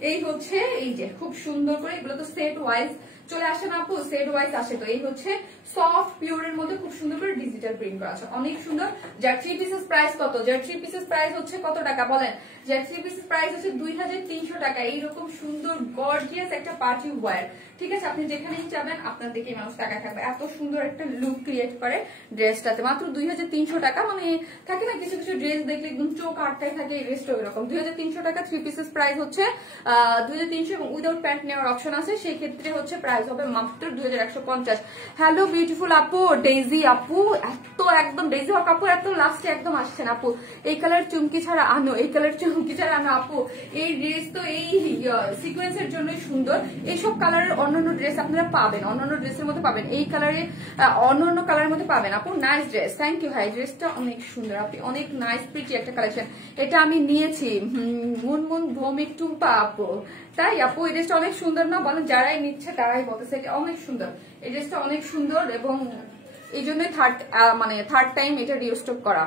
এই হচ্ছে এই যে খুব সুন্দর করে, এগুলো তো সেট ওয়াইজ চলে আসে না আপু, সেট ওয়াইজ আসে। তো এই হচ্ছে সফট পিওরের মধ্যে খুব সুন্দর করে ডিজিটাল প্রিন্ট করা আছে, অনেক সুন্দর। যার 3 পিসেস প্রাইস কত? যার 3 পিসেস প্রাইস হচ্ছে কত টাকা বলেন? যার 3 পিসেস প্রাইস হচ্ছে 2300 টাকা। এইরকম সুন্দর গর্জিয়াস একটা পার্টি ওয়্যার, ঠিক আছে, আপনি যেখানেই যাবেন আপনার দেখে মানুষ টাকা থাকবে, এত সুন্দর একটা লুক ক্রিয়েট করে ড্রেসটাতে। মাত্র 2300 টাকা, মানে থাকে না কিছু কিছু ড্রেস দেখলে একদম চোখ আটকায় থাকে, এই ড্রেসটা ওইরকম। 2300 টাকা 3 পিসেস প্রাইস হচ্ছে 2300, এবং উইদাউট প্যান্ট নেওয়ার অপশন আছে, সেই ক্ষেত্রে হচ্ছে প্রাইস হবে মাত্র 2150। হ্যালো বিউটিফুল আপু, ডেইজি আপু, এত একদম ডেইজি হক আপু, এত লাস্টে একদম আসছেন আপু। এই কালার চুমকি ছাড়া আনো, এই কালার চুমকি ছাড়া আনো আপু। এই ড্রেস তো এই সিকোয়েন্সের জন্যই সুন্দর। এইসব কালারের অন্যান্য ড্রেস আপনারা পাবেন, অন্যান্য ড্রেসের মধ্যে পাবেন, এই কালারে অন্যান্য কালারের মধ্যে পাবেন আপু। নাইস ড্রেস, থ্যাংক ইউ ভাই, ড্রেসটা অনেক সুন্দর আপনি, অনেক নাইস প্রিটি একটা কালেকশন। এটা আমি নিয়েছি মুনমুন ভৌমিক টুম্পা আপু, তাই আপু এই ড্রেসটা অনেক সুন্দর না বলেন? যারাই নিচ্ছে তারাই বলতেছে এটা অনেক সুন্দর, এই ড্রেসটা অনেক সুন্দর, এবং এই জন্যই থার্ড টাইম এটা রিস্টক করা।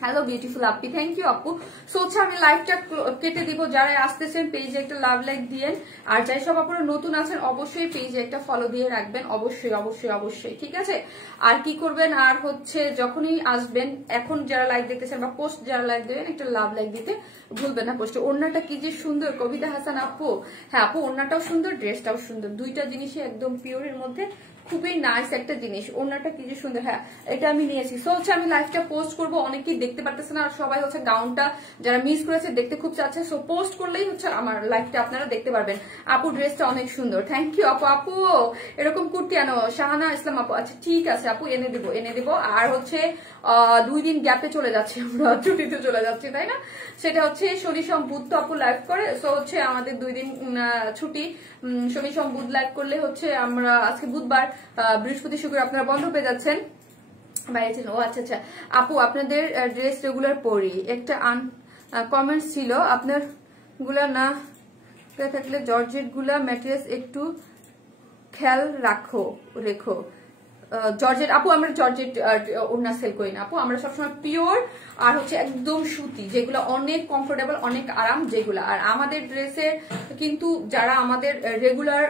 Hello beautiful Api, thank you আপু। সো হচ্ছে আমি লাইভটা কেটে দিব। যারা আসতেছেন পেজে একটা লাভ লাইক দিয়েন, আর যাই সব আপনারা নতুন আছেন অবশ্যই পেজে একটা ফলো দিয়ে রাখবেন, অবশ্যই অবশ্যই অবশ্যই, ঠিক আছে? আর কি করবেন, আর হচ্ছে যখনই আসবেন, এখন যারা লাইভ দেখতেছেন বা পোস্ট যারা লাইভ দেবেন, একটা লাভ লাইক দিতে ভুলবেন না পোস্টে। ওড়নাটা কি যে সুন্দর কবিতা হাসান আপু। হ্যাঁ আপু, ওড়নাটাও সুন্দর, ড্রেসটাও সুন্দর, দুইটা জিনিসই একদম পিওরের মধ্যে, খুবই নাইস একটা জিনিস। ওড়নাটা কি যে সুন্দর। হ্যাঁ এটা আমি নিয়েছি। সো হচ্ছে আমি লাইভটা পোস্ট করবো, অনেকেই দেখতে পারতেছে না, আর সবাই হচ্ছে গাউনটা যারা মিস করেছে দেখতে খুব চাচ্ছে। সো পোস্ট করলেই হচ্ছে আমার লাইভটা আপনারা দেখতে পারবেন। আপু ড্রেসটা অনেক সুন্দর, থ্যাংক ইউ আপু। আপু এরকম কুর্তি আনো, শাহানা ইসলাম আপু। আচ্ছা ঠিক আছে আপু, এনে দিব। আর হচ্ছে 2 দিন গ্যাপে চলে যাচ্ছে, আমরা ছুটিতে চলে যাচ্ছি, তাই না? সেটা হচ্ছে শনি সোম বুধ তো আপু লাইভ করে। সো হচ্ছে আমাদের 2 দিন ছুটি, শনি সোম বুধ লাইভ করলে হচ্ছে আমরা আজকে বুধবার, বৃহস্পতি শুক্র আপনারা বন্ধ পেয়ে যাচ্ছেন বাইরে ছিল। ও আচ্ছা আচ্ছা আপু, আপনাদের ড্রেস রেগুলার পরি, একটা কমেন্টস ছিল আপনার গুলা না থাকলে জর্জেট গুলা ম্যাটেরিয়ালস একটু খেয়াল রেখো। জর্জেট আপু, আমরা জর্জেট ওড়না সেল করি না আপু, আমরা সবসময় পিওর আর হচ্ছে একদম সুতি, যেগুলো অনেক কমফোর্টেবল, অনেক আরাম যেগুলো। আর আমাদের ড্রেসের কিন্তু যারা আমাদের রেগুলার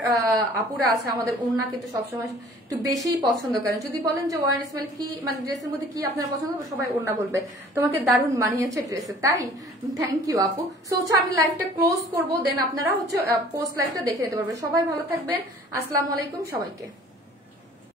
আপুরা আছে, আমাদের ওড়না কিন্তু সবসময় একটু বেশিই পছন্দ করেন। যদি বলেন যে ওয়ার স্মেল কি, মানে ড্রেসের মধ্যে কি আপনার পছন্দ, সবাই ওড়না বলবে তোমাকে দারুণ মানিয়েছে ড্রেসে, তাই থ্যাংক ইউ আপু। সো হচ্ছে আমি লাইভটা ক্লোজ করবো, দেন আপনারা হচ্ছে পোস্ট লাইভটা দেখে নিতে পারবেন। সবাই ভালো থাকবেন, আসসালামু আলাইকুম সবাইকে।